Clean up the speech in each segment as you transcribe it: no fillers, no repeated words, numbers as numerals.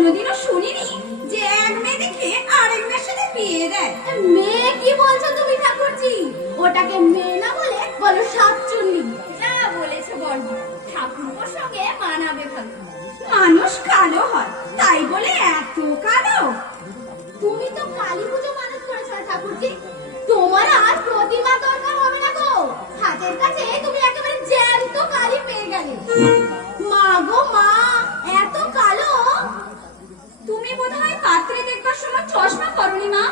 কোনোদিনও শুনিনি যে এক মেয়ে দেখে আরেক মেয়ের সাথে বিয়ে দেয়। মেয়ে কি বলছো তুমি ঠাকুরজি? ওটাকে মেয়ে না বলে বলো শাকচুন্নি। না বলেছে বর্ণ, ঠাকুরপোর সঙ্গে মানাবে ভালো। মানুষ কালো হয় তাই বলে এত কালো? তুমি তো কালী পুজো মানত করেছো ঠাকুরজি, তোমার আর প্রতিমা দরকার হবে না গো। হাতের কাছে তুমি একেবারে জ্যান্ত কালী পেয়ে গেলে। মা গো মা, এত কালো! তুমি বোধহয় পাত্রে দেখবার সময় চশমা পরনি মা।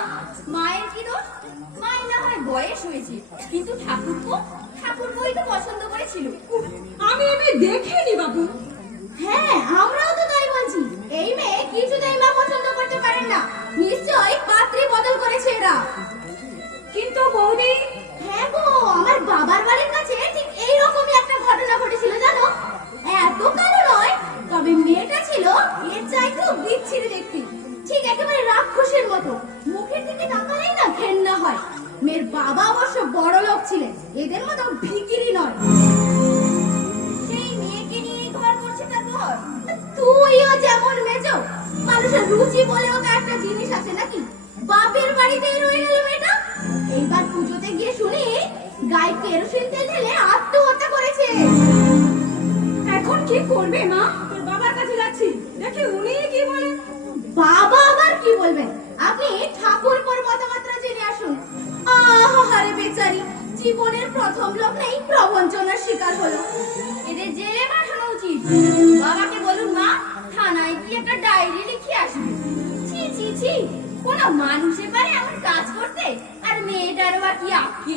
মায়ের কি দোষ? মায়ের না হয় বয়স হয়েছে, কিন্তু ঠাকুরপোই তো পছন্দ করেছিল। আমি এমনি দেখিনি বাবু। হ্যাঁ, আমরাও তো তাই বলছি। এই মেয়ে কিছুতেই মা পছন্দ করতে পারেন না, নিশ্চয়ই পাত্রী বদল করেছে এরা। কিন্তু বৌদি, হ্যাঁ গো, আমার বাবার বাড়ির কাছে ঠিক এইরকমই একটা ঘটনা ঘটেছিল জানো। এত কালো নয়, তবে মেয়েটা ছিল এর চাইতেও বিচ্ছিরি দেখতে, ঠিক একেবারে রাক্ষসের মতো। মুখের দিকে তাকালেই না ঘেন্না হয়। মেয়ের বাবা অবশ্য বড় লোক ছিলেন, এদের মতো ভিখিরি নয়। সেই মেয়েকে নিয়েই ঘর করছে তারপর? তুইও যেমন মেজো, মানুষের রুচি বলেও তো একটা জিনিস আছে নাকি? বাপের বাড়িতেই রয়ে গেল মেয়েটা। এইবার পুজোতে গিয়ে শুনি গায়ে কেরোসিন তেল ঢেলে আত্মহত্যা করেছে। এখন কি করবে মা? তোর বাবার কাছে যাচ্ছি, দেখি উনি কি বলেন। বাবা আবার কি বলবেন? আপনি ঠাকুরপোর মতামতটা জেনে আসুন। আহারে বেচারি, জীবনের প্রথম লগ্নেই প্রবঞ্চনার শিকার হলো। এদের জেলে পাঠানো উচিত। বাবাকে বলুন মা, থানায় কি একটা ডায়েরি লিখে আসবে। ছি ছি ছি, কোন মানুষে পারে এমন কাজ করতে? আর মেয়েটারও বা কি আঁকে?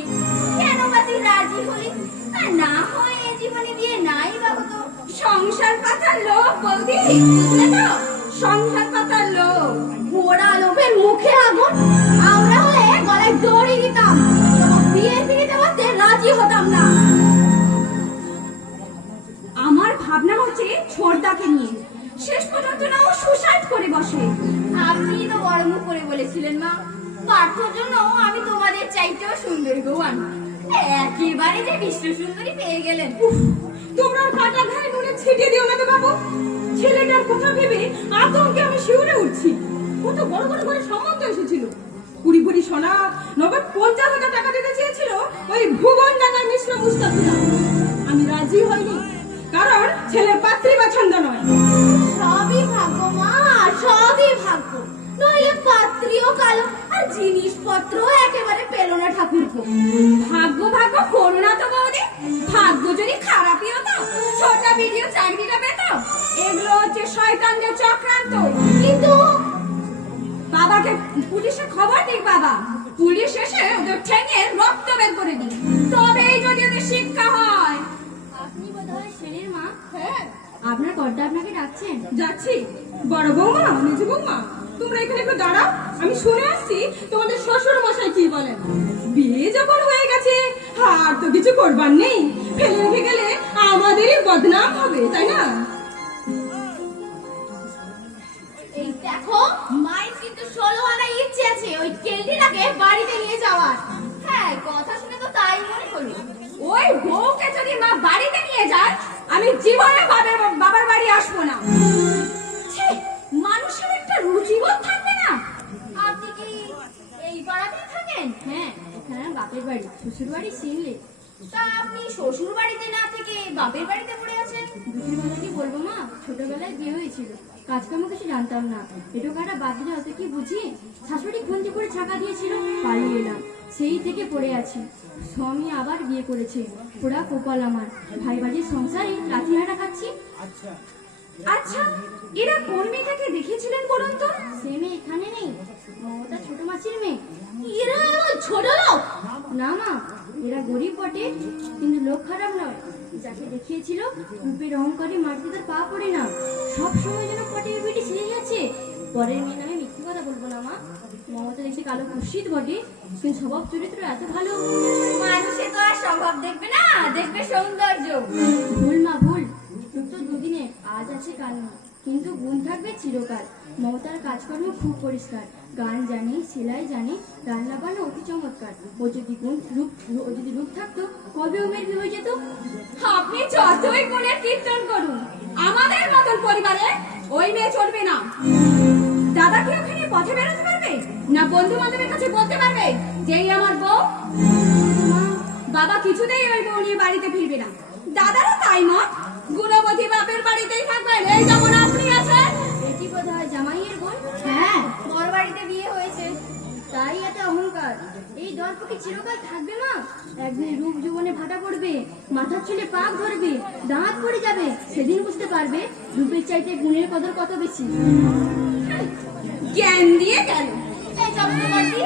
কেন বা তুই রাজি হলি? আর না হয় এ জীবনে বিয়ে নাই বা হতো। সংসার পাতার লোক বৌদি, বুঝলে তো? সংসার পাতার লোক। পোড়া লোকের মুখে আগুন। আমরা হলে গলায় দড়ি দিতাম, তবু বিয়ের পিড়িতে বসতে রাজি হতাম না। আমার ভাবনা হচ্ছে ছোটদাকে নিয়ে। শেষ পর্যন্ত না ও সুসাইড করে বসে। আপনি তো বড় মুখ করে বলেছিলেন মা, পার্থর জন্য আমি তোমাদের চাইতেও সুন্দরী গো আনবো। একেবারে যে বিশ্ব সুন্দরী পেয়ে গেলেন। তোমরা কাটা ঘায়ে নুনে ছিটিয়ে দিও না তো বাবু। ছেলেটার কথা ভেবে আতঙ্কে আমি শিউরে উঠছি। কত বড় বড় করে সম্বন্ধ এসেছিল। কুড়ি সোনা নগদ 50,000 টাকা দিতে চেয়েছিল ওই ভুবন ডাঙ্গার মিশ্র মুস্তাফিজা। আমি রাজি হইনি, কারণ ছেলের পাত্রী পছন্দ নয়। সবই ভাগ্য মা, সবই ভাগ্য। নইলে পাত্রীও কালো আর জিনিসপত্র একেবারে পেল না ঠাকুরপো। ভাগ্য করো না তো বৌদি। ভাগ্য যদি খারাপই হতো, ছোট ভিডিও চাকরিটা পেতাম। এগুলো হচ্ছে শয়তানদের চক্রান্ত। কিন্তু বাবাকে পুলিশে খবর দিক বাবা। পুলিশ এসে ওদের ঠেঙে রক্ত বের করে দিই, তবেই যদি ওদের শিক্ষা হয়। আপনি বোধহয় ছেলের মা। হ্যাঁ, আপনার কর্তা আপনাকে ডাকছেন। যাচ্ছি। বড় বৌমা, মেজো বৌমা, তোমরা এখানে একটু দাঁড়াও, আমি শুনে আসছি তোমাদের শ্বশুর মশাই কি বলেন। বিয়ে যখন হয়ে গেছে আর তো কিছু করবার নেই, ফেলে রেখে গেলে আমাদেরই বদনাম হবে, তাই না? এই দেখো, মায়ের কিন্তু 16 আনা ইচ্ছে আছে ওই কেলটিটাকে বাড়িতে নিয়ে যাওয়ার। হ্যাঁ, কথা শুনে তো তাই মনে হলো। ওই বউকে যদি মা বাড়িতে নিয়ে যায়, আমি জীবনে বাবার বাড়ি আসবো না। ছি, মানুষের একটা রুচিবোধ থাকবে না। আপনি কি এই পাড়াতেই থাকেন? হ্যাঁ, এখানে বাপের বাড়ি, শ্বশুর বাড়ি সিনলে। তা আপনি শ্বশুর বাড়িতে না থেকে বাপের বাড়িতে পড়ে আছেন? দুঃখের কথা কি বলবো মা, ছোটবেলায় বিয়ে হয়েছিল, কাজকর্ম কিছু জানতাম না। এটো কাটা বাদ দিলে অত কি বুঝি। শাশুড়ি খুঁজে করে ছাকা দিয়েছিল, পালিয়ে এলাম। সেই থেকে পড়ে আছি। স্বামী আবার বিয়ে করেছে, পুরা কপাল আমার। ভাই বাড়ির সংসারে লাঠিহারা খাচ্ছি। আচ্ছা, এরা কোন মেয়েটাকে দেখেছিলেন বলুন তো? সে মেয়ে এখানে নেই, মমতা ছোট মাসির মেয়ে। এরা ছোট লোক না মা, এরা গরিব বটে, কিন্তু লোক খারাপ নয়। যাকে দেখিয়েছিল রূপের অহংকারে মাটিতে তার পা পড়ে না, সব সময় যেন পটে বেটি ছিঁড়ে যাচ্ছে। পরের মেয়ে নামে মিথ্যে কথা বলবো না মা। মমতা দেখছি কালো কুৎসিত বটে, কিন্তু স্বভাব চরিত্র এত ভালো। মানুষে তো আর স্বভাব দেখবে না, দেখবে সৌন্দর্য। ভুল মা ভুল, রূপ তো দুদিনে, আজ আছে কাল না, কিন্তু গুণ থাকবে চিরকাল। মমতার কাজকর্ম খুব পরিষ্কার, গান জানে, সেলাই জানে, রান্না বান্না অতি চমৎকার। ও যদি রূপ থাকতো কবে ও মেয়ের বিয়ে হয়ে যেত। আপনি যতই গুণের কীর্তন করুন, আমাদের মতন পরিবারে ওই মেয়ে চলবে না। দাদা কি ওখানে পথে বেরোতে পারবে না বন্ধু বান্ধবের কাছে বলতে পারবে যেই আমার বউ? বাবা কিছুতেই ওই বউ নিয়ে বাড়িতে ফিরবে না। দাদারও তাই মত, গুণবতী বাপের বাড়িতেই থাকবেন এই যেমন আপনি আছেন। এটি বোধ হয় জামাইয়ের বোন। হ্যাঁ, বড় বাড়িতে বিয়ে হয়েছে, তাই এত অহংকার। এই দর্প কি চিরকাল থাকবে মা? একদিন রূপ জীবনে ভাটা পড়বে, মাথার চুলে পাক ধরবে, দাঁত পড়ে যাবে, সেদিন বুঝতে পারবে রূপের চাইতে গুণের কদর কত বেশি। জ্ঞান দিয়ে গেল। এই চক্রবর্তী,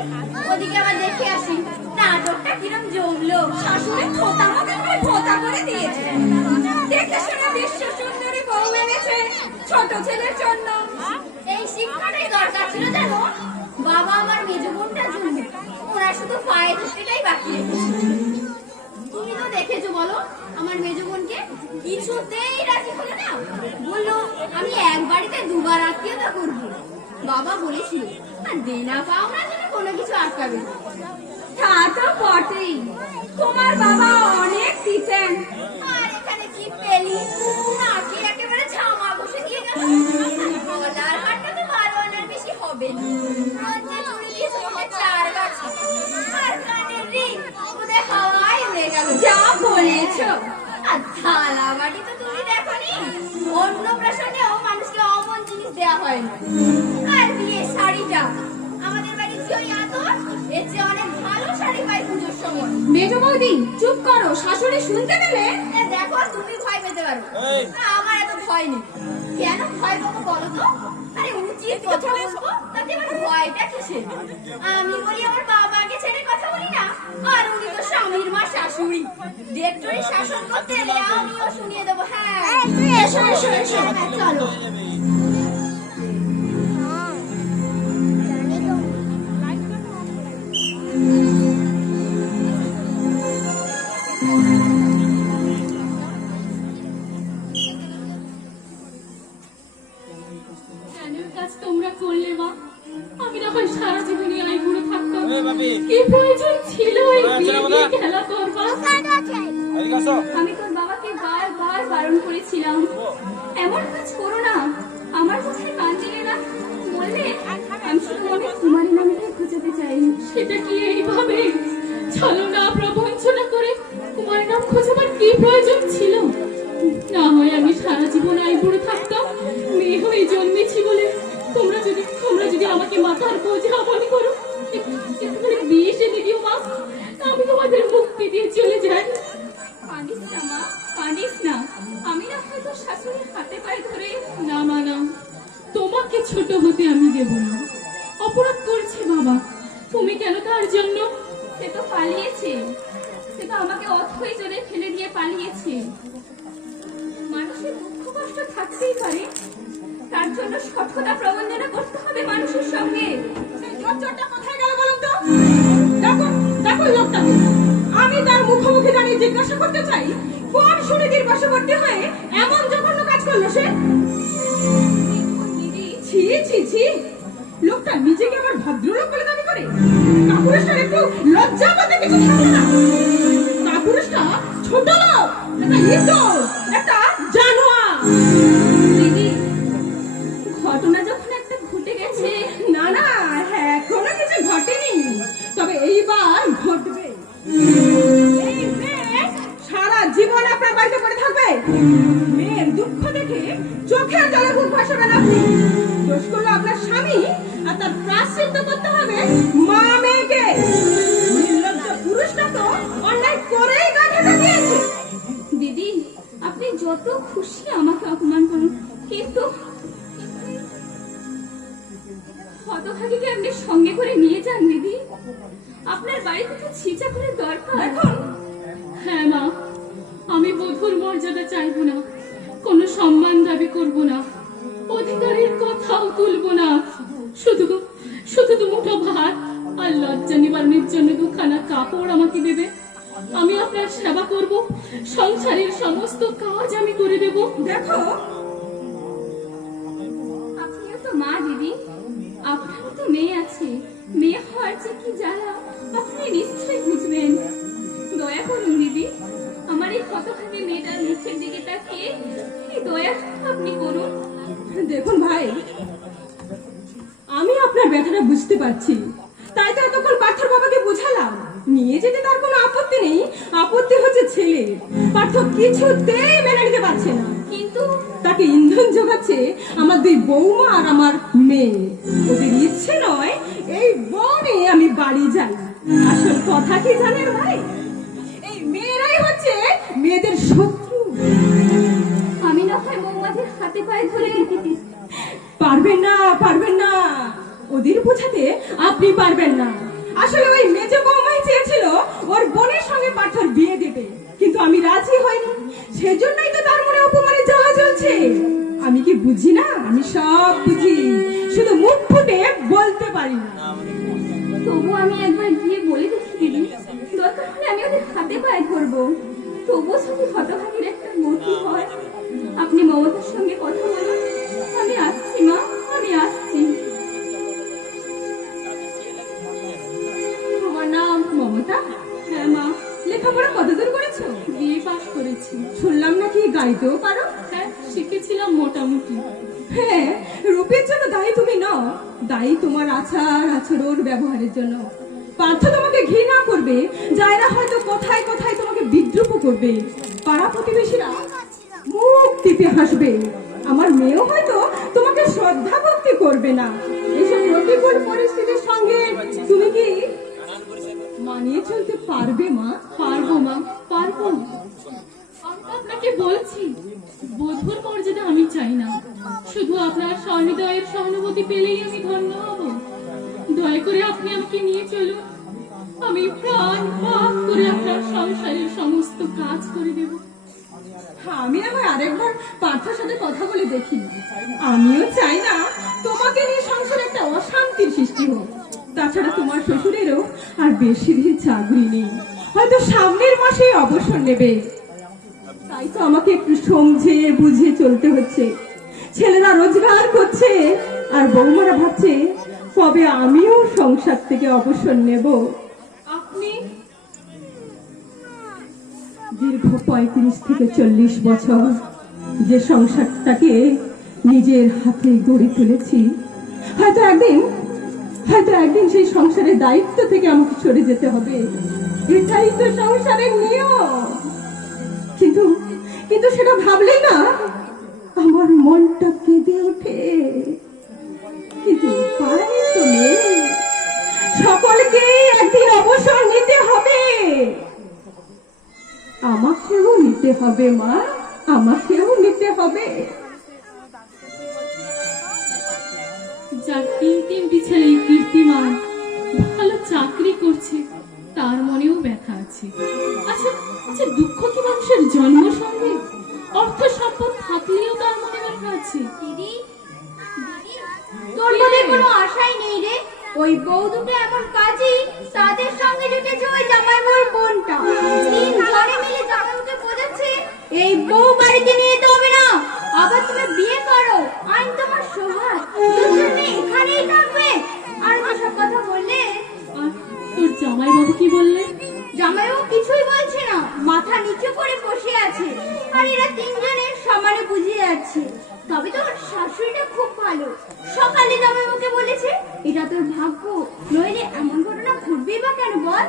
ওদিকে আবার দেখে আসি নাটকটা কিরম জমলো। শাশুড়ি থোতা মতো করে ভোতা করে দিয়েছে। দেখে শুনে বিশ্ব সুন্দরী বউ এনেছে ছোট ছেলের জন্য। এই শিক্ষাটাই দরকার ছিল জানো, বাবা আমার মেজ বোনটার জন্য। ওরা শুধু পায়ে ধরতেটাই বাকি রেখেছে। তুমি তো দেখেছো বলো, আমার মেজ বোনকে কিছুতেই রাজি হলো না। বললো আমি এক বাড়িতে দুবার আত্মীয়তা করবো। বাবা বলেছিল আর দেনা পাওনা যেন কোনো কিছু আটকাবে না। তা তো বটেই, তোমার বাবা অনেক দিতেন। আর এখানে কি পেলি, নাকি একেবারে ঝামা বসে দিয়ে গেল। গলার হাটটা তো 12 আনার বেশি হবে না। রোজে চুরি দিয়েছে মনে 4 গাছি। আর কানের রিং ওদের হাওয়ায় উড়ে গেল। যা বলেছ। আর থালা বাটি তো তুমি দেখোনি, অন্নপ্রাশনেও মানুষকে অমন জিনিস দেওয়া হয় না। আর বিয়ে শাড়িটা আমাদের বাড়ির যে ওই আদর, এর চেয়ে অনেক ভালো শাড়ি পাই পুজোর সময়। মেজ বৌদি চুপ করো, শাশুড়ি শুনতে পেলে। দেখো তুমি ভয় পেতে পারো, আমার এত ভয় নেই। কেন ভয় পাবো বলো তো? আরে উচিত কথা বলবো, তাতে আমার ভয়টা কিসের? আমি বলি আমার বাবাকে ছেড়ে কথা বলি না, আর উনি তো স্বামীর মা শাশুড়ি। ডেক্টরি শাসন করতে এলে আমিও শুনিয়ে দেবো। হ্যাঁ এসো এসো এসো, হ্যাঁ, চলো। কাজ তোমরা করলে মা, আমি না হয় সারা জীবনে আইবুড়ো থাকতাম। কি প্রয়োজন ছিল এই বিয়ে দিয়ে খেলা করবার? আমি তোর বাবাকে বারবার বারণ করেছিলাম, এমন কাজ করো না। আমার কথায় কান দিলে না, বললে আমি শুধু মনে কুমারী নামটাই খুঁজতে চাই। সেটা কি এইভাবে ছলনা প্রবঞ্চনা করে তোমার নাম খোঁজাবার কি প্রয়োজন ছিল? না হয় আমি সারা জীবন আইবুড়ো থাকতাম, মেয়ে হয়ে জন্মেছি বলে। তোমরা যদি আমাকে মাথার বোঝা মনে করো, একটুখানি বিয়ে এনে দিও মা, আমি তোমাদের মুক্তি দিয়ে চলে যাই। কাঁদিস না মা, কাঁদিস না। আমি না হয়তো শাশুড়ির হাতে পায়ে ধরে। না মা না, তোমাকে ছোট হতে আমি দেব না। অপরাধ করছে বাবা, তুমি কেন তার জন্য? সে তো পালিয়েছে, সে তো আমাকে অথই জোরে ফেলে দিয়ে পালিয়েছে। মানুষের দুঃখ কষ্ট থাকতেই পারে, তার জন্য সঠতা প্রবঞ্চনা করতে হবে মানুষের সঙ্গে। চোরটা কোথায় গেল বলুন তো? দেখো দেখো লোকটাকে, আমি তার মুখোমুখি দাঁড়িয়ে জিজ্ঞাসা করতে চাই, কোন সুনীতির বশবর্তী হয়ে এমন জঘন্য কাজ করলো সে? দিদি, ছি ছি ছি, লোকটা নিজেকে আবার ভদ্রলোক বলে দাবি করে। কাপুরুষটার একটু লজ্জা বলতে কিছু থাকলো না। কাপুরুষটা ছোট লোক, একটা ইঁদুর, একটা জানোয়ার। দিদি, ঘটনা যখন একটা ঘটে গেছে। না না, এখনো কিছু ঘটেনি, তবে এইবার ঘটবে। এই মেয়ে সারা জীবন আপনার বাড়িতে পড়ে থাকবে। মেয়ের দুঃখ দেখে চোখের জলে বুক ভাসাবেন আপনি। দোষ করলো আপনার স্বামী, আর তার প্রায়শ্চিত্ত করতে হবে মা মেয়েকে। নির্লজ্জ পুরুষটা তো অন্যায় করেই গাঁথাটা দিয়েছে। দিদি, আপনি যত খুশি আমাকে অপমান করুন, কিন্তু হতভাগীকে আপনি সঙ্গে করে নিয়ে যান দিদি। আপনার বাড়িতে তো ছিচা করে দরকার। দেখুন, হ্যাঁ মা, আমি বধূর মর্যাদা চাইবো না, কোনো সম্মান দাবি করব না, অধিকারের কথাও তুলবো না। শুধু শুধু দুমুঠো ভাত আর লজ্জা নিবারণের জন্য দুখানা কাপড় আমাকে দেবে। আমি আপনার সেবা করব, সংসারের সমস্ত কাজ আমি করে দেব। দেখো আপনিও তো মা দিদি, আপনারও তো মেয়ে আছে। মেয়ে হওয়ার যে কি জ্বালা আপনি নিশ্চয়ই বুঝবেন। দয়া করুন দিদি, আমার এই হতভাগী মেয়েটার মুখের দিকে তাকিয়ে এই দয়া আপনি করুন। দেখুন ভাই, আমি আপনার ব্যথাটা বুঝতে পারছি, তাই তো এতক্ষণ পার্থর বাবাকে বুঝালাম নিয়ে যেতে তার কোনো আপত্তি নেই, আপত্তি হচ্ছে ছেলে। পার্থ কিছুতেই মেনে নিতে পারছে না, কিন্তু তাকে ইন্ধন যোগাচ্ছে আমার দুই বৌমা আর আমার মেয়ে। ওদের ইচ্ছে নয় এই বনে আমি বাড়ি যাই। আসল কথা কি জানেন ভাই, এই মেয়েরাই হচ্ছে মেয়েদের শত্রু। আমি না হয় বৌমাদের হাতে পায়ে ধরে পারবেন না, পারবেন না, ওদের বোঝাতে আপনি পারবেন না। আসলে ওই মেজে বৌমাই চেয়েছিল ওর বোনের সঙ্গে পার্থর বিয়ে দেবে, কিন্তু আমি রাজি হইনি। সেজন্যই তো তার মনে অপমানের জ্বালা জ্বলছে। আমি কি বুঝি না? আমি সব বুঝি, শুধু মুখ ফুটে বলতে পারি না। তবু আমি একবার গিয়ে বলে দেখি দিদি, দরকার হলে আমি ওদের হাতে পায়ে ধরবো। তবুও যদি হতভাগীর একটা গতি হয়। আপনি মমতার সঙ্গে কথা বলুন, আমি আসছি মা, আমি আসছি। তোমার নাম মমতা? হ্যাঁ মা, লেখাপড়া কতদূর করেছো? বিয়ে পাশ করেছি। শুনলাম নাকি গাইতেও পারো? হ্যাঁ, শিখেছিলাম মোটামুটি। হ্যাঁ, রূপের জন্য দায়ী তুমি নও, দায়ী তোমার আচার আচরণ ব্যবহারের জন্য। পার্থ তোমাকে ঘৃণা করবে, যায়রা হয়তো কোথায় কোথায় তোমাকে বিদ্রুপ করবে, পাড়া প্রতিবেশীরা মুখ টিপে হাসবে, আমার মেয়েও হয়তো তোমাকে শ্রদ্ধা ভক্তি করবে না। এসব প্রতিকূল পরিস্থিতির সঙ্গে তুমি কি মানিয়ে চলতে পারবে মা? পারবো মা, পারবো। আমি তো আপনাকে বলছি, বধূর মর্যাদা আমি চাই না, শুধু আপনার সহৃদয়ের সহানুভূতি পেলেই আমি ধন্য হব। দয়া করে আপনি আমাকে নিয়ে চলুন, আমি প্রাণ পাক করে আপনার সংসারের সমস্ত কাজ করে দেব। হ্যাঁ, আমি না হয় আরেকবার পার্থর সাথে কথা বলে দেখি। আমিও চাই না তোমাকে নিয়ে সংসারে একটা অশান্তির সৃষ্টি হোক। তাছাড়া তোমার শ্বশুরেরও আর বেশি দিন চাকরি নেই, হয়তো সামনের মাসে অবসর নেবে। তাই তো আমাকে একটু সমঝে বুঝে চলতে হচ্ছে। ছেলেরা রোজগার করছে আর বৌমারা ভাবছে কবে আমিও সংসার থেকে অবসর নেব। আপনি দীর্ঘ 35 থেকে 40 বছর যে সংসারটাকে নিজের হাতে গড়ে তুলেছি, হয়তো একদিন সেই সংসারের দায়িত্ব থেকে আমাকে সরে যেতে হবে। এটাই তো সংসারের নিয়ম। কিন্তু কিন্তু সেটা ভাবলেই না আমার মনটা কেঁদে ওঠে। কিন্তু উপায় তো নেই, সকলকে একদিন অবসর নিতে হবে। আমাকেও নিতে হবে মা, আমাকেও নিতে হবে। যার 3টি ছেলে কীর্তিমান, ভালো চাকরি করছে, তার মনেও ব্যথা আছে। আচ্ছা আচ্ছা, দুঃখ কি মানুষের জন্ম সঙ্গে? অর্থ সম্পদ থাকলেও তার মনে ব্যথা আছে। দিদি, তোর মনে কোনো আশাই নেই রে? ওই বউ দুটো এমন কাজই, তাদের সঙ্গে জুটেছে ওই জামাইবাবুর বোনটা। তিন ঘরে মিলে জামাইবাবুকে বোঝাচ্ছে এই বউ বাড়িতে নিয়ে যেতে হবে না, আবার তুমি বিয়ে করো, আইন তোমার সোহাগ, দুজনে এখানেই থাকবে। আর এসব কথা বললে আর তোর জামাইবাবু কি বললেন? জামাইবাবু কিছুই বলছে না, মাথা নিচু করে বসে আছে। আর এরা তিনজনে সমানে বুঝিয়ে যাচ্ছে। তবে তোর শাশুড়িটা খুব ভালো, সকালে জামাইবাবুকে বলেছে এটা তোর ভাগ্য, নইলে এমন ঘটনা ঘটবেই বা কেন বল?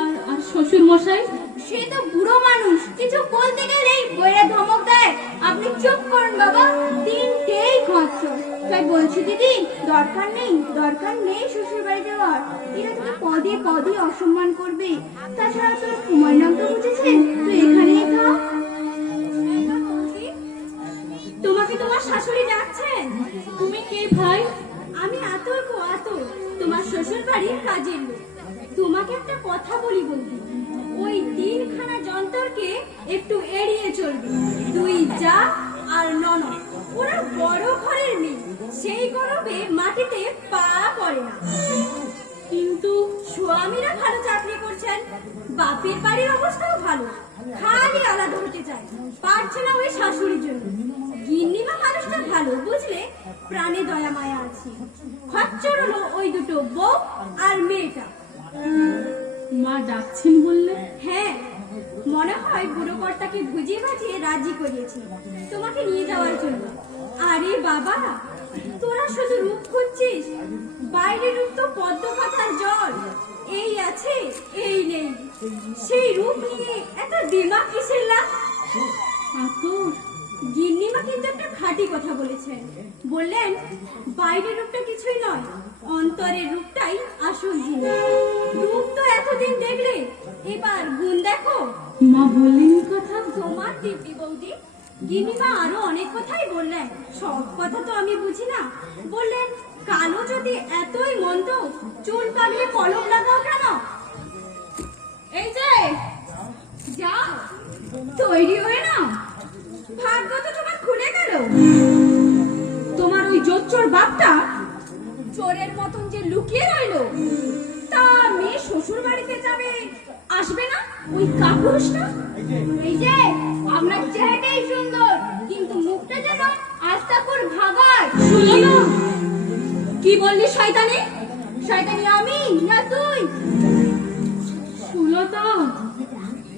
আর আর শ্বশুর মশাই? সে তো বুড়ো মানুষ, কিছু বলতে গেলেই বইরা ধমক দেয়। আপনি চুপ করুন বাবা, তিনটেই খরচ। তাই বলছি দিদি, দরকার নেই শ্বশুর বাড়ি যাওয়ার। এরা তোকে পদে পদে অসম্মান করবে। তাছাড়া তোর কুমার নাম তো বুঝেছে, তুই এখানেই থাক। তোমাকে তোমার শাশুড়ি ডাকছেন। তুমি কে ভাই? আমি আতর গো আতর, তোমার শ্বশুর বাড়ির কাজের লোক। তোমাকে একটা কথা বলি বলবি, ওই তিনখানা যন্ত্রকে একটু এড়িয়ে চলবি। তুই যা আর ননদ, ওরা বড় ঘরের মেয়ে, সেই গরবে মাটিতে পা পড়ে না। কিন্তু স্বামীরা ভালো চাকরি করছেন, বাপের বাড়ির অবস্থাও ভালো, খালি আলাদা হতে চায়, পারছে না ওই শাশুড়ির জন্য। গিন্নিমা মানুষটা ভালো, বুঝলে, প্রাণে দয়া মায়া আছে। খচ্চর হলো ওই দুটো বউ আর মেয়েটা। মা ডাকছেন বললে? হ্যাঁ, মনে হয় বুড়ো কর্তাকে বুঝিয়ে বাজিয়ে রাজি করিয়েছি তোমাকে নিয়ে যাওয়ার জন্য। আরে বাবা, তোরা শুধু রূপ খুঁজছিস, বাইরের রূপ তো পদ্ম পাতার জল, এই আছে এই নেই। সেই রূপ নিয়ে এত দিমাগ কিসের লাভ? আতর, গিন্নিমা কিন্তু একটা খাঁটি কথা বলেছেন, বললেন বাইরের রূপটা কিছুই নয়, অন্তরের রূপটাই আসল জিনিস। রূপ তো এতদিন দেখলে, এবার গুণ দেখো। মা বললেন এই কথা? তোমার দিব্যি বৌদি, গিন্নিমা আরো অনেক কথাই বললেন, সব কথা তো আমি বুঝি না। বললেন কালো যদি এতই মন্দ, চুল পাকলে কলম লাগাও কেন? এই যে যাও, তৈরি হয়ে নাও, ভাগ্য তো তোমার খুলে গেল। তোমার ওই জোচ্চোর বাপটা চোরের মতন যে লুকিয়ে রইলো, তা মেয়ে শ্বশুর বাড়িতে যাবে, আসবে না ওই কাপুরুষটা? এই যে আপনার চেহারাটাই সুন্দর, কিন্তু মুখটা যেন আস্তাকুর ভাগার। শুনো না, কি বললি শয়তানি? শয়তানি আমি না তুই? সুলতা,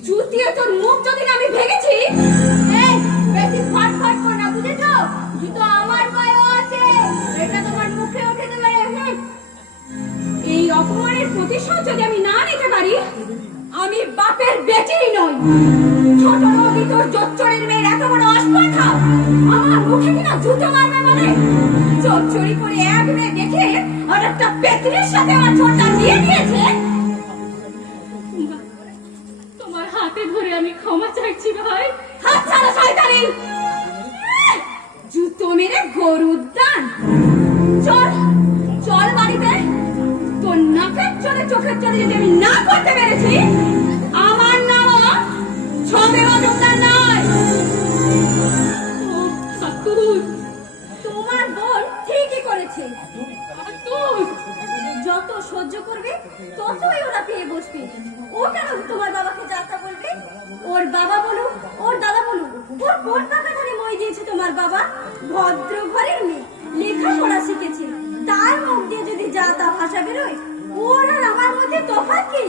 চুতিয়ে তোর মুখ যদি না আমি ভেঙেছি। এই বেশি ফটফট কর না, বুঝেছো? জুতো আমার পায়েও আছে, এটা তোমার মুখে উঠে দেবে। এই অপমানের প্রতিশোধ যদি আমি না নিতে পারি, আমি বাপের বেটিই নই। ছোট নদী তোর জোচ্চরের মেয়ের এত বড় অস্পর্ধা, আমার মুখে কিনা জুতো মারবে বলে? চোরচুরি করে এক মেয়ে দেখে আর একটা পেতনির সাথে আমার ছোটটা দিয়ে দিয়েছে। তোমার হাতে ধরে আমি ক্ষমা চাইছি ভাই। হাত ছাড়া শয়তানি! জুতো মেরে গরুর দান। চল চল বাড়িতে। তোর নাকের চলে চোখের চলে যদি আমি না করতে পেরেছি, আমার নামও ছবে মজুমদার নয়। ও আতর, তোমার বোন ঠিকই করেছে। আতর, যত সহ্য করবে ততই ওরা পেয়ে বসবে। ও কেন তোমার বাবাকে যাত্রা বলবে? ওর বাবা বলুক, ওর দাদা বলুক, ওর কোন টাকা ধরে মই দিয়েছে তোমার বাবা? ভদ্র ঘরের মেয়ে, লেখাপড়া শিখেছে, তার মুখ দিয়ে যদি যা তা ভাষা বেরোয়, ওর আর আমার মধ্যে তফাৎ কি?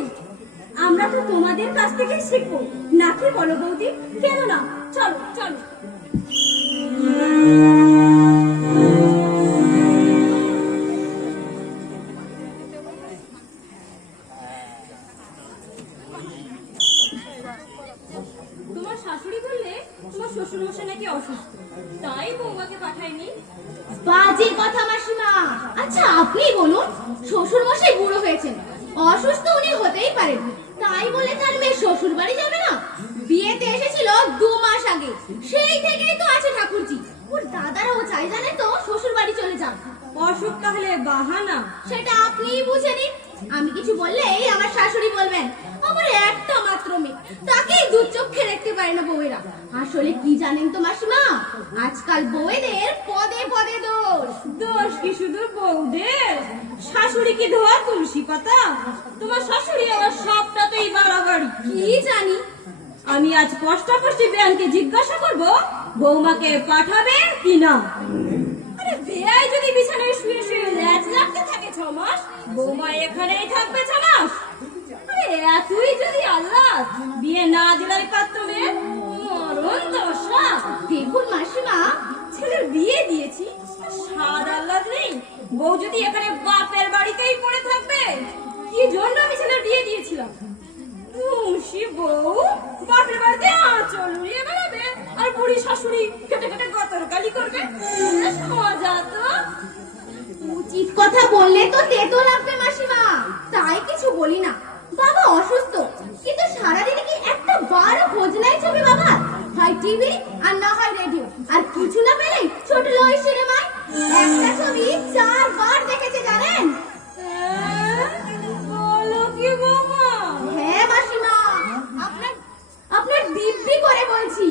আমরা তো তোমাদের কাছ থেকে শিখবো নাকি, বলো বৌদি? কেন না? চলো চলো। তোমার শাশুড়ি বললে তোমার শ্বশুর মশাই নাকি অসুস্থ, তাই বৌমাকে পাঠায়নি। বাজে কথা মাসিমা। আচ্ছা আপনি বলুন, শ্বশুর মশাই বুড়ো হয়েছেন, অসুস্থ উনি হতেই পারেন, তাই বলে তার মেয়ে শ্বশুর বাড়ি যাবে না? বিয়েতে এসেছিল 2 মাস আগে, সেই থেকেই তো আছে ঠাকুরজি। ওর দাদারাও চাই জানে তো শ্বশুর বাড়ি চলে যান। অসুখ তাহলে বাহানা? সেটা আপনিই বুঝে নিন। আমি কিছু বললেই আমার শাশুড়ি বলবেন আমার একটা মাত্র মেয়ে, তাকেই দু চোখে দেখতে পারে না বউয়েরা। আসলে কি জানেন তো মাসিমা, আজকাল বউয়েদের পদে পদে দোষ। দোষ কি শুধু বউদের? শাশুড়ি কি ধোয়া তুলসী পাতা? তোমার শাশুড়ি আবার সবটাতেই বাড়াবাড়ি। কি জানি, আমি আজ কষ্টাকষ্টি বেয়ানকে জিজ্ঞাসা করব বৌমাকে পাঠাবে কি না। আরে বেয়াই যদি বিছানায় শুয়ে শুয়ে ল্যাজ লাগতে থাকে 6 মাস, বৌমা এখানেই থাকবে 6 মাস? আরে এতই যদি আল্লাহ, বিয়ে না দিলাই পারতো মেয়ে, মরণ দশা। দেখুন মাসিমা, ছেলের বিয়ে দিয়েছি, স্বাদ আল্লাহ নেই। বউ যদি এখানে বাপের বাড়িতেই পড়ে থাকবে, কি জন্য আমি ছেলের বিয়ে দিয়েছিলাম? মুন্সি বউ বাপের বাড়িতে আঁচল উড়িয়ে বেড়াবে, আর বুড়ি শাশুড়ি কেটে কেটে গতরকালি করবে। মজা তো। উচিত কথা বললে তো তেতো লাগবে মাসিমা, তাই কিছু বলি না। বাবা অসুস্থ, কিন্তু সারাদিনে কি একটা বার খোঁজ নেয় ছবি বাবা? হয় টিভি আর না হয় রেডিও, আর কিছু না পেলেই ছোট লয় সিনেমায় একটা ছবি 4 বার দেখেছে জানেন? বলো কি বৌমা? হ্যাঁ মাসিমা, আপনার দিব্যি করে বলছি।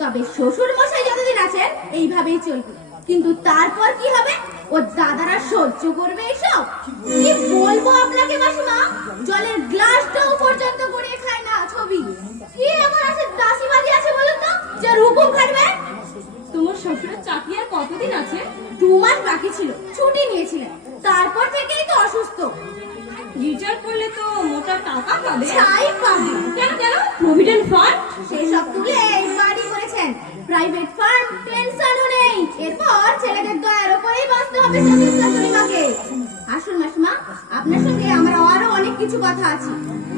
তবে শ্বশুর মশাই যতদিন আছেন এইভাবেই চলবে, কিন্তু তারপর কি হবে? ও দাদারা সহ্য করবে এসব? কি বলবো আপনাকে মাসিমা, জলের গ্লাসটাও পর্যন্ত গড়িয়ে খায় না ছবি। কি এমন আছে দাসীবাজি আছে বলুন তো, যে হুকুম খাটবে? তোমার শ্বশুরের চাকরি আর কতদিন আছে? 2 মাস বাকি ছিল, ছুটি নিয়েছিলেন, তারপর থেকেই তো অসুস্থ। রিটায়ার করলে তো মোটা টাকা পাবে। ছাই পাবে। কেন কেন? Provident fund? সেসব তুলে এই বাড়ি করেছেন, প্রাইভেট ফার্ম, টেনশনও নেই। এরপর ছেলেদের দয়ার উপরেই বাঁচতে হবে শ্বশুর শাশুড়ি মাকে। আসুন মাসিমা, আপনার সঙ্গে আমার আরো অনেক কিছু কথা আছে।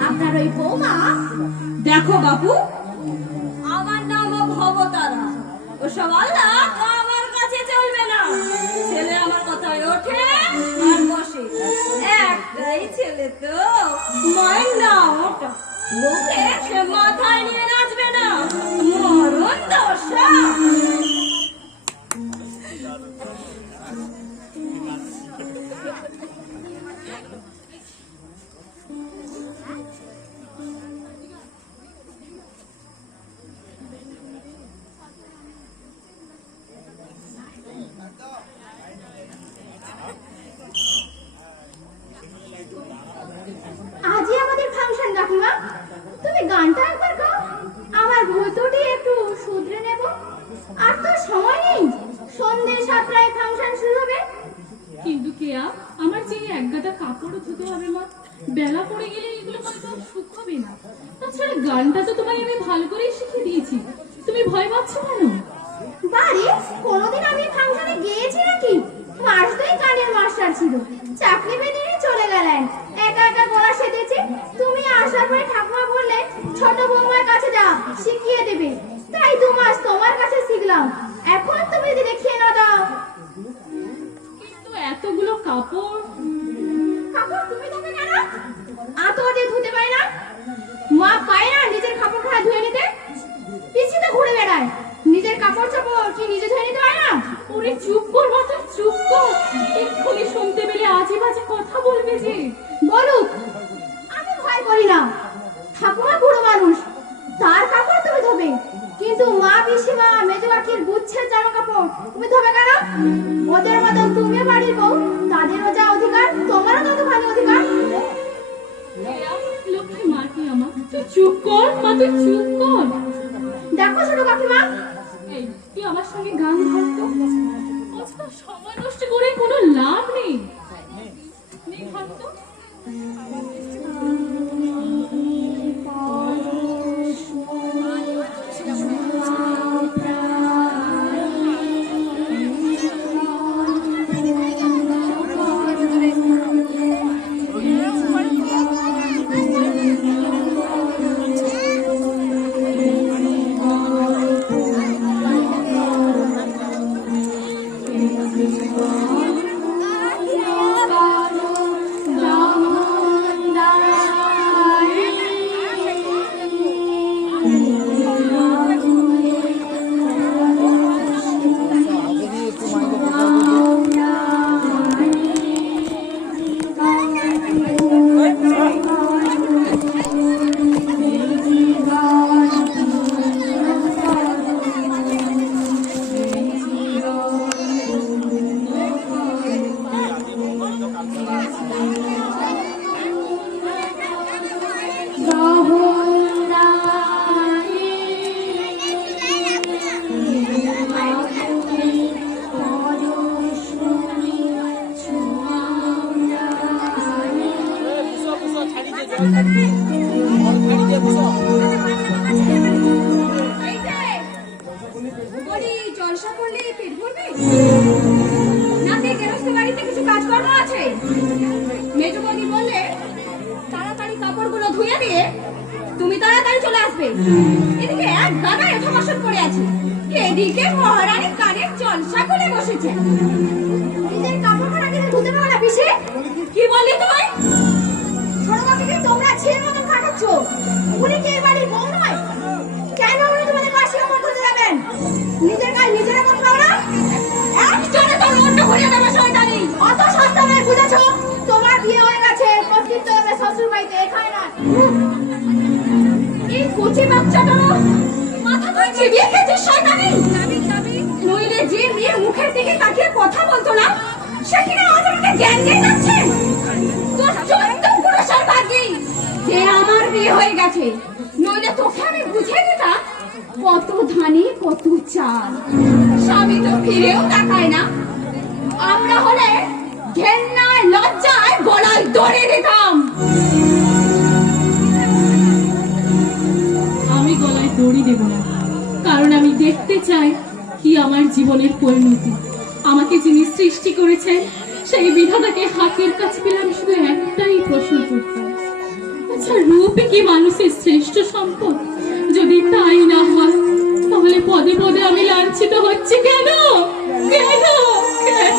আপনার ওই বৌমা, দেখো বাপু, আমার নাম ভবতারা। ওসব আল্লাহ আমার কাছে চলবে না। ছেলে আমার কথায় ওঠে আর বসে। একটাই ছেলে তো, মায়ের না ওটা। বউকে সে মাথায় নিয়ে নাচবে না, মরণ দশা। আজই আমাদের ফাংশন কাকিমা, তুমি গানটা একবার গাও, আমার ভুতুটি একটু শুধরে নেব। আর তো সময় নেই, সন্ধ্যে 7টায় ফাংশন শুরু হবে। কিন্তু কেয়া, আমার যে এক গাদা কাপড়ও ধুতে হবে মা, বেলা পড়ে গেলে এগুলো হয়তো আর শুকাবে না। তাছাড়া গানটা তো তোমায় আমি ভালো করেই শিখিয়ে দিয়েছি, তুমি ভয় পাচ্ছ কেন? বাড়ি কোনোদিন আমি ফাংশনে গিয়েছি নাকি? মাস্টারই গানের মাস্টার ছিল, চাকরি বেরিয়ে চলে গেলেন। একা একা গলা সেধেছি। তুমি আসার পরে ঠাকুমা বললে ছোট বৌমার কাছে যা, শিখিয়ে দেবে। তাই 2 মাস তোমার কাছে শিখলাম। এখন তুমি যদি দেখিয়ে না দাও। কিন্তু এতগুলো কাপড়, কাপড় তুমি ধুবে কেন? আতো দিয়ে ধুতে পারে না? মা পায় না নিজের কাপড় খানা ধুয়ে নিতে? পিছিয়ে ঘুরে বেড়ায়। নিজের কাপড় চাপড় কি নিজে ধুয়ে নিতে পারে না? ওরে চুপ কর মা, তুই চুপ কর। এক্ষুনি শুনতে পেলে আজে বাজে কথা বলবে যে। বলুক, আমি ভয় করি না। ঠাকুমা বুড়ো মানুষ, তার কাপড় তুমি ধোবে, কিন্তু মা পিসিমা মেজো কাকির গুচ্ছের জামা কাপড় তুমি ধোবে কেন? ওদের মতন তুমিও বাড়ির বউ, তাদেরও যা অধিকার তোমারও তত ভালো অধিকার। কেয়া, লক্ষ্মী মা কি আমার, তুই চুপ কর মা, তুই চুপ কর। দেখো ছোট কাকিমা, এই, তুই আমার সঙ্গে গান ধরতো। অযথা সময় নষ্ট করে কোনো লাভ নেই। নে ধরতো। এই যে, বলি জলসা করলে পেট ভরবে? নাকি গেরস্ত বাড়িতে কিছু কাজকর্ম আছে? মেজো বৌদি বললে তাড়াতাড়ি কাপড়গুলো ধুয়ে দিয়ে তুমি তাড়াতাড়ি চলে আসবে। এদিকে এক গাদা এঠো বাসন পড়ে আছে, এদিকে মহারানী কানের জলসা করে বসেছে। নিজের কাপড় খানা কিন্তু ধুতে পারো না পিসি? কি বললি তুই? ছোট কাকিকে তোমরা ছেলের মতন খাটাচ্ছ। উনি কি এই বাড়ির বউ নয়? কেন উনি তোমাদের কাছে কাপড় ধুতে যাবেন? নিজের কাজ নিজের মত খাও না? একজনে তোর অন্য ঘুরিয়ে দেবে শয়তানি। অত সস্তা নয়, বুঝেছো? তোমার বিয়ে হয়ে গেছে, কর্তৃত্ব হবে শ্বশুর বাড়িতে, এখানে নয়। এই কচি বাচ্চাটারও মাথা তুই চিবিয়ে খেয়েছিস শয়তানি। নইলে যে মেয়ে মুখের দিকে তাকিয়ে কথা বলতো না, সে কিনা আজ আমাকে জ্ঞান দিয়ে যাচ্ছে। তোর চরিত্র পুরুষের ভাগ্যি যে আমার বিয়ে হয়ে গেছে, নইলে তোকে আমি বুঝিয়ে দিতাম কত ধানে কত চাল। স্বামী তো ফিরেও তাকায় না, আমরা হলে ঘেন্নায় লজ্জায় গলায় দড়ি দিতাম। আমি গলায় দড়ি দেব না, কারণ আমি দেখতে চাই কি আমার জীবনের পরিণতি। আমাকে যিনি সৃষ্টি করেছেন সেই বিধাতাকে হাতের কাছে পেলে আমি শুধু একটাই প্রশ্ন করতাম, আচ্ছা রূপে কি মানুষের শ্রেষ্ঠ সম্পদ? যদি তাই না হয় তাহলে পদে পদে আমি লাঞ্ছিত হচ্ছি কেন? কেন কেন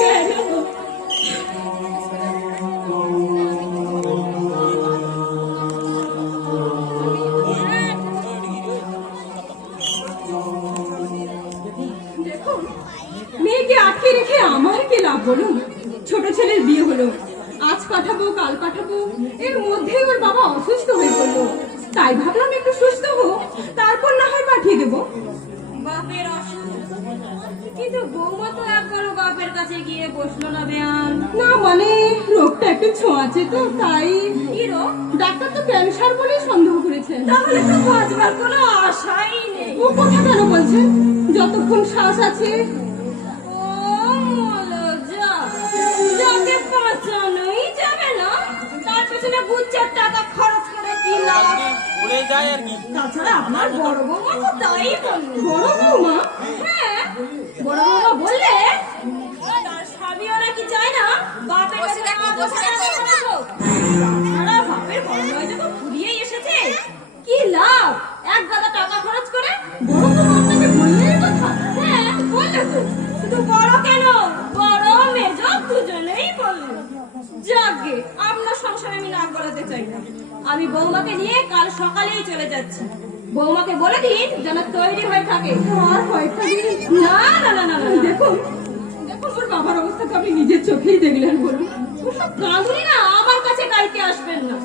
কেন? দেখুন, মেয়েকে আটকে রেখে আমার কি লাভ বলুন? ছোট ছেলের বিয়ে হলো, আজ পাঠাবো কাল পাঠাবো, এর মধ্যেই ওর বাবা অসুস্থ হয়ে পড়লো। তাই ভাবলাম একটু সুস্থ হোক, তারপর না হয় পাঠিয়ে দেবো। বাপের অসুখ, কিন্তু বৌমা তো একবারও বাপের কাছে গিয়ে বসলো না বেয়ান। না মানে রোগটা একটু ছোঁয়াচে তো তাই। কি রোগ? ডাক্তার তো ক্যান্সার বলে সন্দেহ করেছেন। তাহলে তো বাঁচবার কোনো আশাই নেই। ও কথা কেন বলছেন? যতক্ষণ শ্বাস আছে। ও মলজা, যাকে বাঁচানোই যাবে না তার পেছনে গুচ্ছের টাকা খরচ করে কি লাভ? উড়ে যায় আর কি। তাছাড়া আপনার বড় বৌমা তো তাই বলল। বড় বৌমা? হ্যাঁ, বড় বৌমা বললে তার স্বামী ওরা কি চায় না বাপের কাছে টাকা পয়সা রাখুক। তাছাড়া বাপের বড় নয় যখন ফুরিয়েই এসেছে, কি লাভ এক গাদা টাকা খরচ করে? বড় বৌমা আপনাকে বললে এই কথা? হ্যাঁ বললে তো, শুধু বড় কেন, বড় মেজ দুজনেই বলল। যাকে আপনার সংসারে আমি নাক গলাতে চাই না। আমি বৌমাকে নিয়ে কাল সকালেই চলে যাচ্ছি। বৌমাকে বলে দিন যেন তৈরি হয়ে থাকে। আর কয়েকটা দিন। না না না না না, দেখুন দেখুন ওর বাবার অবস্থা তো আপনি নিজের চোখেই দেখলেন বলুন। ওসব কাঁদুনি না আমার কাছে গাইতে আসবেন না।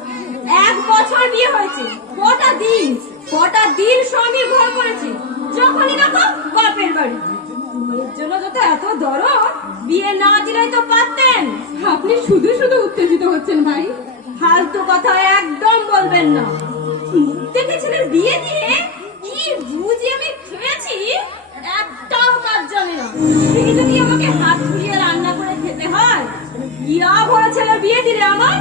1 বছর বিয়ে হয়েছে, কটা দিন স্বামীর ঘর করেছে, যখনই দেখো বাপের বাড়ি। এর জন্য যত এত দরদ, বিয়ে না দিলেই তো পারতেন। আপনি শুধু শুধু উত্তেজিত হচ্ছেন ভাই। ফালতু কথা একদম বলবেন না। দেখে ছেলের বিয়ে দিয়ে কি বুঝি আমি খেয়েছি একটাও কাজ জানে না। তিনি যদি আমাকে হাত ধুয়ে রান্না করে খেতে হয়, ইয়া ভরা ছেলে বিয়ে দিলে আমার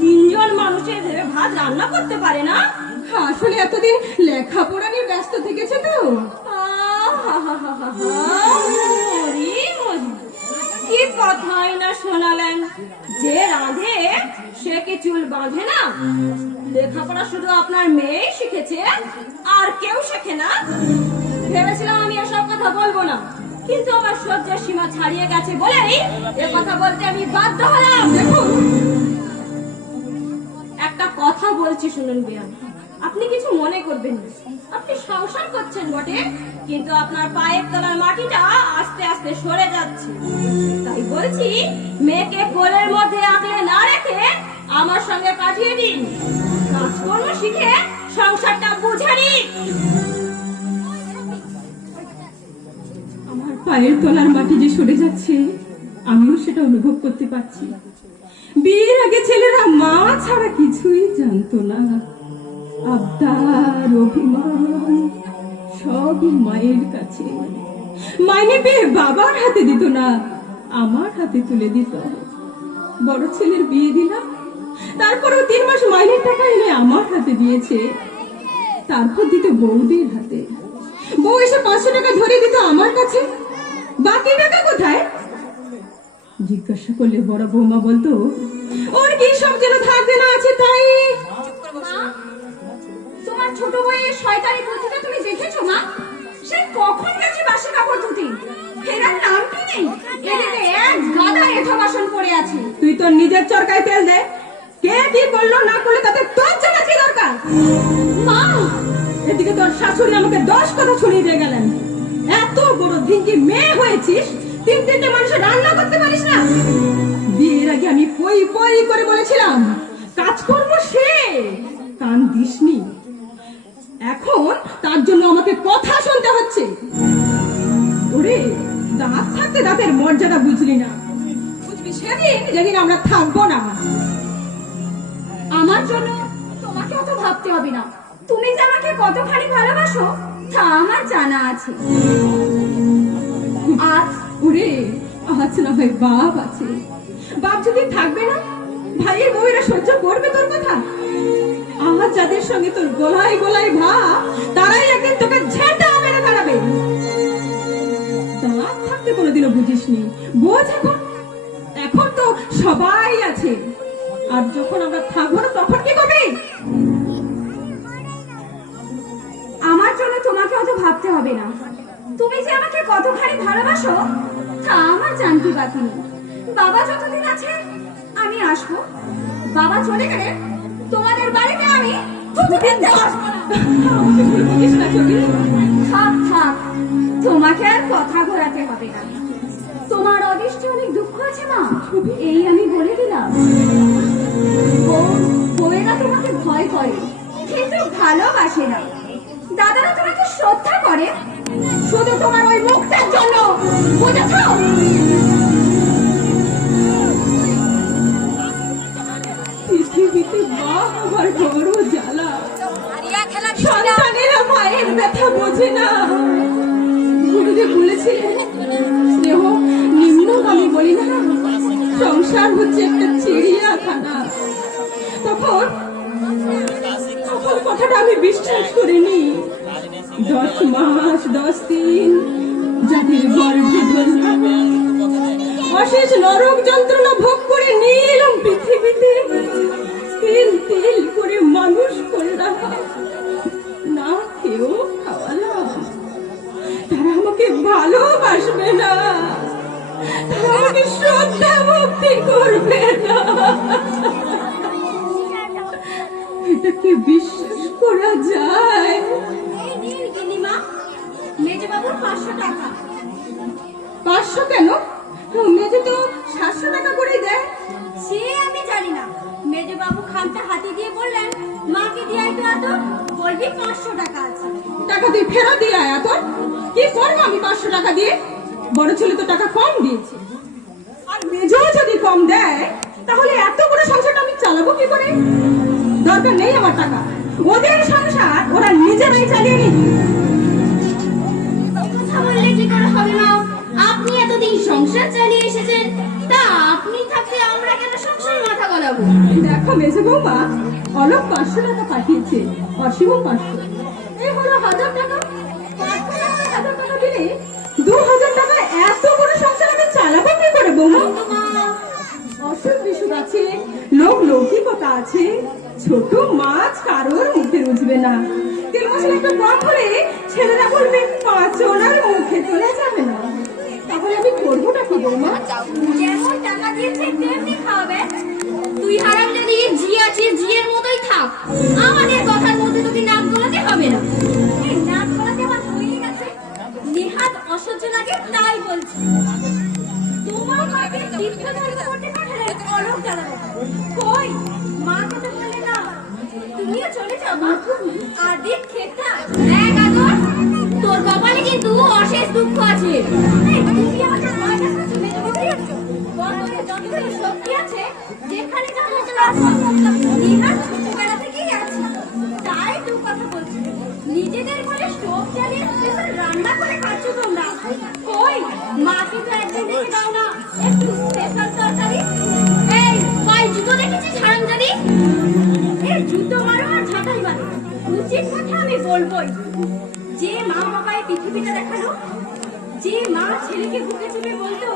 3 জন মানুষের ভেবে ভাত রান্না করতে পারে না। আসলে এতদিন লেখাপড়া নিয়ে ব্যস্ত থেকেছে তো। কি কথাই না শোনালেন, যে রাঁধে সে কি চুল বাঁধে না? লেখাপড়া শুধু আপনার মেয়ে শিখেছে, আর কেউ শেখে না? ভেবেছিলাম আমি এসব কথা বলবো না, কিন্তু আমার সহ্যের সীমা ছাড়িয়ে গেছে বলেই এ কথা বলতে আমি বাধ্য হলাম। দেখুন, একটা কথা বলছি শুনুন বিয়ান, আপনি কিছু মনে করবেন না। আপনি সংসার করছেন বটে, কিন্তু আপনার পায়ের তলার মাটিটা আস্তে আস্তে সরে যাচ্ছে। তাই বলছি, মেয়েকে কোলের মধ্যে আঁকড়ে না রেখে আমার সঙ্গে পাঠিয়ে দিন। কাজকর্ম শিখে সংসারটা বুঝে নিন। আমার পায়ের তলার মাটি যে সরে যাচ্ছে, আমিও সেটা অনুভব করতে পারছি। বিয়ের আগে ছেলেরা মা ছাড়া কিছুই জানতো না। আবদার, অভিমান সবই মায়ের কাছে। মাইনে পেয়ে বাবার হাতে দিত না, আমার হাতে তুলে দিত। বড় ছেলের বিয়ে দিলাম, তারপরও 3 মাস মাইনের টাকা এনে আমার হাতে দিয়েছে। তারপর দিত বৌদির হাতে। বউ এসে 500 টাকা ধরে দিত আমার কাছে। বাকি টাকা কোথায় জিজ্ঞাসা করলে বড় বৌমা বলতো, ওর কি সব যেন ধার দেনা আছে তাই। মা, তোমার ছোট বইয়ের শয়তানি বুদ্ধিটা তুমি দেখেছো মা? সে কখন গেছে বাসি কাপড় ধুতে, ফেরার নামটি নেই। এদিকে এক গাদা এঁঠো বাসন পড়ে আছে। তুই তোর নিজের চরকায় তেল দে। কে কি করলো না করলো তাতে তোর জানা কি দরকার? মা, এদিকে তোর শাশুড়ি আমাকে 10 কথা ছড়িয়ে দিয়ে গেলেন। এত বড় ধিঙ্কি মেয়ে হয়েছিস, 3-3টে মানুষের রান্না করতে পারিস না? বিয়ের আগে আমি পই পই করে বলেছিলাম কাজকর্ম সে কান দিসনি। এখন তার জন্য আমাকে কথা শুনতে হচ্ছে। ওরে, দাঁত থাকতে দাঁতের মর্যাদা বুঝলি না। বুঝবি সেদিন যেদিন আমরা থাকবো না। আমার জন্য তোমাকে অত ভাবতে হবে না। তুমি যে আমাকে কতখানি ভালোবাসো তা আমার জানা আছে। আর ওরে, আজ না হয় বাপ আছে। বাপ যদি থাকবে না, ভাইয়ের বউয়েরা সহ্য করবে তোর কথা? আজ যাদের সঙ্গে তোর গোলায় গোলায় ভাব, তারাই একদিন তোকে ঝেঁটা মেরে দাঁড়াবে। আছে এখন? এখন তো সবাই আছে, আর যখন আমরা থাকবো না তখন কি করবে? আমার জন্য তোমাকে অত ভাবতে হবে না। তুমি যে আমাকে কতখানি ভালোবাসো তা আমার জানতে বাকি নেই। বাবা যতদিন আছে আমি আসবো, বাবা চলে গেলে তোমাদের বাড়িতে আমি থুতু ফেলতে আসবো না। আমাকে ভুল বুঝিস না ছবি। থাক থাক, তোমাকে আর কথা ঘোরাতে হবে না। তোমার অদৃষ্টে অনেক দুঃখ আছে মা, এই আমি বলে দিলাম। বউয়েরা তোমাকে ভয় করে কিন্তু ভালোবাসে না। দাদারা তোমাকে শ্রদ্ধা করে শুধু তোমার ওই মুখটার জন্য, বুঝেছ? পৃথিবীতে মা আমার বড় জ্বালা। সন্তানেরা মায়ের ব্যথা বোঝে না। গুরুদেব বলেছিলেন, স্নেহ নিম্নগামী বলি না, সংসার হচ্ছে একটা চিড়িয়াখানা। তখন কথাটা আমি বিশ্বাস করিনি। 10 মাস 10 দিন যাদের গর্ভে ধরলাম, অশেষ নরক যন্ত্রণা ভোগ করে নিয়ে এলাম পৃথিবীতে। তিল তিল করে মানুষ করলাম, না কেউ খাওয়ালাম। তারা আমাকে ভালোবাসবে না, তারা আমাকে শ্রদ্ধা ভক্তি করবে না। এটা কি বিশ্বাস করা যায়? এই নিন গিন্নিমা, মেজবাবুর 500 টাকা। 500 কেন? মেজে তো 700 টাকা করে দেয়। সে আমি জানি না। মেজবাবু খামটা হাতে দিয়ে বললেন, মাকে দিয়ে তো এত বলবি 500 টাকা আছে। টাকা তুই ফেরত দিয়ে আয়। এখন কি করবো আমি 500 টাকা দিয়ে? বড় ছেলে তো টাকা কম দিয়েছে, আর মেজও যদি কম দেয় তাহলে এত বড় সংসারটা আমি চালাবো কি করে? দরকার নেই আমার টাকা, ওদের সংসার ওরা নিজেরাই চালিয়ে নিক। কথা বললে কি করে হবে মা? আপনি এতদিন সংসার চালিয়ে এসেছেন, তা আপনি থাকতে আমরা কেন সংসারে মাথা গলাবো? দেখো মেজে বৌমা, অলোক 500 টাকা পাঠিয়েছে, অসীমও 500, এই হলো 1000 টাকা। 1000 টাকা দিলে 2000 টাকা এত বড় সংসার আমি চালাবো কি করে বৌমা? অসুখ বিসুখ আছে, লোক লৌকিকতা আছে, ছোট মাছ কারোর মুখে রুজবে না। তেল মশলা একটু কম হলে ছেলেরা বলবে পাঁচ ওনার মুখে চলে যাবে না। তাহলে আমি করবোটা কি বৌমা? যেমন টাকা দিয়েছে তেমনি খাওয়াবে। তুই হারাম যদি জি আছে জিয়ের মতোই থাক, আমাদের কথার মধ্যে তোকে নাক গলাতে হবে না। এই নাক গলাতে আমার হয়ে গেছে, নেহাত অসহ্য লাগে তাই বলছি। তোমার মাকে তীর্থ ধর্ম করতে পাঠালেন অলোক জ্বালাবে। কই মাকে তো বললে না, তুমিও চলে যাও মা, আর দিন খেতা। দেখ আদর, তোর কপালে কিন্তু অশেষ দুঃখ আছে। তুমি আমাকে ভয় দেখাচ্ছ মেজবাবু? বন্ধনে যতগুলো শক্তি আছে, যেখানে যাবো নেহাত ছোটবেলা থেকেই আছে, তাই দু কথা বলছি। নিজেদের বলে স্টোভ জ্বালিয়ে স্পেশাল রান্না করে খাচ্ছ তোমরা। কই মাকে তো একদিন দেখে দাও না একটু স্পেশাল তরকারি। এই পায়ে জুতো দেখেছিস হারামজাদি? এই জুতো মারো আর ঝাঁটাই মারো, উচিত কথা আমি বলবোই। যে মা বাবাই পৃথিবীটা দেখালো, যে মা ছেলেকে বুকে চেপে বলতো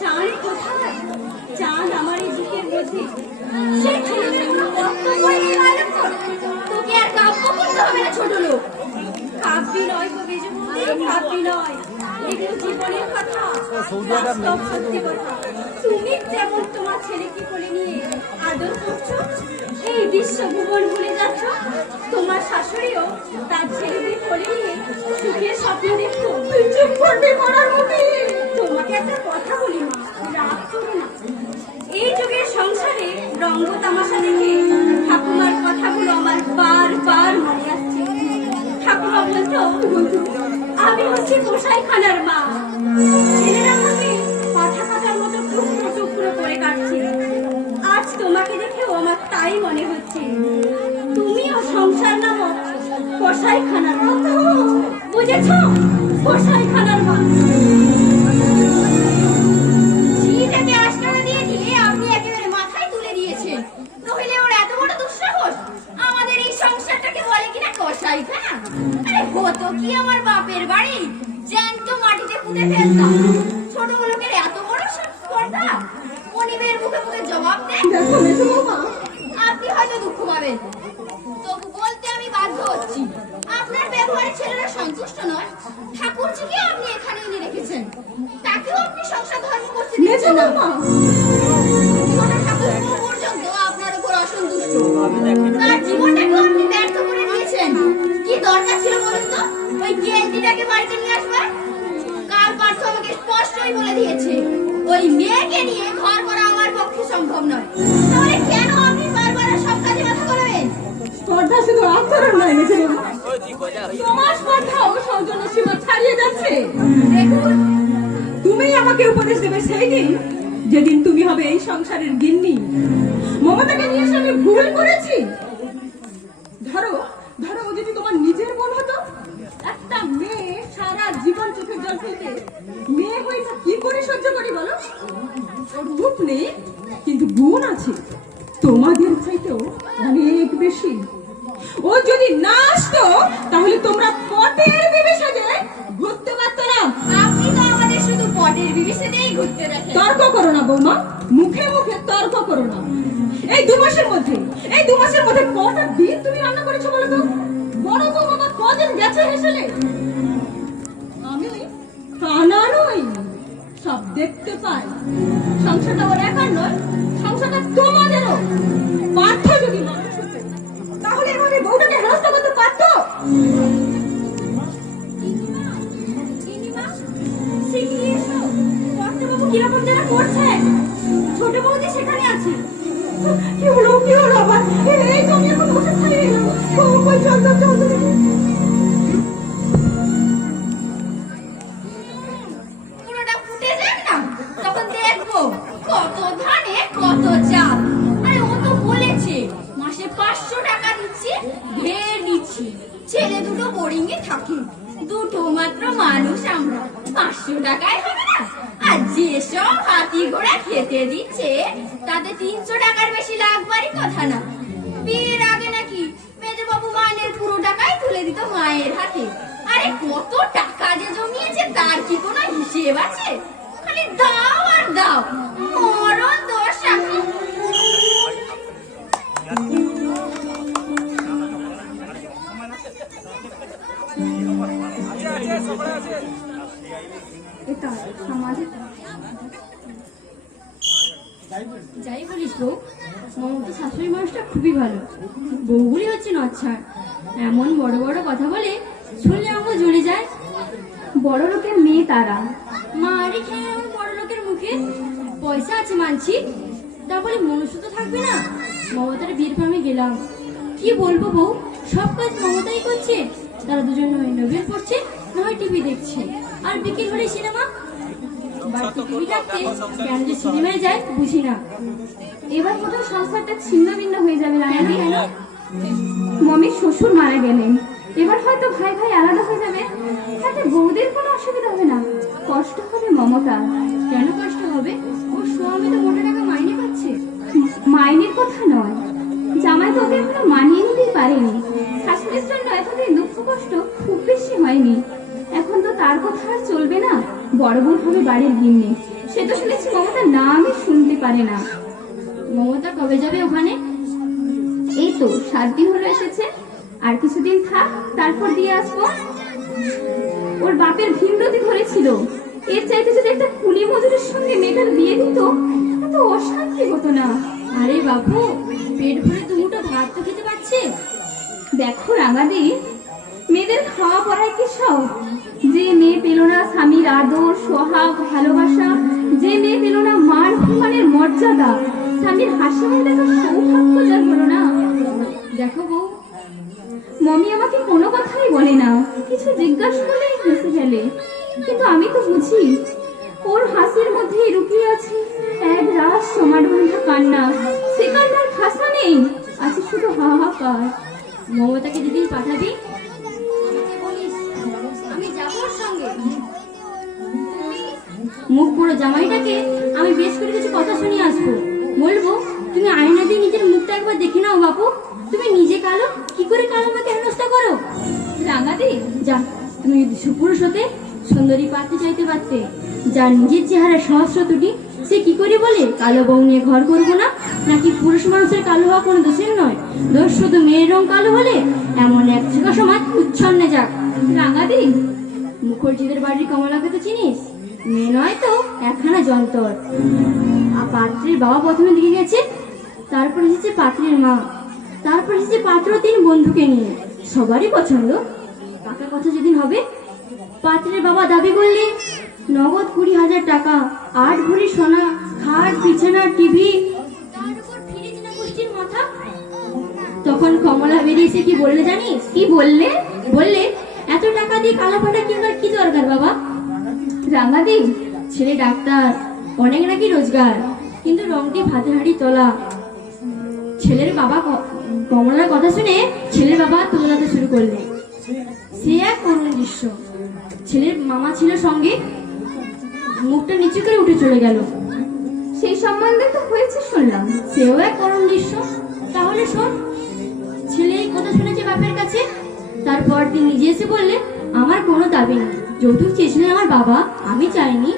চাঁদ কোথায়, চাঁদ আমার এই বুকের মধ্যে, সেই ছেলেদের কোনো কর্তব্য নেই মায়ের উপর। তোকে আর কাব্য করতে হবে না ছোট লোক। কাব্যি নয় গো মেজবুদ্ধি, কাব্যি নয়, এগুলো জীবনের কথা, বাস্তব সত্যি কথা। তুমি যেমন তোমার ছেলেকে কোলে নিয়ে আদর করছো, এই বিশ্ব ভুবন ভুলে যাচ্ছ, তোমার শাশুড়িও তার ছেলেকে কোলে নিয়ে সুখের স্বপ্ন দেখতো। তুই চুপ করবি করার মুখে? তোমাকে একটা কথা বলি মা, রাগ করো না। এই যুগের সংসারে রঙ্গ তামাশা দেখে ঠাকুমার কথাগুলো আমার বারবার মনে আসছে। ঠাকুমা বলতো, আমি হচ্ছি গোসাইখানার মা, ছেলেরা আমাকে কথা কাটার মতো টুকরো টুকরো করে কাটছে। আজ তোমাকে দেখেও আমার তাই মনে হচ্ছে, তুমিও সংসার নামক গোসাইখানার মতো, বুঝেছ? গোসাইখানার মা। ঝিটাকে আশকারা দিয়ে দিয়ে আপনি একেবারে মাথায় তুলে দিয়েছেন। নইলে ওর এত বড় দুঃসাহস আমাদের এই সংসারটাকে বলে কিনা কসাইখানা। আরে হতো কি আমার বাপের বাড়ি, জ্যান্ত মাটিতে পুঁতে ফেলতাম। ছোট লোকের এত বড় পাবেন। তবু বলতে আমি বাধ্য হচ্ছি, আপনার ব্যবহারে ছেলেরা সন্তুষ্ট নয়। ঠাকুরজিকে আপনি এখানে এনে রেখেছেন, তাকেও আপনি সংসার ধর্ম করতে দিচ্ছেন না। ছোট ঠাকুর পর্যন্ত আপনার উপর অসন্তুষ্ট, তার জীবনটাকেও আপনি ব্যর্থ করে দিয়েছেন। কি দরকার ছিল বলুন তো ওই গেলটিটাকে বাড়িতে নিয়ে আসবার? কাল পার্থ আমাকে স্পষ্টই বলে দিয়েছে ওই মেয়েকে নিয়ে ঘর করা আমার পক্ষে সম্ভব নয়। তাহলে কেন আপনি বারবার সব কাজে মাথা গলাবেন? স্পর্ধা শুধু আচরণ নয় মেজে বৌমা, তোমার স্পর্ধাও সৌজন্য সীমা ছাড়িয়ে যাচ্ছে। দেখুন, তুমি আমাকে উপদেশ দেবে সেই দিন যেদিন তুমি হবে এই সংসারের গিন্নি। মমতাকে নিয়ে এসে আমি ভুল করেছি। ধরো ধরো ও যদি তোমার নিজের বোন হতো, একটা মেয়ে সারা জীবন চোখের জল ফেলতে মেয়ে হয়েছে কি করে সহ্য করি বলো? ওর রূপ নেই কিন্তু গুণ আছে তোমাদের চাইতেও অনেক বেশি। ও যদি না আসতো তাহলে তোমরা পটের বিবি সেজে ঘুরতে পারতো না। আপনি তো আমাদের শুধু পটের বিবেচনাতেই ঘুরতে দেখেন। তর্ক করো না বৌমা, মুখে মুখে তর্ক করো না। এই 2 মাসের মধ্যে কটা দিন তুমি রান্না করেছো বলো তো? বড় বৌমা বা কদিন গেছে হেসেলে? আমি কানা নই, সব দেখতে পাই। সংসারটা ওর একার নয়, সংসারটা তোমাদেরও। পার্থ যদি মানুষ হতো তাহলে এভাবে বউটাকে হেনস্থা করতে পারতো? শিগগিরই এসো। পার্থবাবু কিরকম যেন করছেন। ছোট বৌদি সেখানে আছে। কি হলো আবার? এই তো আমি এখন বসে খাই এলাম। কই চন্দন চৌধুরী? পুরোটা ফুটে যাক না, তখন দেখবো কত ধানে কত চাল। আরে ও তো বলেছে মাসে 500 টাকা দিচ্ছে, ঢের দিচ্ছি। ছেলে দুটো বোর্ডিং এ থাকে, দুটো মাত্র মানুষ আমরা, 500 টাকায় হবে না? আর যেসব হাতি ঘোড়া খেতে দিচ্ছে তাতে 300 টাকার বেশি লাগবারই কথা না। বিয়ের আগে নাকি মেজবাবু মাইনের পুরো টাকাই তুলে দিত মায়ের হাতে। আরে কত টাকা যে জমিয়েছে তার কি কোনো হিসেব আছে? খালি দাও আর দাও, মরণ দশা। এটা আমাদের যাই বলিস বউ, মমতা শাশুড়ি মানুষটা খুবই ভালো। বউগুলি হচ্ছে নচ্ছাড়, এমন বড় বড় কথা বলে শুনলে আমাকে জ্বলে যায়। বড় লোকের মেয়ে তারা, মারি খেয়ে এমন বড় লোকের মুখে। পয়সা আছে মানছি, তা বলে মনুষ্য তো থাকবে না। মমতার বিয়ের পর আমি গেলাম, কি বলবো বউ, সব কাজ মমতাই করছে। তারা দুজন নয় নোবেল পড়ছে, নয় টিভি দেখছে, আর বিকেল হলে সিনেমা। বাড়িতে টিভি থাকতে কেন যে সিনেমায় যায় বুঝি না। এবার কোথাও সংসারটা ছিন্ন ভিন্ন হয়ে যাবে রানী। কেন? মমির শ্বশুর মারা গেলেন, এবার হয়তো ভাই ভাই আলাদা হয়ে যাবে। তাতে বৌদের কোনো অসুবিধা হবে না, কষ্ট হবে মমতা। কেন কষ্ট হবে? ওর স্বামী তো মোটা টাকা মাইনে পাচ্ছে। মাইনের কথা নয়, জামাই তো ওকে এখনো মানিয়ে নিতেই পারেনি। শাশুড়ির জন্য এতদিন দুঃখ কষ্ট খুব বেশি হয়নি, এখন তো তার কথা আর চলবে না। বড় বোন হবে বাড়ির গিন্নি, সে তো শুনেছি মমতা নামই শুনতে পারে না। মমতা কবে যাবে ওখানে? এই তো 7 দিন হলো এসেছে, আর কিছুদিন থাক, তারপর দিয়ে আসবো। ওর বাপের ভিমরতি ধরেছিল, এর চাইতে যদি একটা কুলি মজুরের সঙ্গে মেয়েটার বিয়ে দিত এত অশান্তি হতো না। আরে বাবু, পেট ভরে দুটো ভাত তো খেতে পারছে। দেখো রাঙাদি, মেয়েদের খাওয়া পড়ায় কি সব? যে মেয়ে পেল না স্বামীর আদর সোহাগ ভালোবাসা, যে মেয়ে পেল না মান সম্মানের মর্যাদা, স্বামীর হাসি মুখ দেখার সৌভাগ্য যার হলো না। দেখো বউ, মমি আমাকে কোনো কথাই বলে না, কিছু জিজ্ঞাসা করলেই হেসে ফেলে। কিন্তু আমি তো বুঝি ওর হাসির মধ্যেই লুকিয়ে আছে এক রাত সমাট বাঁধা কান্না। সে কান্নার ভাষা নেই, আছে শুধু হাহাকার। মমতাকে যেদিন পাঠাবি আমাকে বলিস, আমি যাবো ওর সঙ্গে। মুখ পুরো জামাইটাকে আমি বেশ করে কিছু কথা শুনিয়ে আসবো। বলবো, তুমি আয়না দিয়ে নিজের মুখটা একবার দেখে নাও বাপু। তুমি নিজে কালো, কি করে কালো আমাকে হেনস্থা করো? রাঙাদি, যা, তুমি যদি সুপুরুষ হতে সুন্দরী পাতে চাইতে পারতে। যার নিজের চেহারা সহস্র ত্রুটি, সে কি করে বলে কালো বউ নিয়ে ঘর করবো না? নাকি পুরুষ মানুষের কালো হওয়া কোনো দোষের নয়, দোষ শুধু মেয়ের রং কালো হলে এমন এক যুগ সমাজ উচ্ছন্নে যাক। রাঙাদি, মুখার্জিদের বাড়ির কমলাকে তো চিনিস? মেয়ে নয় তো একখানা যন্তর। আর পাত্রীর বাবা প্রথমে দিকে গেছে, তারপর এসেছে পাত্রীর মা, তারপর এসেছে পাত্র 3 বন্ধুকে নিয়ে। সবারই পছন্দ। টাকা কথা যেদিন হবে, পাত্রের বাবা দাবি করলে নগদ 20,000 টাকা, 8 ভরি সোনা, খাট, বিছানা, টিভি, তার উপর ফিরিজ না গোষ্ঠীর মাথা। তখন কমলা বেরিয়েছে কি বললে জানিস? কি বললে? বললে, এত টাকা দিয়ে কালো ফাটা কিনবার কি দরকার বাবা? রাঙাদি, ছেলে ডাক্তার, অনেক নাকি রোজগার, কিন্তু রংটি ভাতে হাঁড়ি তোলা। ছেলের বাবা কমলার কথা শুনে ছেলের বাবা তোলাতে শুরু করলেন। সে এক করুণ দৃশ্য। ছেলের মামা ছিল সঙ্গে, মুখটা নিচু করে উঠে চলে গেল। সেই সম্বন্ধে তো হয়েছে শুনলাম। সেও এক করুণ দৃশ্য। তাহলে শোন। ছেলে এই কথা শুনেছে বাপের কাছে, তারপর তিনি নিজে এসে বললে, আমার কোনো দাবি নেই, যৌতুক চেয়েছিলেন আমার বাবা, আমি চাইনি।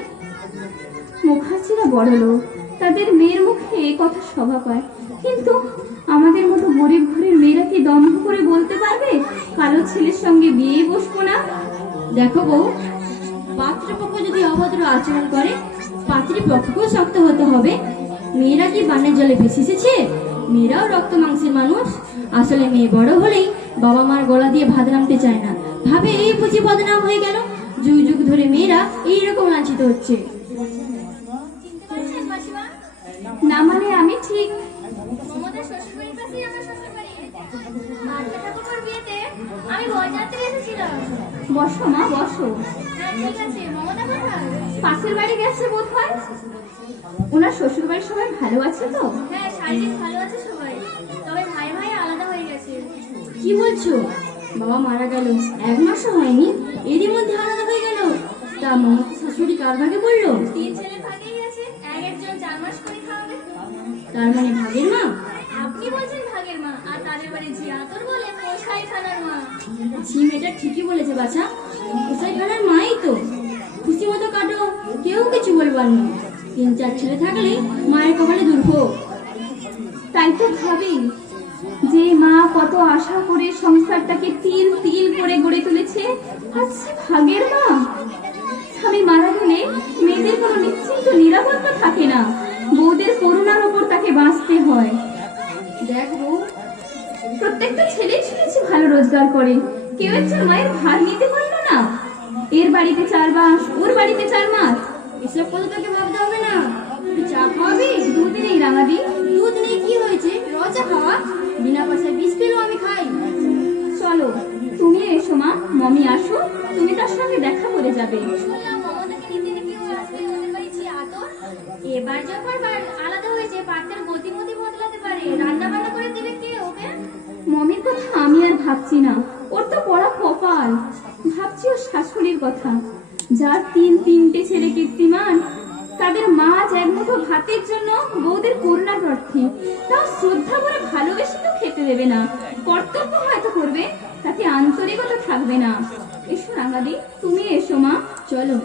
মুখার্জিরা বড় লোক, তাদের মেয়ের মুখে এই কথা শোভা পায়, কিন্তু আমাদের মতো গরিব ঘরের মেয়েরা কি দম্ভ করে বলতে পারবে কালো ছেলের সঙ্গে বিয়ে বসবো না? দেখো বউ, পাত্রপক্ষ যদি অভদ্র আচরণ করে, পাত্রীপক্ষকেও শক্ত হতে হবে। মেয়েরা কি বানের জলে ভেসে এসেছে? মেয়েরাও রক্ত মাংসের মানুষ। আসলে মেয়ে বড় হলেই বাবা মার গলা দিয়ে ভাত নামতে চায় না, ভাবে এই বুঝি বদনাম হয়ে গেল। যুগ যুগ ধরে মেয়েরা এইরকম লাঞ্ছিত হচ্ছে। চিনতে পারছেন মাসিমা? না মানে আমি ঠিক মমতার শ্বশুরবাড়ির পাশেই আমার শ্বশুরবাড়ি। মার্কা ঠাকুরপোর বিয়েতে আমি বরযাত্রী এসেছিলাম। বসো মা, বসো। হ্যাঁ ঠিক আছে, মমতা কোথায়? পাশের বাড়ি গেছে বোধ হয়। ওনার শ্বশুর বাড়ির সবাই ভালো আছে তো? হ্যাঁ, শারীরিক ভালো আছে সবাই, তবে ভাই ভাই আলাদা হয়ে গেছে। কি বলছো? বাবা মারা গেল 1 মাসও হয়নি, এরই মধ্যে আলাদা হয়ে গেল? তা মমতা শাশুড়ি কার ভাগে পড়লো? 3 ছেলের ভাগেই গেছে, একজন 4 মাস করে খাওয়াবে। তার মানে ভাগের মা? আপনি বলছেন ভাগের মা, আর তাদের বাড়ি জিয়াতর বলে পোষাই খানার মা। ঝি মেয়েটা ঠিকই বলেছে বাছা, কোথায় খানার মাই তো। খুশি মতো কাটো, কেউ কিছু বলবার নেই। 3-4 ছেলে থাকলে মায়ের কপালে দুর্ভোগ। তাই তো ভাবি, যে মা কত আশা করে সংসারটাকে তিল তিল করে গড়ে তুলেছে, আচ্ছা ভাগের মা। স্বামী মারা গেলে মেয়েদের কোনো নিশ্চিন্ত নিরাপত্তা থাকে না, বউদের করুণার উপর তাকে বাঁচতে হয়। দেখো, প্রত্যেকটা ছেলে শুনেছি ভালো রোজগার করে, কেউ একজন মায়ের ভার নিতে পারলো না। এর বাড়িতে 4 মাস, ওর বাড়িতে 4 মাস, এসব কথা তোকে ভাবতে হবে না। তুই চা খাওয়াবি? দুধ নেই রাঙাদি। দুধ নেই কি হয়েছে, রচা খাওয়া। বিনা পয়সায় 20 পেলেও আমি খাই। চলো তুমি এসো মা, মমি আসো, তুমি তার সঙ্গে দেখা করে যাবে। শুনলাম মমতাকে নিতে নাকি ও আসবে ওদের বাড়ি জিয়াতর। এবার যখন আলাদা হয়েছে, পাত্রের গতিমতি বদলাতে পারে। রান্না বান্না করে দেবে কে ওকে? মমির কথা আমি আর ভাবছি না, ওর তো পড়া কপাল। ভাবছি ওর শাশুড়ির কথা, যার 3-3টে ছেলে কীর্তিমান, তাদের মা আজ এক মুঠো ভাতের জন্য বউদের করুণা প্রার্থী, তাও শ্রদ্ধা করে ভালোবেসে তো খেতে দেবে না। কর্তব্য হয়তো করবে, তাতে আন্তরিকতা থাকবে না। এসো রাঙাদি, তুমি এসো মা, চলো।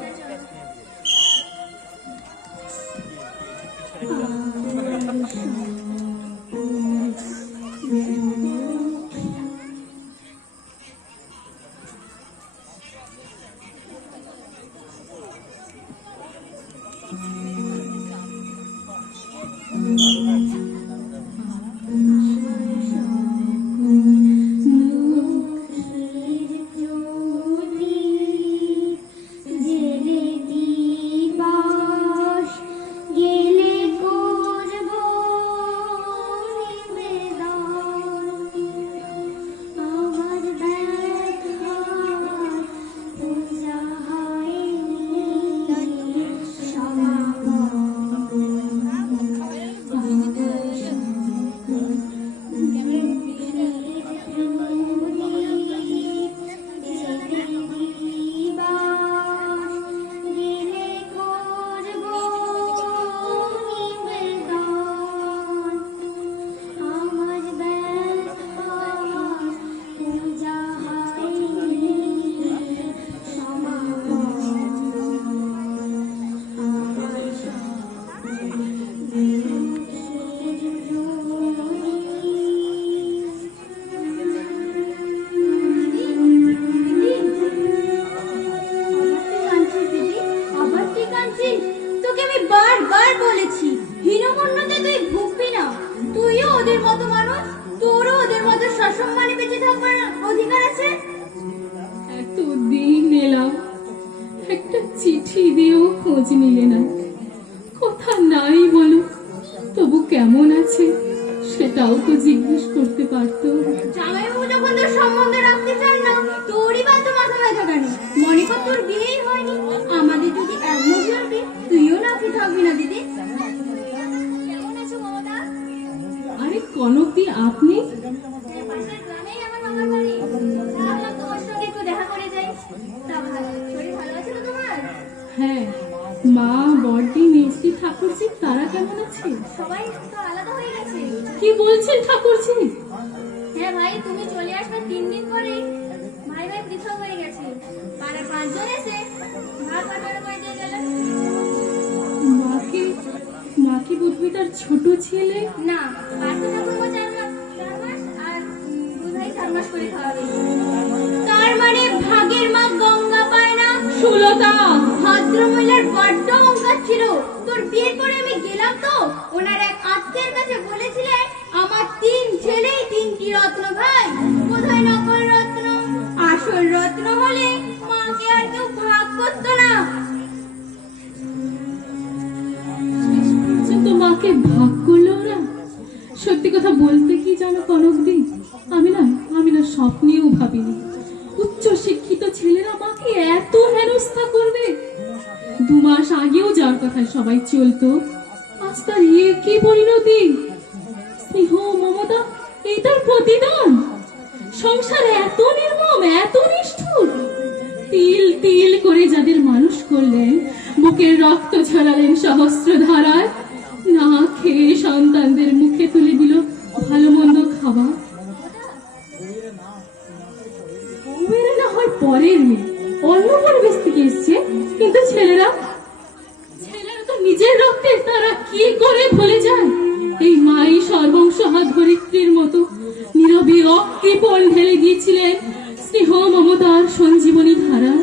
জেলে খোঁজ নিলে না? কথা নাই বলো, তবু কেমন আছে সেটাও তো জিজ্ঞেস করতে পারতো। জামাইবাবু যখন তোর সম্বন্ধ রাখতে চান না, তোরই বা তো মাথা ব্যথা কেন? মনে কর তোর বিয়েই হয়নি, আমাদের যদি এক মজুরকে তুইও নাকি থাকবি না দিদি। কেমন আছো মমতা? আরে কনকদি, আপনি? পাশের গ্রামেই আমার মামার বাড়ি। ভাবলাম তোমার সঙ্গে একটু দেখা করে যাই। তা ভালো, শরীর ভালো আছে তো তোমার? হ্যাঁ, মা, বড়দি, মেজদি, ঠাকুরজি তারা কেমন আছে? সবাই তো আলাদা হয়ে গেছে। কি বলছেন ঠাকুরজি? হ্যাঁ ভাই, তুমি চলে আসবে 3 দিন পরে। ভাই ভাই পৃথক হয়ে গেছে। পাড়ার 5 জন এসে ভাগ বাটোয়ারা করে দিয়ে গেলেন। মাকে বোধহয় তার ছোট ছেলে। না, পার্থ ঠাকুরমা 4 মাস আর 2 ভাই 4 মাস করে খাওয়াবে। তার মানে ভাগের মা গঙ্গা পায় না। সুলতা, ভদ্রমহিলার বড্ড অহংকার ছিল। তোর বিয়ের পরে আমি গেলাম তো, ওনার এক আত্মীয়ের কাছে বলেছিলেন আমার 3 ছেলেই 3টি রত্ন ভাই। বোধহয় নকল রত্ন, আসল রত্ন হলে মাকে আর কেউ ভাগ করতো না। কিন্তু মাকে ভাগ করলো ওরা। সত্যি কথা বলতে কি জানো কনকদি, আমি না স্বপ্নেও ভাবিনি উচ্চ শিক্ষিত ছেলেরা মাকে এত হেনস্থা করবে। 2 মাস আগেও যার কথায় সবাই চলতো, আজ তার কি পরিণতি! স্নেহ মমতা এই তার প্রতিদান। সংসার এত নির্মম, এত নিষ্ঠুর। তিল তিল করে যাদের মানুষ করলেন, বুকের রক্ত ঝরালেন সহস্র ধারায়, না খেয়ে সন্তানদের মুখে তুলে দিল ভালো মন্দ খাবার। বউয়েরা না হয় পরের মেয়ে, অন্য পরিবেশ থেকে এসছে, কিন্তু ছেলেরা তো নিজের রক্তের, তারা কি করে ভুলে যায় এই মাই সর্বংসহা ধরিত্রীর মতো নীরবে অকৃপণ ঢেলে দিয়েছিলেন স্নেহ মমতার সঞ্জীবনী ধারা।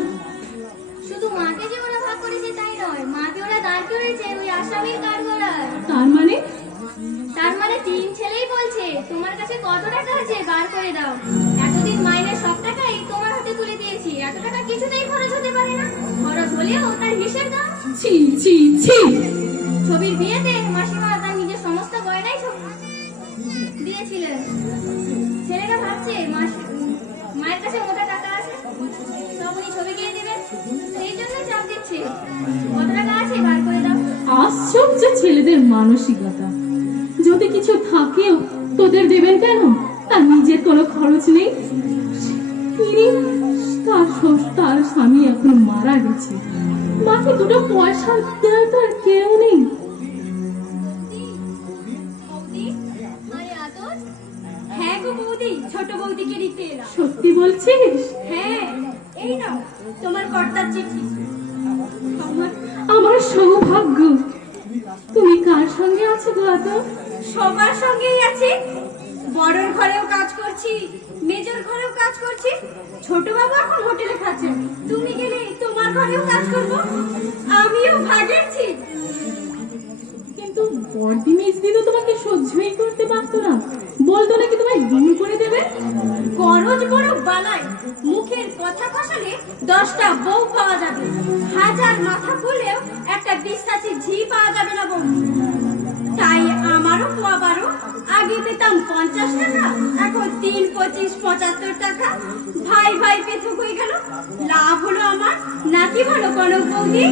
শুধু মাকে যে ওরা ভাগ করেছে তাই নয়, মাকে ওরা দাঁড় করেছে ওই আসামির কাঠগড়ায়। তার মানে 3 ছেলেই বলছে তোমার কাছে কত টাকা আছে বার করে দাও। এতদিন মাইনের সব টাকাই তোমার হাতে তুলে দিয়েছি, এত টাকা কিছুতেই খরচ হতে পারে না। খরচ হলেও তার হিসেব দাও। ছি ছি ছি। ছবির বিয়েতে মাসিমা তার নিজের সমস্ত গয়নাই দিয়েছিলেন। ছেলেরা ভাবছে মায়ের কাছে মোটা টাকা আছে, সব উনি ছবি গিয়ে দেবেন, সেই জন্য চাপ দিচ্ছে কত টাকা আছে বার করে দাও। আশ্চর্য ছেলেদের মানসিকতা। যদি কিছু থাকেও তোদের দেবেন কেন? তার নিজের কোনো খরচ নেই। তার স্বামী এখন মারা গেছে, মাকে 2 পয়সা দেওয়ার তো আর কেউ নেই। হ্যাঁ গো বৌদি, ছোট বৌদিকে দিতে এলাম। সত্যি বলছিস? হ্যাঁ, এই নাও তোমার কর্তার চিঠি। আমার সৌভাগ্য। তুমি কার সঙ্গে আছো গো? সবার সঙ্গেই আছি। বড়র ঘরেও কাজ করছি, মেজর ঘরেও কাজ করছি। ছোট বাবু এখন হোটেলে খাচ্ছে, তুমি গেলে তোমার ঘরেও কাজ করব। আমিও ভাগেছি। কিন্তু বড়দি মেজদি তো তোমাকে সহ্যই করতে পারতো না, বলতো নাকি তোমায় দূর করে দেবে। গরজ বড় বালাই, মুখের কথা ফসালে 10টা বউ পাওয়া যাবে, 1000 মাথা খুলেও একটা বিশ্বাসী ঝি পাওয়া যাবে না বউ। তাই আমারও পোয়া 12। আগে পেতাম 50 টাকা, এখন 3, 25, 75 টাকা। ভাই ভাই পৃথক হয়ে গেল, লাভ হলো আমার নাকি বলো কনক বৌদি?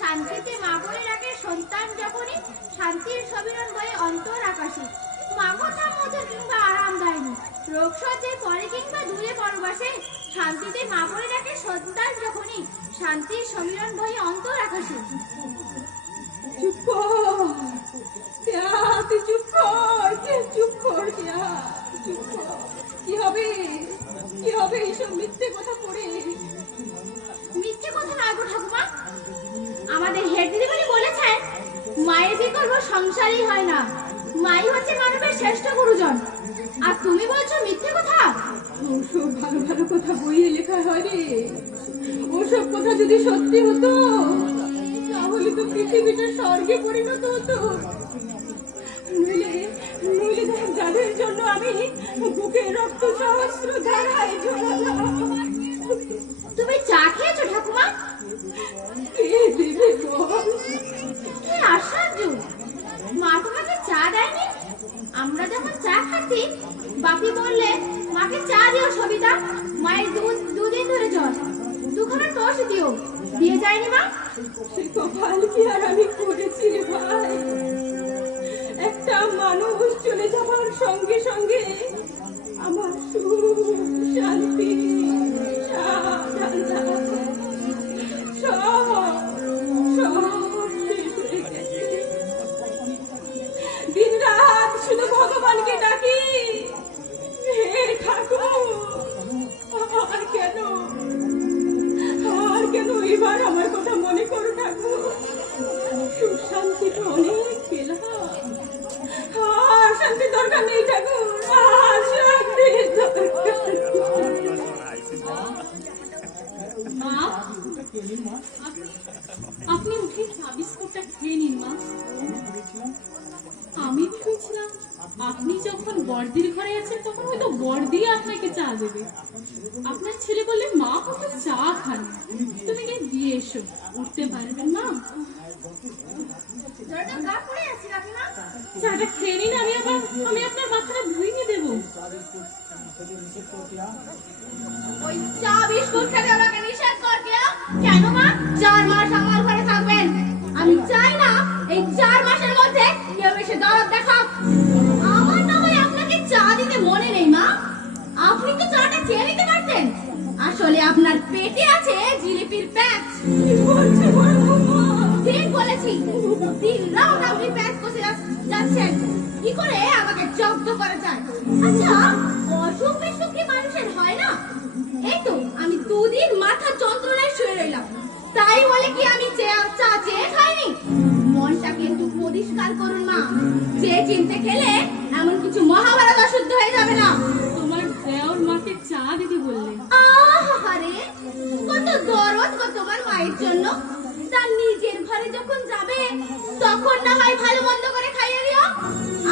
শান্তিতে মা বলে ডাকে সন্তান যখনই, শান্তির সমীরণ বয়ে অন্তর আকাশে। মাগো মজা কিংবা আরাম দেয়নি, রোগ সজ্জায় পরে কিংবা দূরে পরবাসে। শান্তিতে মা বলে ডাকে সন্তান যখনই, শান্তির সমীরণ বয়ে অন্তর আকাশে। চুপ কর, তুই চুপ কর, চুপ কর, চুপ কর। কি হবে এইসব মিথ্যে কথা পড়ে? মিথ্যে কথা নয় গো ঠাকুমা, আমাদের হেড দিদিমণি বলেছেন বলবো সংসারই হয় না। মাই হচ্ছে মানবের শ্রেষ্ঠ গুরুজন, আর তুমি বলছো মিথ্যে কথা। ওসব ভালো ভালো কথা বইয়ে লেখা হয় রে। ওসব কথা যদি সত্যি হতো তাহলে তো পৃথিবীটা স্বর্গে পরিণত হতো। নইলে নইলে দেখ, যাদের জন্য আমি বুকে রক্ত সহস্র ধারায় ঝরালাম। তুমি চা খেয়েছো ঠাকুমা? কে দেবে বল? কি আশ্চর্য, মা তোমাকে চা দেয়নি? আমরা যখন চা খাচ্ছি বাপি বললে মাকে চা দিও সবিতা, মায়ের দুদিন ধরে জ্বর, দুখানা টোস্ট দিও। দিয়ে যায়নি মা? সে কপাল কি আর আমি করেছি রে ভাই। একটা মানুষ চলে যাবার সঙ্গে সঙ্গে আমার সুখ শান্তি স্বাধীনতা সব শেষ হয়ে গেছে। দিন রাত শুধু ভগবানকে ডাকি, হে ঠাকুর আর কেন এবার আমার কথা মনে করো ঠাকুর। সুখ শান্তি তো অনেক পেলাম, আর শান্তি দরকার নেই ঠাকুর, আর শান্তি মা, আপনি উঠে চা বিস্কুটটা খেয়ে নিন মা। আমি ভেবেছিলাম আপনি যখন বড়দির ঘরে আছেন তখন হয়তো বড়দি আপনাকে চা দেবে। আপনার ছেলে বললে মা কত চা খান, তুমি গিয়ে দিয়ে এসো। উঠতে পারবেন মা? জ্বরটা গা পড়ে আছে কাকিমা। চাটা খেয়ে নিন, আমি আপনার মাথাটা ধুইয়ে দেবো। ওই চা বিস্কুট খেতে ওনাকে নিষেধ কর কেউ। কেন মা? 4 মাস আমার ঘরে থাকবেন। আমি চাই না এই 4 মাসের মধ্যে কেউ এসে দরদ দেখাক। আমার না হয় আপনাকে চা দিতে মনে নেই মা, আপনি তো চাটা চেয়ে নিতে পারতেন। আসলে আপনার পেটে আছে জিলিপির প্যাচ। কি বলছে বড় বৌমা? ঠিক বলেছি, দিন রাত আপনি প্যাচ কষে যাচ্ছেন। কি করে আমাকে জব্দ করা যায়? আচ্ছা, অসুখ বিসুখ কি মানুষের হয় না? এই তো আমি 2 দিন মাথা যন্ত্রণায় শুয়ে রইলাম, তাই বলে কি আমি চা চেয়ে খাইনি? মনটাকে একটু পরিষ্কার করুন মা, যে চিনতে খেলে এমন কিছু মহাভারত অশুদ্ধ হয়ে যাবে না। তোমার দেওর মাকে চা দিতে বললেন। আহারে, কত দরদ গো তোমার মায়ের জন্য। তার নিজের ঘরে যখন যাবে তখন না হয় ভালো মন্দ করে খাইয়ে দিও।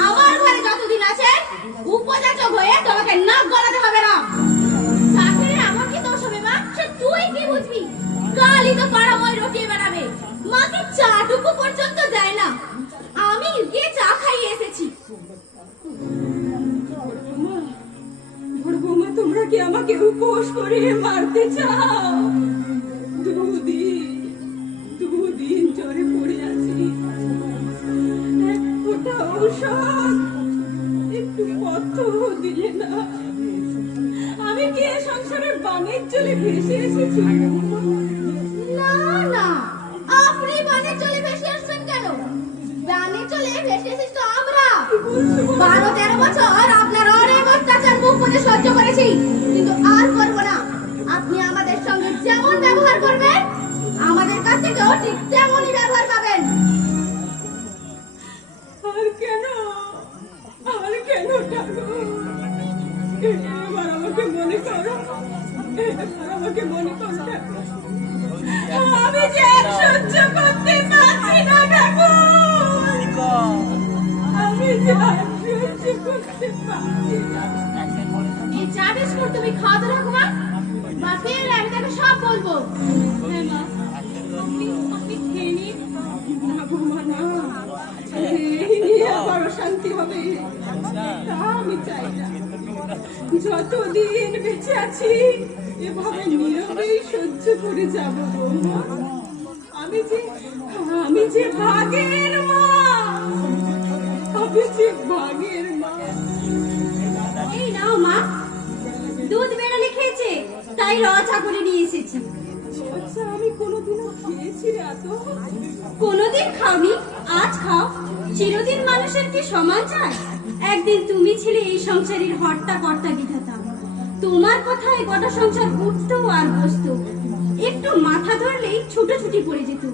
আমার ঘরে যতদিন আছে উপযাচক হয়ে তোমাকে নাক গলাতে হবে না। চাকরি আমার কি দোষ হবে মা? সে তুই কি বুঝবি? কালই তো পাড়াময় রুটি বানাবে, মাকে চাটুকু পর্যন্ত দেয় না। আমি গিয়ে চা খাইয়ে এসেছি। বড় বৌমা, তোমরা কি আমাকে উপোস করিয়ে মারতে চাও? 2 দিন জ্বরে পড়ে আছি, এক ফোঁটা ঔষধ একটু পথ্য দিলে না। আমি কি এ সংসারের বানের জলে ভেসে এসেছি? না না, আপনি বানে চলে ভেসে আসছেন কেন? বানে চলে ভেসে এসেছি তো আমরা। 12-13 বছর আপনার অনেক অত্যাচার মুখ বুজে সহ্য করেছি, কিন্তু আর করবো না। আপনি আমাদের সঙ্গে যেমন ব্যবহার করবেন আমাদের কাছ থেকেও ঠিক তেমনই ব্যবহার পাবেন। আর কেন ঠাকুর? এবার আমাকে মনে করো, ঠাকুর। আমি যে আর সহ্য করতে পারছি না ঠাকুর, আমি যে আর সহ্য করতে পারছি না। এই চা বিস্কুট তুমি খাওয়াতে থাকো মা, বাকি এলে আমি তাকে সব বলবো। হ্যাঁ মা, আপনি খেয়ে নিন। না বৌমা, না, এই নিয়ে আবার অশান্তি হবে তা আমি চাই না। যতদিন বেঁচে আছি এভাবে নীরবেই সহ্য করে যাব বৌমা। আমি যে ভাগের মা, এই নাও মা, দুধ বেড়ালে খেয়েছে তাই রচা করে নিয়ে এসেছি। আচ্ছা, আমি কোনোদিনও খেয়েছি রে এত? কোনোদিন খাওনি, আজ খাও। চিরদিন মানুষের কি সমান চায়? একদিন তুমি ছিলে এই সংসারের হর্তা কর্তা বিধাতা, তোমার কথায় গোটা সংসার উঠতো আর বসতো, একটু মাথা ধরলেই ছুটোছুটি পড়ে যেত।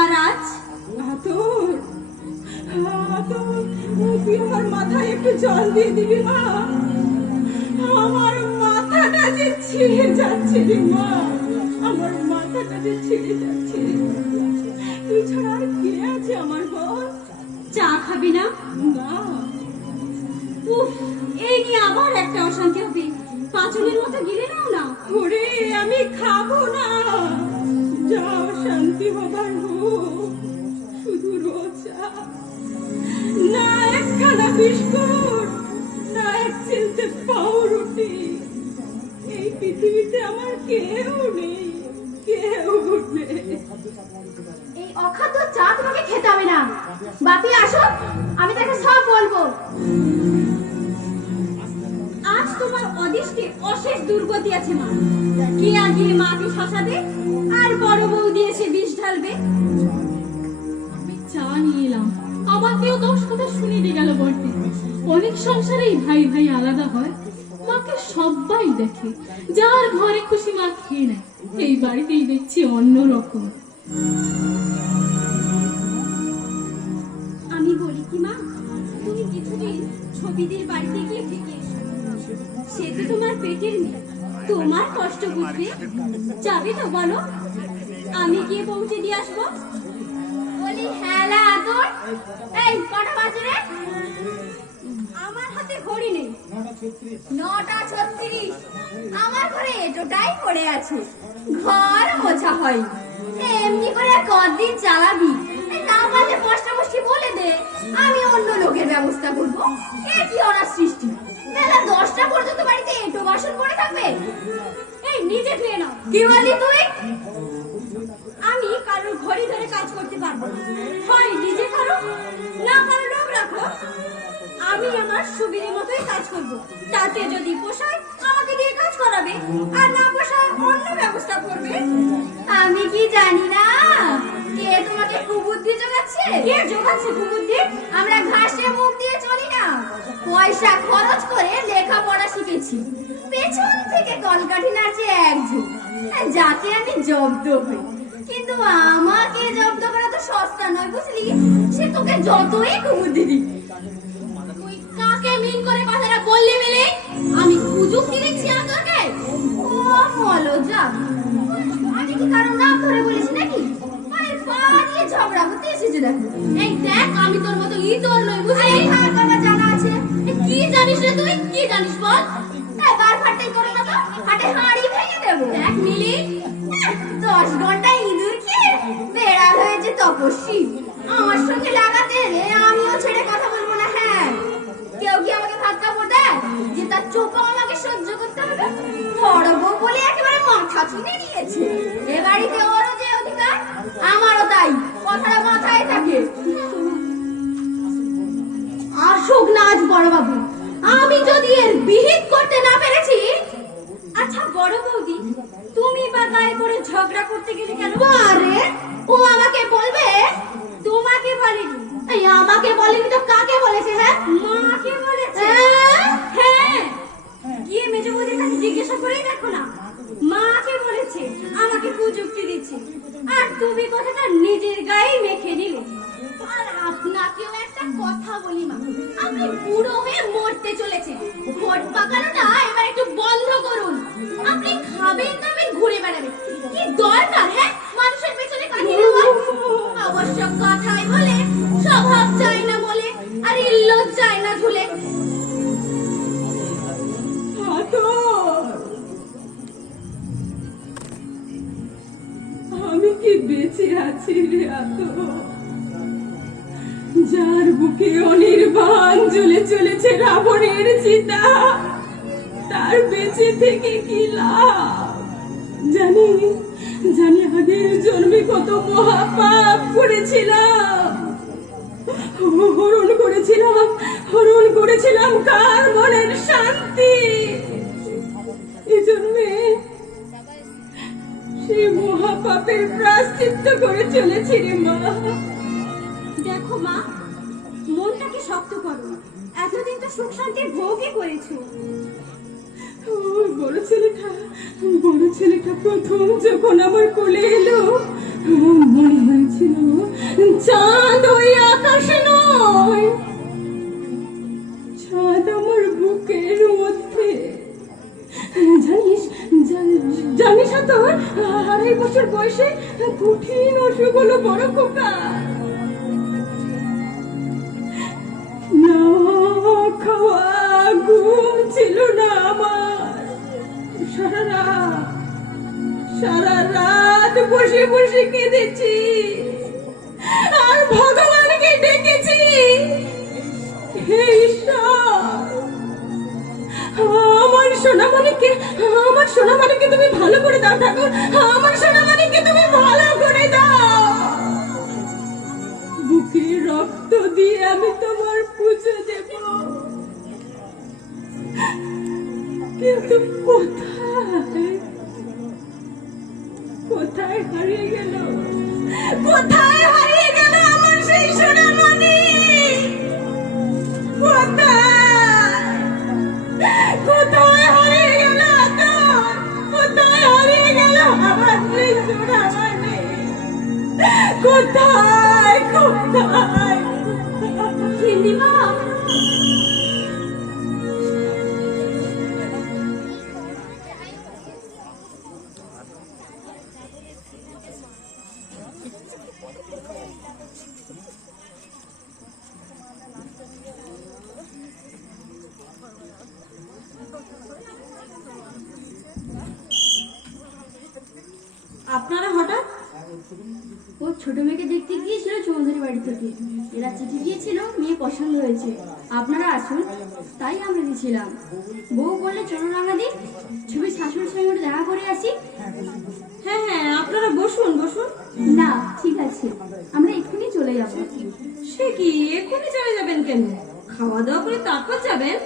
আর আজ তো তুই আমার মাথায় একটু জল দিয়ে দিবি মা, আমার মাথাটা যে ছিঁড়ে যাচ্ছে রে মা, আমার মাথাটা যে ছিঁড়ে যাচ্ছে। তুই ছাড়া আর কে আছে আমার বল? চা খাবি না? না। উফ, এই নিয়ে আবার একটা অশান্তি হবে। পাঁচনের মতো গিলে নাও না। ওরে আমি খাবো না, যা শান্তি হবার হোক, শুধু রোজা, না একখানা বিস্কুট, না এক চিলতে পাউরুটি। এই পৃথিবীতে আমার কেউ নেই, কেউ নেই। এই অখাদ্য চা তোমাকে খেতে হবে না। বাপি আসো, আমি তাকে সব বলবো। আজ তোমার অদৃষ্টে অশেষ দুর্গতি আছে মা। কে আগে মাকে শাসাবে আর বড় বৌদি এসে বিষ ঢালবে। আমি চা নিয়ে এলাম, আমাকেও 10 কথা শুনিয়ে গেল বটে। অনেক সংসারেই ভাই ভাই আলাদা হয়, মাকে সবাই দেখে, যার ঘরে খুশি মা খেয়ে নেয়। এই বাড়িতেই দেখছি অন্যরকম। আমি বলি কি মা, তুমি কিছুদিন ছবিদের বাড়িতে গিয়ে থেকে এসো। সে তো তোমার পেটের মেয়ে, তোমার কষ্ট বুঝবে। যাবে তো বলো? আমি গিয়ে পৌঁছে দিয়ে আসবো। বলি হ্যালা আদর, এই কটা বাজে রে? আমার হাতে ঘড়ি নেই। 9:36। আমার ঘরে এটোটাই পড়ে আছে, ঘর মোছা হয়। এমনি করে আর কদিন চালাবি? না পারলে কষ্টামষ্টি বলে দে, আমি অন্য লোকের ব্যবস্থা করবো। এ কি অনার সৃষ্টি! বেলা 10টা পর্যন্ত বাড়িতে এটো বাসন পড়ে থাকবে। এই নিজে ধুয়ে নাও। কি বললি তুই? আমি কারোর ঘড়ি ধরে কাজ করতে পারবো না। হয় নিজে করো, না পারো লোক রাখো। আমি আমার সুবিধে মতোই কাজ করব। তাতে যদি পোষায় আমাকে দিয়ে কাজ করাবে, আর না পোষায় অন্য ব্যবস্থা করবে। আমি কি জানি না কে তোমাকে কুবুদ্ধি জোগাচ্ছে? কে জোগাচ্ছে কুবুদ্ধি? আমরা ঘাসে মুখ দিয়ে চলি না, পয়সা খরচ করে লেখাপড়া শিখেছি। পেছন থেকে কলকাঠি নাচে একজন, যাতে আমি জব্দ হই। কিন্তু আমাকে জব্দ করা তো সস্তা নয়, বুঝলি? সে তোকে যতই কুবুদ্ধি দিই। তুই কাকে মিন করে কথাটা বললি মিলে? আমি কুযুক্তি দিচ্ছি তোকে? ও মলজা, আমি কি কারণ নাম ধরে বলেছি নাকি? আরে পা দিয়ে ঝগড়া করতে এসেছে দেখো। এই দেখ, আমি তোর মতো ইতর নই, বুঝলি? এই হার বাবা জানা আছে। কি জানিস রে তুই? কি জানিস বল? বার ফাটাই করে না তো, হাটে হাঁড়ি ভেঙে দেবো। দেখ মিলি, 10 ঘন্টা ইঁদুর খেয়ে বেড়াল হয়েছে তপস্বী। আমার সঙ্গে লাগাতে রে, আমিও ছেড়ে কথা বলবো না। হ্যাঁ, কেউ কি আমাকে ভাত কাপড় দেয় যে তার চোপা আমাকে সহ্য করতে হবে? বড় বউ বলে একেবারে মাথা ছুঁড়ে দিয়েছে। এ বাড়িতে ওরও যে অধিকার, আমারও তাই। কথাটা মাথায় থাকে। আসুক না আজ বড় বাবু। আমি যদি এর বিহিত করতে না পেরেছি। আচ্ছা বড় বৌদি, তুমি বা গায়ে পড়ে ঝগড়া করতে গেলে কেন? আরে ও আমাকে বলবে, তোমাকে বলেনি। এই আমাকে বলেনি তো কাকে বলেছে? হ্যাঁ, মাকে বলেছে। হ্যাঁ, গিয়ে মেজো বৌদির কাছে জিজ্ঞাসা করেই দেখো না। মাকে বলেছে, আমাকে কুযুক্তি দিচ্ছে। আর তুমি কথাটা নিজের গায়ে মেখে নিলে। আর আপনাকেও একটা কথা বলি মা, আপনি বুড়ো হয়ে মরতে চলেছেন। ভোট পাকানোটা এবার একটু বন্ধ করুন। আপনি খাবেন দাবেন ঘুরে বেড়াবেন, কি দরকার? হ্যাঁ, মানুষের পেছনে কাটিয়ে দেওয়া। অবশ্য কথাই বলে স্বভাব চাই না বলে, আর ইল্লত চাই না ঝুলে। আমি কি বেঁচে আছি রে আতো? যার বুকে অনির্বাণ জ্বলে চলেছে রাবণের চিতা, তার বেঁচে থেকে কি লাভ? জানি জানি আদের জন্মে কত মহাপাপ করেছিলাম, হরণ করেছিলাম কার মনের শান্তি। এই জন্মে সেই মহাপাপের প্রায়শ্চিত্ত করে চলেছি রে মা। দেখো মা, মনটাকে শক্ত করো। এতদিন তো সুখ শান্তির ভোগই করেছো। বড় ছেলেটা প্রথম যখন আমার কোলে এলো, মনে হয়েছিল চাঁদ ওই আকাশ নয়, আড়াই বছর বয়সে কঠিন অসুখ হলো বড় খোকা। না খাওয়া ঘুম ছিল না আমার। সারা রাত বসে বসে কেঁদেছি আর ভগবানকে ডেকেছি, হে ঈশ্বর, আমার সোনামণিকে তুমি ভালো করে দাও ঠাকুর, আমার সোনামণিকে তুমি ভালো করে দাও। বুকের রক্ত দিয়ে আমি তোমার পুজো দেব, কিন্তু কোথায় হারিয়ে গেল আমার সেই সোনামণি? কোথায় হারিয়ে গেল আমার সেই সোনামণি? কোথায় চিন্দিমা, আপনারা হঠাৎ? ও ছোট মেয়েকে দেখতে গিয়েছিল চৌধুরী বাড়ি থেকে। এরা চিঠি দিয়েছিল, মেয়ে পছন্দ হয়েছে, আপনারা আসুন, তাই আমরা দিয়েছিলাম। বউ বললে চলো রাঙাদি, ছবি শাশুড়ির সঙ্গে একটু দেখা করে আসি। হ্যাঁ, আপনারা বসুন। না ঠিক আছে, আমরা এক্ষুনি চলে যাব। সে কি, এক্ষুনি চলে যাবেন কেন? খাওয়া দাওয়া করে তারপর যাবেন?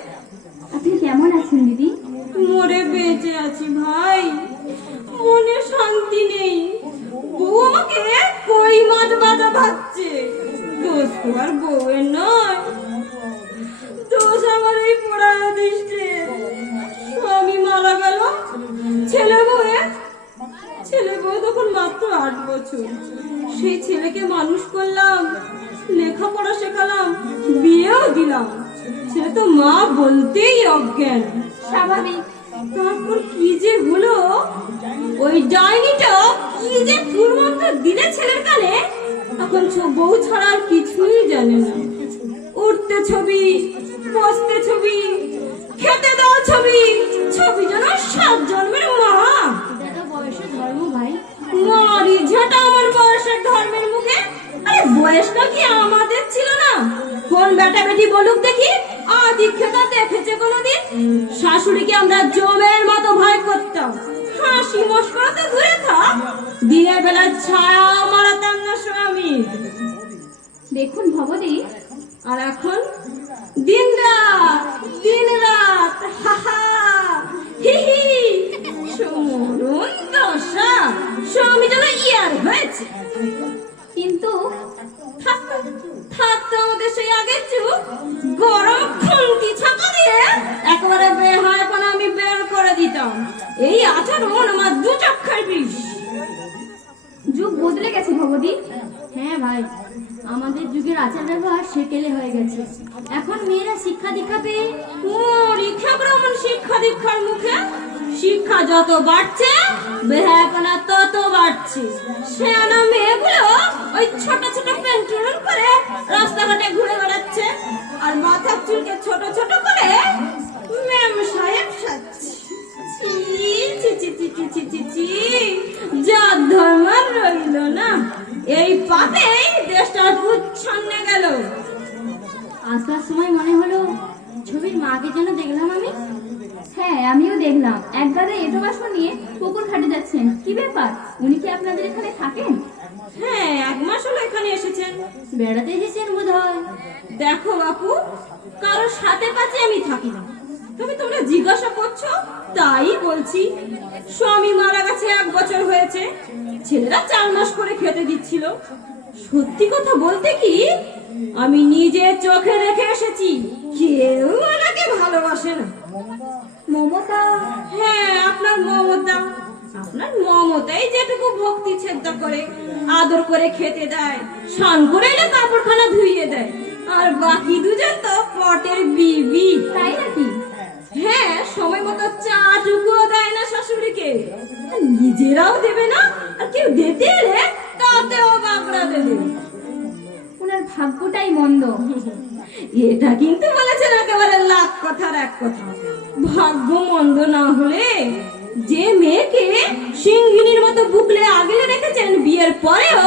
আপনি কেমন আছেন দিদি? মরে বেঁচে আছি ভাই, মনে শান্তি নেই। বউ আমাকে কই মাছ ভাজা ভাজছে। দোষ তো আর বউয়ের নয়, দোষ আমার এই পোড়া দৃষ্টির। স্বামী মারা গেল, ছেলে বউ তখন মাত্র 8 বছর। সেই ছেলেকে মানুষ করলাম, লেখাপড়া শেখালাম, বিয়েও দিলাম। ছেলে তো মা বলতেই অজ্ঞান। স্বাভাবিক। তারপর কি যে হলো, ওই ডাইনিটা কি যে ফুলমন্ত্র দিলে ছেলের কানে, এখন বউ ছাড়া আর কিছুই জানে না। উঠতে ছবি, বসতে ছবি, খেতে দেওয়া ছবি যেন 7 জন্মের মা। এটা তো বয়সের ধর্ম ভাই। মারি ঝাঁটা আমার বয়সের ধর্মের মুখে। আরে বয়সটা কি আমাদের ছিল না? কোন বেটা বেটি বলুক দেখি, আদিক্ষেতা দেখেছে কোনোদিন? শাশুড়িকে আমরা জমের মতো ভয় করতাম, হাসি মস্করা তো দূরে থাক, দিনের বেলা ছায়া মারাতাম না স্বামী। দেখুন ভবদি, আর এখন দিন রাত হাহা হি হি, সমরণ দশা, স্বামী যেন ইয়ার হয়েছে। কিন্তু থাকতো আমাদের সেই আগের যুগ, গরম খুন্তি ছাপা দিয়ে একেবারে বেহায়াপনা আমি বের করে দিতাম। এই আচরণ আমার 2 চক্ষের বিষ। যুগ বদলে গেছে ভবদি। হ্যাঁ ভাই, আমাদের যুগের আচার ব্যবহার সেকেলে হয়ে গেছে। এখন মেয়েরা শিক্ষা দীক্ষা পেয়ে শিক্ষা দীক্ষার মুখে শিক্ষা যত বাড়ছে, বেহায়াপনা তত বাড়ছে। সেনা মেয়েগুলো ওই ছোট ছোট পেন্টুল করে রাস্তাঘাটে ঘুরে বেড়াচ্ছে, আর মাথার চুলকে ছোট ছোট করে ম্যাম সাহেব সাজছে। জাত ধর্ম রইল না, এই পাপেই দেশটা উচ্ছন্নে গেল। আসার সময় মনে হলো ছবির মাকে যেন দেখলাম আমি। হ্যাঁ আমিও দেখলাম, এক দাদা এটো বাসন নিয়ে পুকুর ঘাটে যাচ্ছেন। কি ব্যাপার, উনি কি আপনাদের এখানে থাকেন? হ্যাঁ, 1 মাস হলো এখানে এসেছেন। বেড়াতে এসেছেন বোধ হয়। দেখো বাপু, কারোর সাথে পাচ্ছে আমি থাকি না, তবে তোমরা জিজ্ঞাসা করছো তাই বলছি। স্বামী মারা গেছে 1 বছর হয়েছে, ছেলেরা 4 মাস করে খেতে দিচ্ছিল। সত্যি কথা বলতে কি, আমি নিজে চোখে দেখে এসেছি, কেউ ওনাকে ভালোবাসে না। মমতা? হ্যাঁ, আপনার মমতাই যেটুকু ভক্তি ছেদ করে, আদর করে খেতে দেয়, স্নান করে এলে কাপড়খানা ধুইয়ে দেয়, আর বাকি 2 জন তো পটের বিবি। তাই নাকি? হ্যাঁ, সময় মতো চাটুকুও দেয় না শাশুড়িকে, আর নিজেরাও দেবে না, আর কেউ দিতে এলে তাতেও বাগড়া দেবে। ওনার ভাগ্যটাই মন্দ। এটা কিন্তু বলেছেন একেবারে লাখ কথার এক কথা। ভাগ্য মন্দ না হলে যে মেয়েকে সিংহিনীর মতো বুকলে আগলে রেখেছেন বিয়ের পরেও,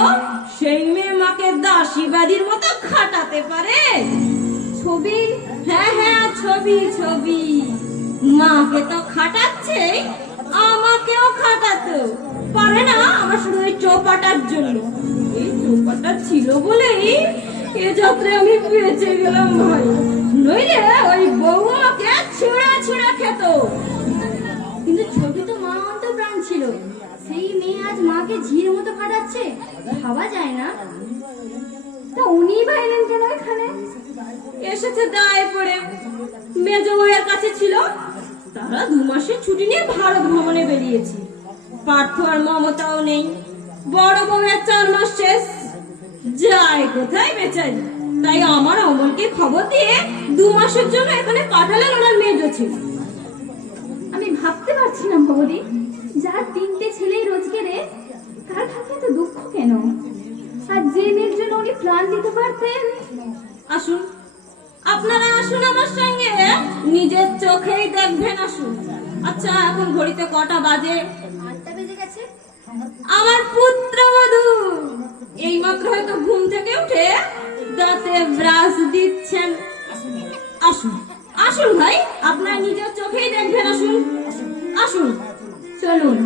সেই মেয়ে মাকে দাসীবাদীর মতো খাটাতে পারে। ছবি হ্যাঁ হ্যাঁ, ছবি ছবি। মাকে তো খাটাচ্ছে, আমাকেও খাটাতো পারে না। আমার শুধু ওই চৌপাটার জন্য, এই চৌপাটা ছিল বলেই এ যাত্রায় আমি বেঁচে গেলাম ভাই, নইলে ওই বউ আমাকে ছিঁড়া ছিঁড়া খেত। কিন্তু ছবি তো মা অন্তঃপ্রাণ ছিল, সেই মেয়ে আজ মাকে ঝির মতো খাটাচ্ছে, ভাবা যায় না। তা উনি বা এলেন কেন এখানে? এসেছে দায়ে পড়ে, মেজ বউয়ের কাছে ছিল। তারা 2 মাসের ছুটি নিয়ে ভারত ভ্রমণে বেরিয়েছে। পার্থ আর মমতাও নেই। বড় বউয়ের 4 মাস শেষ, যায় কোথায় বেচারি। তাই আমার অমলকে খবর দিয়ে 2 মাসের জন্য এখানে পাঠালেন ওনার মেজ ছিল। আমি ভাবতে পারছি না ভবদি, যার 3টে ছেলেই রোজগারে, তার থাকে এত দুঃখ কেন? আর যে মেয়ের জন্য উনি প্রাণ দিতে পারতেন। আসুন, আপনারা আসুন আমার সঙ্গে, নিজের চোখেই দেখবেন। আসুন। আচ্ছা, এখন ঘড়িতে কটা বাজে? 8টা বেজে গেছে। আমার পুত্রবধূ এইমাত্র হয়তো ঘুম থেকে উঠে দাঁতে ব্রাশ দিচ্ছেন। আসুন আসুন ভাই, আপনার নিজের চোখেই দেখবেন। আসুন আসুন। চলুন।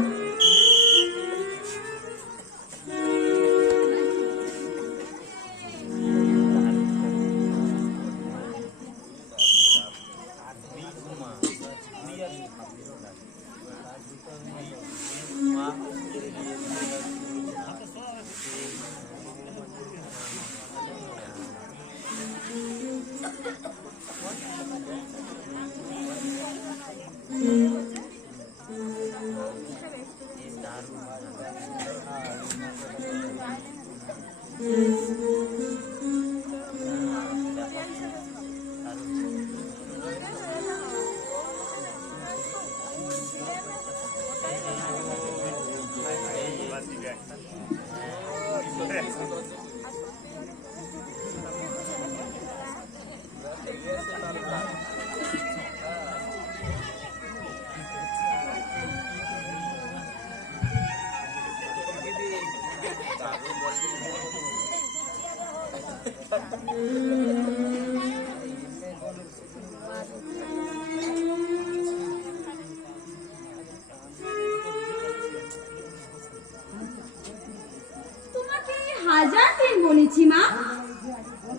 তোমাকে 1000 দিন বলেছি মা,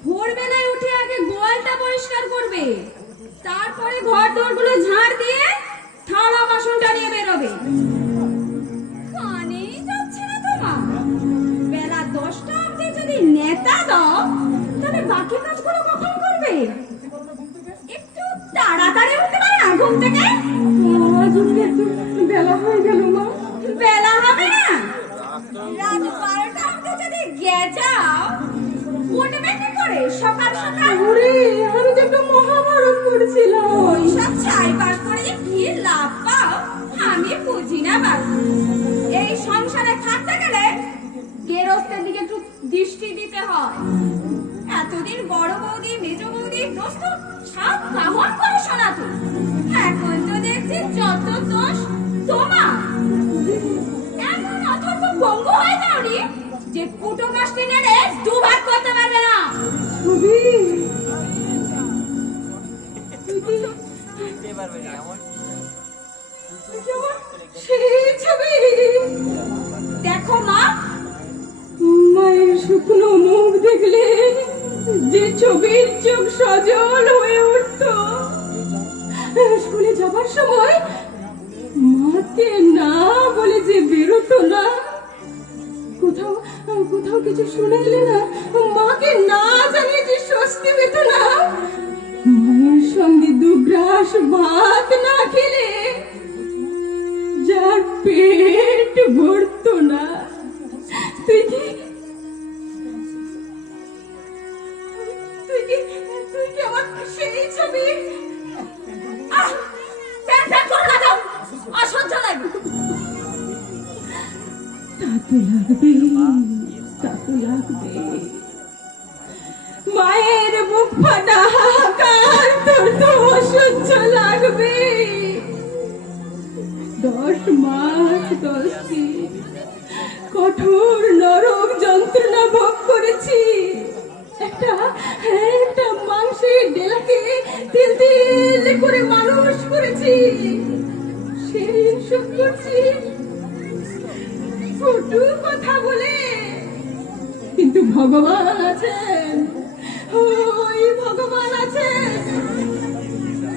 ভোরবেলায় উঠে আগে গোয়ালটা পরিষ্কার করবে, তারপরে ঘর দোরগুলো ঝাড় দিয়ে থালা বাসনটা নিয়ে বেরোবে। কানেই যাচ্ছে না তোমার? বেলা 10টা অবধি যদি নেতা দাও, তাহলে বাকি কাজগুলো কখন করবে? একটু তাড়াতাড়ি উঠতে পারে না ঘুম থেকে? বেলা হয়ে গেল মা। বেলা হবে না? রাত 12টা অবধি যদি গেজাও, উঠবে কি করে সকাল সকাল? আমি তো একটা মহাভারত পড়ছিলাম। ওইসব ছাই পাস করে যে কি লাভ পাও আমি বুঝি না বাবু। এই সংসারে থাকতে গেলে গেরস্তের দিকে একটু দৃষ্টি দিতে হয়। এতদিন বড় বৌদি মেজ বৌদি দোস্ত সব কামন করে শোনাতো, এখন তো দেখছি যত দোষ তোমার। এমন অথর্ব পঙ্গু হয়ে যাওনি যে কুটো কাষ্টি নেড়ে 2 ভাগ করতে পারবে না। দেখো মা, মায়ের শুকনো মুখ দেখলে যে ছবির চোখ সজল হয়ে উঠত। স্কুলে যাবার সময় মাকে না বলে যে বেরোতো না, কোথাও কোথাও কিছু শুনে এলে না মাকে না জানিয়ে যে স্বস্তি পেত না। মায়ের সঙ্গে 2 গ্রাস ভাত না খেলে যার পেট ভরতো না। তুই কি আমার সেই ছবি? তো লাগবে, তা তো লাগবে। মায়ের বুক ফাটা হাহাকার তোর তো অসহ্য লাগবে। 10 মাস 10 দিন কঠোর নরক যন্ত্রণা ভোগ করেছি। একটা মাংসের ডেলাকে তিল তিল করে মানুষ করেছি। সেই শোধ করছি কটু কথা বলে, কিন্তু ভগবান আছেন, ওই ভগবান আছেন।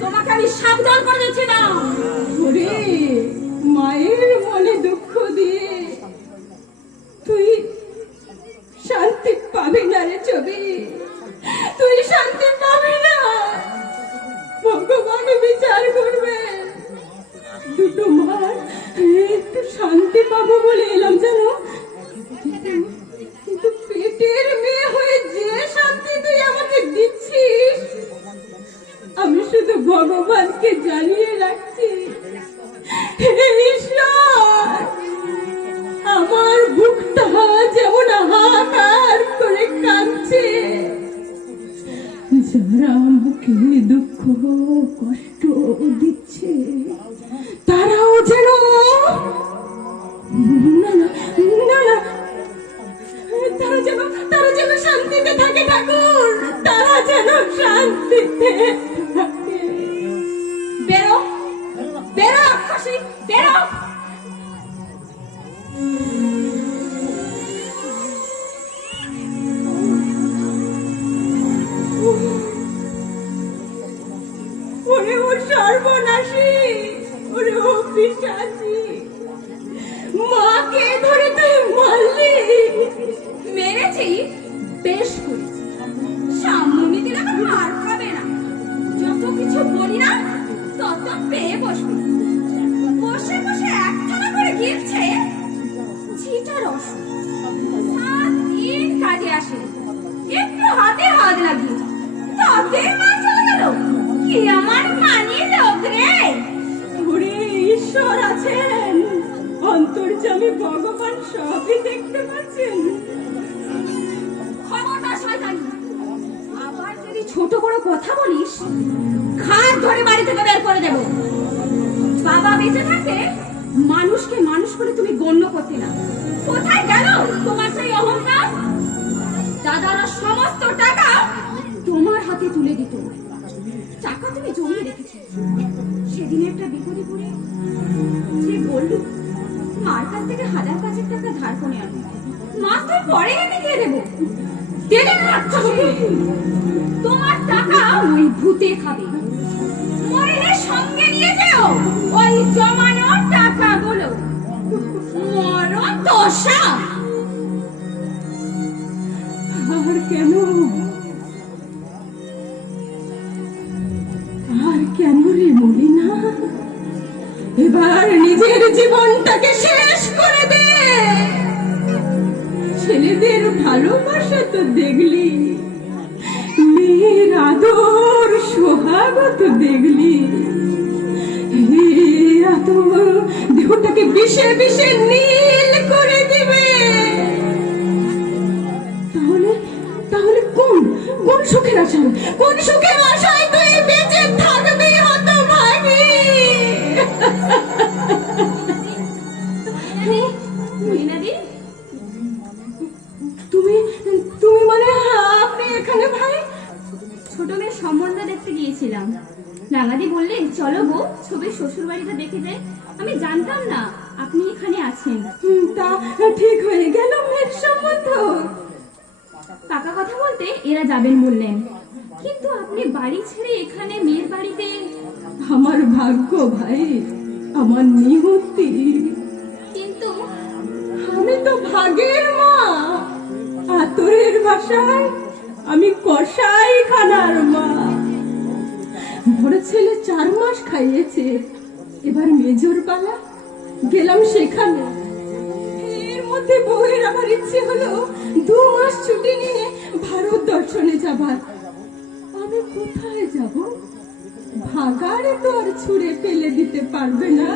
তোমাকে আমি সাবধান করে দিচ্ছি না। ওরে মায়ের মনে দুঃখ দিয়ে তুই শান্তি পাবি না রে ছবি, তুই শান্তি পাবি না। ভগবান বিচার করবে। দুটো মার একটু শান্তি পাবো বলে এলাম জানো, কিন্তু পেটের মেয়ে হয়ে যে শান্তি তুই আমাকে দিচ্ছিস, আমি শুধু ভগবানকে জানিয়ে রাখছি, হে ঈশ্বর, আমার বুকটা যেমন হাহাকার করে কাঁদছে, যারা আমাকে দুঃখ কষ্ট দিচ্ছে তারাও যেন না না না না, তারা যেন শান্তিতে থাকে ঠাকুর, তারা যেন শান্তিতে থাকে। বেরো বেরো রাক্ষসী, বেরো। ওরে ও সর্বনাশী, ওরে ও পিশাচী, মাকে ধরে তুই মারলি। মেরেছি, বেশ করেছি। সামনে দিলে আমার মার খাবে না। যত কিছু বলি না তত পেয়ে বসবে। বসে বসে একখানা করে গিলছে চিটা রস। 7 দিন কাজে আসে, একটু হাতে হাত লাগিয়ে তাতে মা চলে গেল। কি আমার মানি লোক রে। ওরে ঈশ্বর আছেন, অন্তর্যামী ভগবান সবই দেখতে পাচ্ছেন। খবরদার শয়তানি, আবার যদি ছোট বড় কথা বলিস ঘাট ধরে বাড়ি থেকে বের করে দেব। বাবা বেঁচে থাকে মানুষকে মানুষ করে তুমি গণ্য করতে না। কোথায় গেল তোমার সেই অহংকার? দাদারা সমস্ত টাকা তোমার হাতে তুলে দিত। টাকা তুমি জমিয়ে রেখেছো। সেদিন একটা বিপদে পড়ে যে বলল মার কাছ থেকে 1000 টাকা ধার করে আনো, মাস তো পরে আমি দিয়ে দেবো। দেবে না রাক্ষসী। তোমার টাকা ওই ভূতে খাবে। মরলে সঙ্গে নিয়ে যেও ওই জমানো টাকাগুলো। মরণ দশা। আর কেন, আর কেন রে মলিনা, এবার নিজের জীবনটাকে শেষ করে দে। ছেলেদের ভালোবাসা তো দেখলি, মেয়ের আদর সোহাগ তো দেখলি, এত দেহটাকে বিষে বিষে নীল করে দিবে। তাহলে তাহলে কোন কোন সুখের আশায়, কোন সুখের আশায় তুই বেঁচে থাকবি হতভাগী? মীনাদি, তুমি তুমি মানে আপনি এখানে ভাই? ছোট মেয়ের সম্বন্ধ দেখতে গিয়েছিলাম। রাঙাদি বললে চলো গো ছবির শ্বশুর বাড়িটা দেখে যাই। আমি জানতাম না আপনি এখানে আছেন। তা ঠিক হয়ে গেল মেয়ের সম্বন্ধ? পাকা কথা বলতে এরা যাবেন বললেন, কিন্তু আপনি বাড়ি ছেড়ে এখানে মেয়ের বাড়িতে। আমার ভাগ্য ভাই, আমার নিয়তি। কিন্তু আমি তো ভাগের মা, আতরের ভাষায় আমি কষাই খানার মা। বড় ছেলে 4 মাস খাইয়েছে, এবার মেজর পালা, গেলাম সেখানে। এর মধ্যে বউয়ের আবার ইচ্ছে হলো 2 মাস ছুটি নিয়ে ভারত দর্শনে যাবার। আমি কোথায় যাব? ভাগাড়ে তো আর ছুঁড়ে ফেলে দিতে পারবে না,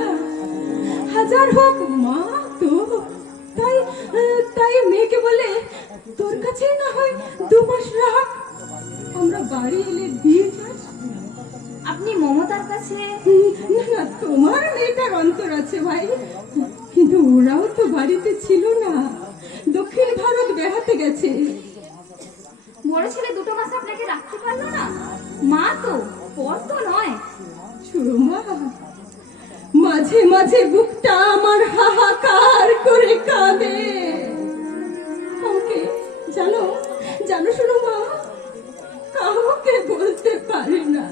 হাজার হোক মা তো। তাই বাড়ি এলে দিয়ে যাস। আপনি মমতার কাছে না না, তোমার মেয়েটার অন্তর আছে ভাই, কিন্তু ওরাও তো বাড়িতে ছিল না, দক্ষিণ ভারত বেড়াতে গেছে। বড় ছেলে 2 মাস আপনাকে রাখতে পারলো না? মা তো, পর তো নয়। সুরমা, মাঝে মাঝে বুকটা আমার হাহাকার করে কাঁদে। ওকে জানো জানো সুরমা, কাউকে বলতে পারি না।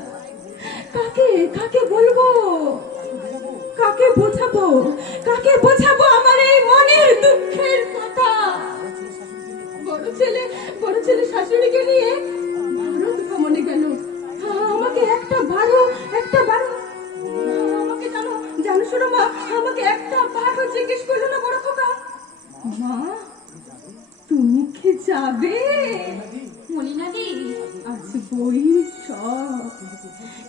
কাকে কাকে বলবো, কাকে বোঝাবো, কাকে বোঝাবো আমার এই মনের দুঃখের কথা। বড় ছেলে শাশুড়িকে নিয়ে ভারত ভ্রমণে গেল। আমাকে একটা বারো আমাকে জানো জানো সুরমা, আমাকে একটা বারো জিজ্ঞেস করলো না বড় খোকা, মা তুমি কি যাবে? মলিনাদি, আসবই সব,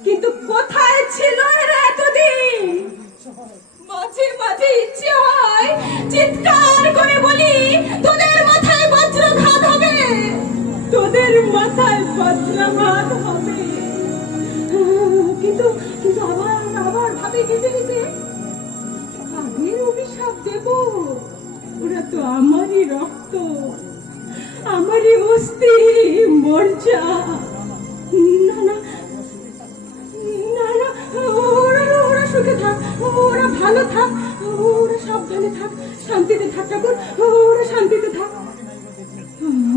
কিন্তু কোথায় ছিল এরা এতদিন? মাঝে মাঝে ইচ্ছে হয় চিৎকার করে বলি, তোদের মাথায় বজ্রাঘাত হবে, তোদের মাথায় বজ্রাঘাত হবে। কিন্তু কিন্তু আবার ভাবে কেঁদে কেঁদে, কাদের অভিশাপ দেব? ওরা তো আমারই রক্ত, আমারই অস্থি মর্যা। না না না না, ওরা সুখে থাক, ওরা ভালো থাক, ওরা সাবধানে থাক, শান্তিতে থাক ঠাকুর, ওরা শান্তিতে থাক।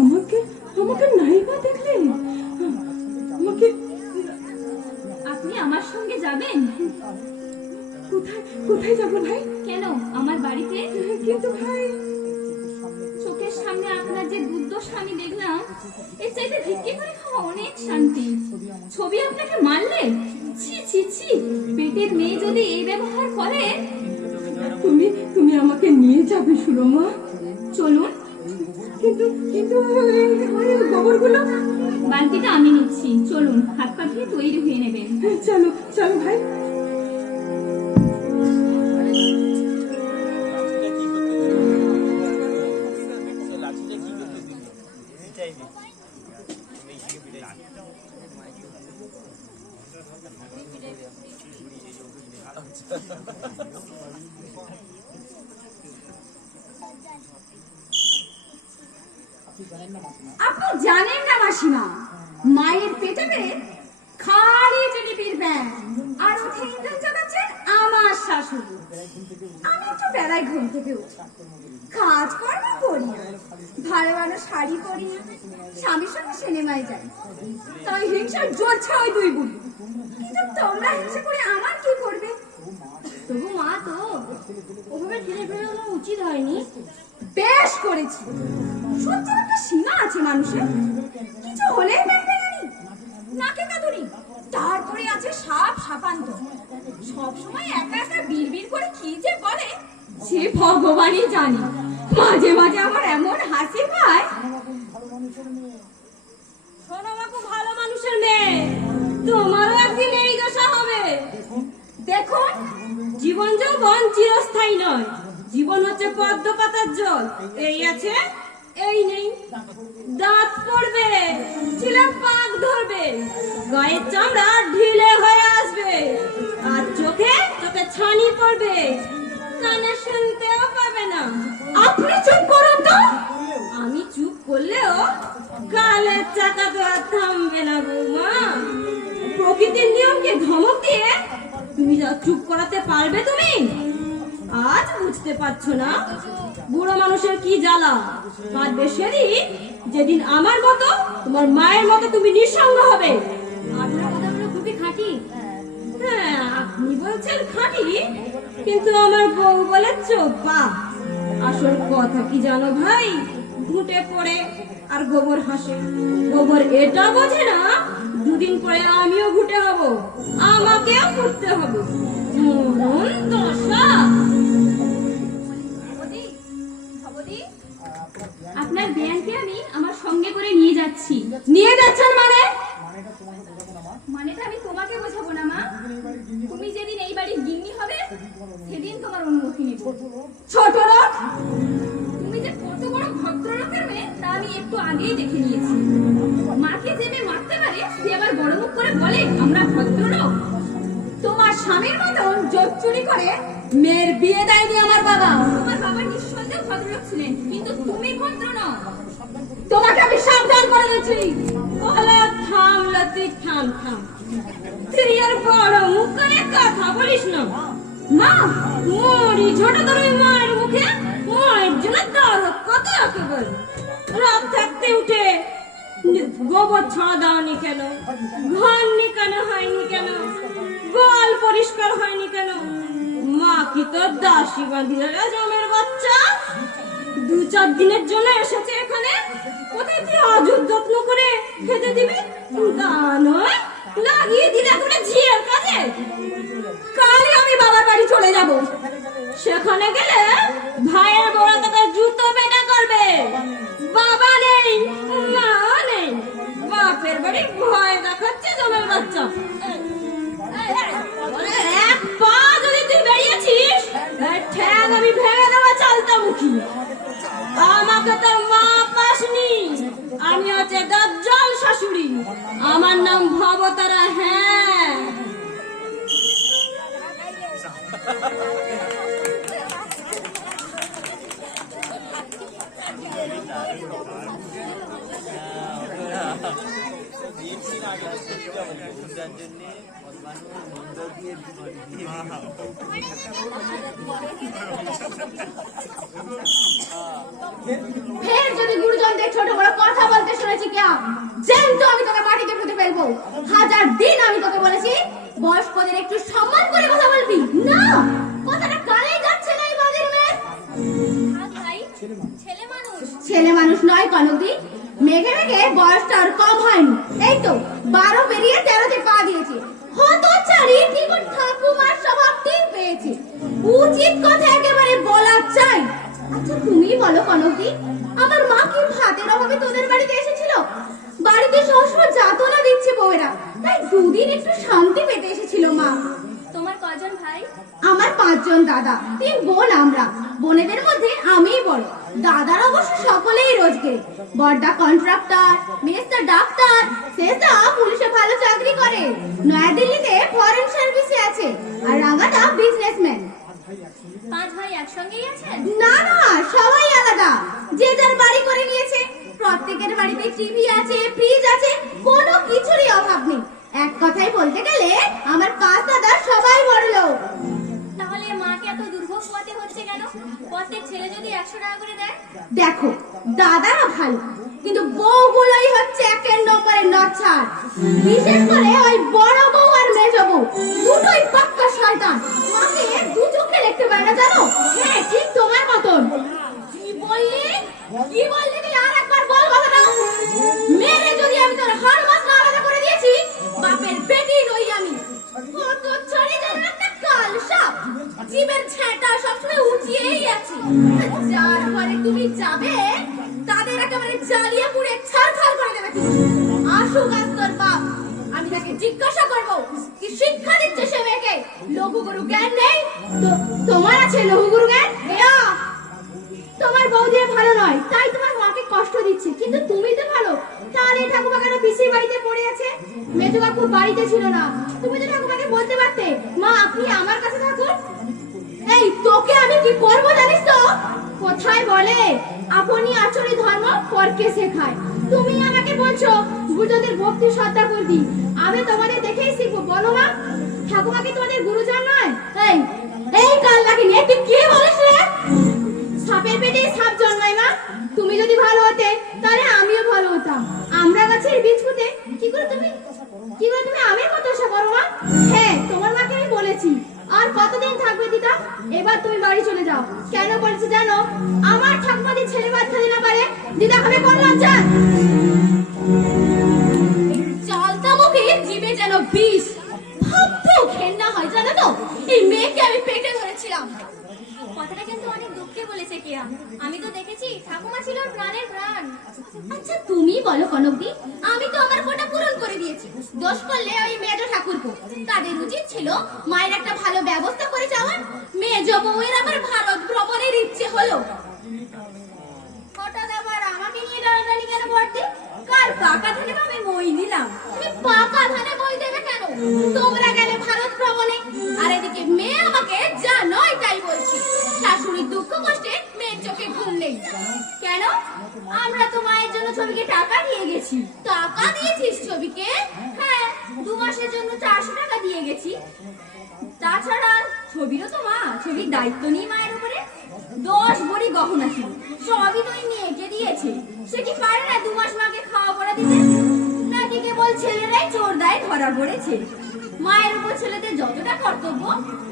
আমাকে আমাকে নাইবা দেখলে, আমাকে আপনি আমার সঙ্গে যাবেন? কোথায় কোথায় যাবো ভাই? কেন, আমার বাড়িতে? কিন্তু ভাই, চোখের সামনে আপনার যে দুর্দশা আমি দেখলাম, এর চাইতে ভিক্ষে করে খাওয়া অনেক শান্তি। ছবি আপনাকে মারলে, ছি ছি ছি, পেটের মেয়ে যদি এই ব্যবহার করে। তুমি তুমি আমাকে নিয়ে যাবে সুরমা? চলুন। কিন্তু কিন্তু ওই গোবরগুলো, বালতিটা আমি নিচ্ছি, চলুন, হাত পা ধুয়ে তৈরি হয়ে নেবেন। চলো চলো ভাই। আপনি জানেন না মাসিমা, মায়ের পেটে পেয়ে খালি জিলিপির ব্যাং, আর উঠে ইন্দ্রেন চালাচ্ছেন আমার শাশুড়ি। আমি একটু বেলায় ঘুম থেকে উঠি, কাজ কর্ম করি না, ভালো ভালো শাড়ি পরি না, স্বামীর সঙ্গে সিনেমায় যাই, তাই হিংসার জোরছে ওই 2 বুড়ি। কিন্তু তোমরা হিংসা করে আমার কি করবে? তবু মা তো ওভাবে ঠেলে ফেলানো উচিত হয়নি। বেশ করেছি, সত্যের একটা সীমা আছে মানুষের। কিছু হলেই ব্যাংব্যাঙানি, নাকে কাঁদুরি, তারপরে আছে সাপ সাপান্ত, সবসময় একা একা বিড়বিড় করে কি যে বলে সে ভগবানই জানে। মাঝে মাঝে আমার এমন হাসি পায়। শোনো বাপু, ভালো মানুষের মেয়ে, তোমারও একদিন এই দশা হবে। দেখুন, জীবন যৌবন চিরস্থায়ী নয়, জীবন হচ্ছে পদ্ম পাতার জল, এই আছে এই নেই। দাঁত পড়বে, ছিলে পাক ধরবে, গায়ের চামড়া ঢিলে হয়ে আসবে, আর চোখে চোখে ছানি পড়বে, কানে শুনতেও পাবে না। আপনি চুপ করুন তো। আমি চুপ করলেও কালের চাকা তো আর থামবে না বৌমা। প্রকৃতির নিয়মকে ধমক দিয়ে তুমি যা চুপ করাতে পারবে তুমি? আজ বুঝতে পারছো না বুড়ো মানুষের কি জ্বালা। কাঁদবে সেদিন যেদিন আমার মতো তোমার মায়ের মতো তুমি নিঃসঙ্গ হবে। আপনার কথাগুলো খুবই খাঁটি। হ্যাঁ, আপনি বলছেন খাঁটি, কিন্তু আমার বউ বলে চোপা। আসল কথা কি জানো ভাই, ঘুটে পড়ে আর গোবর হাসে। গোবর এটা বোঝে না 2 দিন পরে আমিও ঘুটে হব, আমাকেও ঘুরতে হবে। মরণ দশা। আপনার ব্যাংকে আমি আমার সঙ্গে করে নিয়ে যাচ্ছি। নিয়ে যাচ্ছেন মানে? মানেটা আমি তোমাকে বোঝাবো না মা, তুমি যেদিন এই বাড়ির গিন্নি হবে সেদিন তোমার অনুমতি নেব। ছোট লোক, তুমি যে কত বড় ভদ্রলোকের মেয়ে তা আমি একটু আগেই দেখে নিয়েছি। মাকে যে মেয়ে মারতে পারে বলে সে আবার বড় মুখ করে বলে আমরা ভদ্রলোক। তোমার স্বামীর মতন জোর চুরি করে মেয়ের বিয়ে দেয়নি আমার বাবা। তোমার বাবা নিঃসন্দেহে ভদ্রলোক ছিলেন, কিন্তু তুমি ভদ্র নও। তোমাকে আমি সাবধান করে দিচ্ছি। বলো থাম লতি, থাম থাম। তুই আর বড় মুখ করে কথা বলিস না। মা মরি ছোট তোর ওই মায়ের মুখে মায়ের জন্য দর কত একেবারে। রাত থাকতে উঠে গোবর ছড়া দাওনি কেন, ঘর নিকানো হয়নি কেন, গোয়াল পরিষ্কার হয়নি কেন? মা কি তোর দাসী বাঁধিয়ে জমের বাচ্চা? 2-4 দিনের জন্য এসেছে এখানে, কোথায় তুই আজব যত্ন করে খেতে দিবি? তা নয়, লাগিয়ে দিলে তোরে ঝিয়ের কাজে। কালই আমি বাবার বাড়ি চলে যাব। সেখানে গেলে ভাইয়ের বড় দাদার জুতো বেটা করবে। বাবা নেই, মা নেই, বাপের বাড়ি ভয় দেখাচ্ছে জমের বাচ্চা। এক পা যদি তুই বেরিয়েছিস, ঠ্যাং আমি ভেঙে দেওয়া চালতা মুখী। আমাকে তো মা পাসনি, আমি হচ্ছে দাজ্জাল শাশুড়ি। আমার নাম ভবতারা। হ্যাঁ, ফের যদি গুরুজনদের ছোট বড় কথা বলতে শুনেছি কিয়া, জ্যান্ত আমি তোকে মাটিতে পুঁতে ফেলবো। 1000 দিন আমি তোকে বলেছি বয়স্কদের একটু সম্মান করে কথা বলবি। না, কথাটা কানেই যাচ্ছে না এই বাড়ির মেয়ে। ভাই ছেলে মানুষ। ছেলে মানুষ নয় কনকদি, মেঘে মেঘে বয়সটা আর কম হয়নি। এই তো 12 পেরিয়ে 13তে পা দিয়েছে। হতচারী ঠিক ঠাকুমার স্বভাবটি পেয়েছে। উচিত কথা একেবারে বলা চাই। আচ্ছা তুমি বলো কনকদি, আমার মা কি ভাতের অভাবে তোদের বাড়িতে এসেছিল? বাড়িতে সবসময় যাতনা দিচ্ছে বউয়েরা, তাই 2 দিন একটু শান্তি পেতে এসেছিল মা। তোমার কজন ভাই? আমার 5 জন দাদা, 3 বোন আমরা। বোনেদের মধ্যে আমিই বড়। দাদার অবশ্য সকলেই রোজগার। বড়দা কন্ট্রাক্টর, মেজদা ডাক্তার, শেষদা পুলিশে ভালো চাকরি করে, নয়াদিল্লিতে ফরেন সার্ভিসে আছে, আর রাঙাদা বিজনেসম্যান। 5 ভাই একসঙ্গেই আছেন? না না, সবাই আলাদা, যে যার বাড়ি করে নিয়েছে। প্রত্যেকের বাড়িতে টিভি আছে, ফ্রিজ আছে, কোনো কিছুরই অভাব নেই। এক কথায় বলতে গেলে আমার 5 দাদা সবাই বড়লোক। তাহলে মাকে এত দুর্ভোগ পোহাতে হচ্ছে কেন? প্রত্যেক ছেলে যদি 100 টাকা করে দেয়? দেখো, দাদারা ভালো, কিন্তু বউগুলোই হচ্ছে 1 নম্বরের নচ্ছার। বিশেষ করে ওই বড় বউ আর মেজ বউ, দুটোই পাক্কা শয়তান। মাকে 2 চোখে দেখতে পারে না, জানো? হ্যাঁ, ঠিক তোমার মতন। কি বললি? কি বললি তুই? আর একবার বল কথাটা। মেরে যদি আমি তোর হাড় মাথা আলাদা করে দিয়েছি, বাপের বেটি নই আমি। কত ছড়ি যেন একটা কাল সাপ, জীবের ঝেঁটা সবসময় উঁচিয়েই আছে। যার ঘরে তুমি যাবে, তাদের একেবারে জ্বালিয়ে পুড়ে ছারখার করে দেবে তুমি। আসুক আজ তোর বাপ, আমি তাকে জিজ্ঞাসা করব কি শিক্ষা দিচ্ছে সে মেয়েকে। লঘুগুরু জ্ঞান নেই তো? তোমার আছে লঘুগুরু জ্ঞান? তোমার বউ দিয়ে ভালো নয়, তাই তোমার মাকে কষ্ট দিচ্ছে, কিন্তু তুমি তো ভালো। তাহলে ঠাকুমা কেন পিসির বাড়িতে পড়ে আছে? মেজো কাকু বাড়িতে ছিল না, তুমি তো ঠাকুমাকে বলতে পারতে, মা আপনি আমার কাছে থাকুন। এই তোকে আমি কি করবো জানিস তো? কোথায় বলে আপনি আচরি ধর্ম পরকে শেখায়। তুমি আমাকে বলছো গুরুজনদের ভক্তি শ্রদ্ধা করবি, আমি তোমাদের দেখেই শিখবো। বলো মা, ঠাকুমা কি তোমাদের গুরুজন নয়? এই এই কাল লাগে নিয়ে তুই কি বলিস রে? সাপের পেটে সাপ জন্মায় মা। তুমি যদি ভালো হতে, তাহলে আমিও ভালো হতাম। আমরা গাছের বীজ পুঁতে কি করে তুমি আমের মতো আশা করো মা? হ্যাঁ, তোমার মাকে আমি বলেছি। আর কতদিন থাকবে দিদা? এবার তুমি বাড়ি চলে যাও। কেন বলছি জানো? আমার ঠাকুমাদি ছেলে বাচ্চা দিনা পারে, দিদা খাবে কোন লজ্জা? চালতা মুখে জিভে যেন বিষ, ভাবতেও ঘেন্না হয় জানো তো? এই মেয়েকে আমি পেটে ধরেছিলাম। কথাটা কিন্তু অনেক দুঃখে বলেছে কিয়া। আমি তো দেখেছি ঠাকুমা ছিল ওর প্রাণের প্রাণ। আচ্ছা তুমি বলো কনকদি, আমি তো আমার কোটা পূরণ করে দিয়েছি। দোষ করলে ওই মেজ ঠাকুরপো, তাদের উচিত ছিল মায়ের একটা ভালো ব্যবস্থা করে যাওয়ার। মেজ বউয়ের আবার ভারত ভ্রমণের ইচ্ছে হলো, হঠাৎ আবার আমাকে নিয়ে টানাটানি কেন করতে? কাল আর পাকা ধানে আমি মই দিলাম। তুমি পাকা ধানে বই দেবে কেন? তোমরা গেলে ভারত ভ্রমণে, আর এদিকে মেয়ে আমাকে যা নয় তাই বলছি। শাশুড়ির দুঃখ কষ্টে মেয়ের চোখে ঘুম নেই। কেন? আমরা তো মায়ের জন্য ছবিকে টাকা দিয়ে গেছি। টাকা দিয়েছিস ছবিকে? হ্যাঁ, 2 মাসের জন্য 400 টাকা দিয়ে গেছি। তাছাড়া ছবিরও তো মা, ছবির দায়িত্ব নেই মায়ের উপরে। 10 ভরি গহনা ছিল, সবই তো এই মেয়েকে দিয়েছে। সে কি পারে না 2 মাস মাকে খাওয়া পড়া দিতে? নাকি কেবল ছেলেরাই চোরদায় ধরা পড়েছে? মায়ের উপর ছেলেদের যতটা কর্তব্য,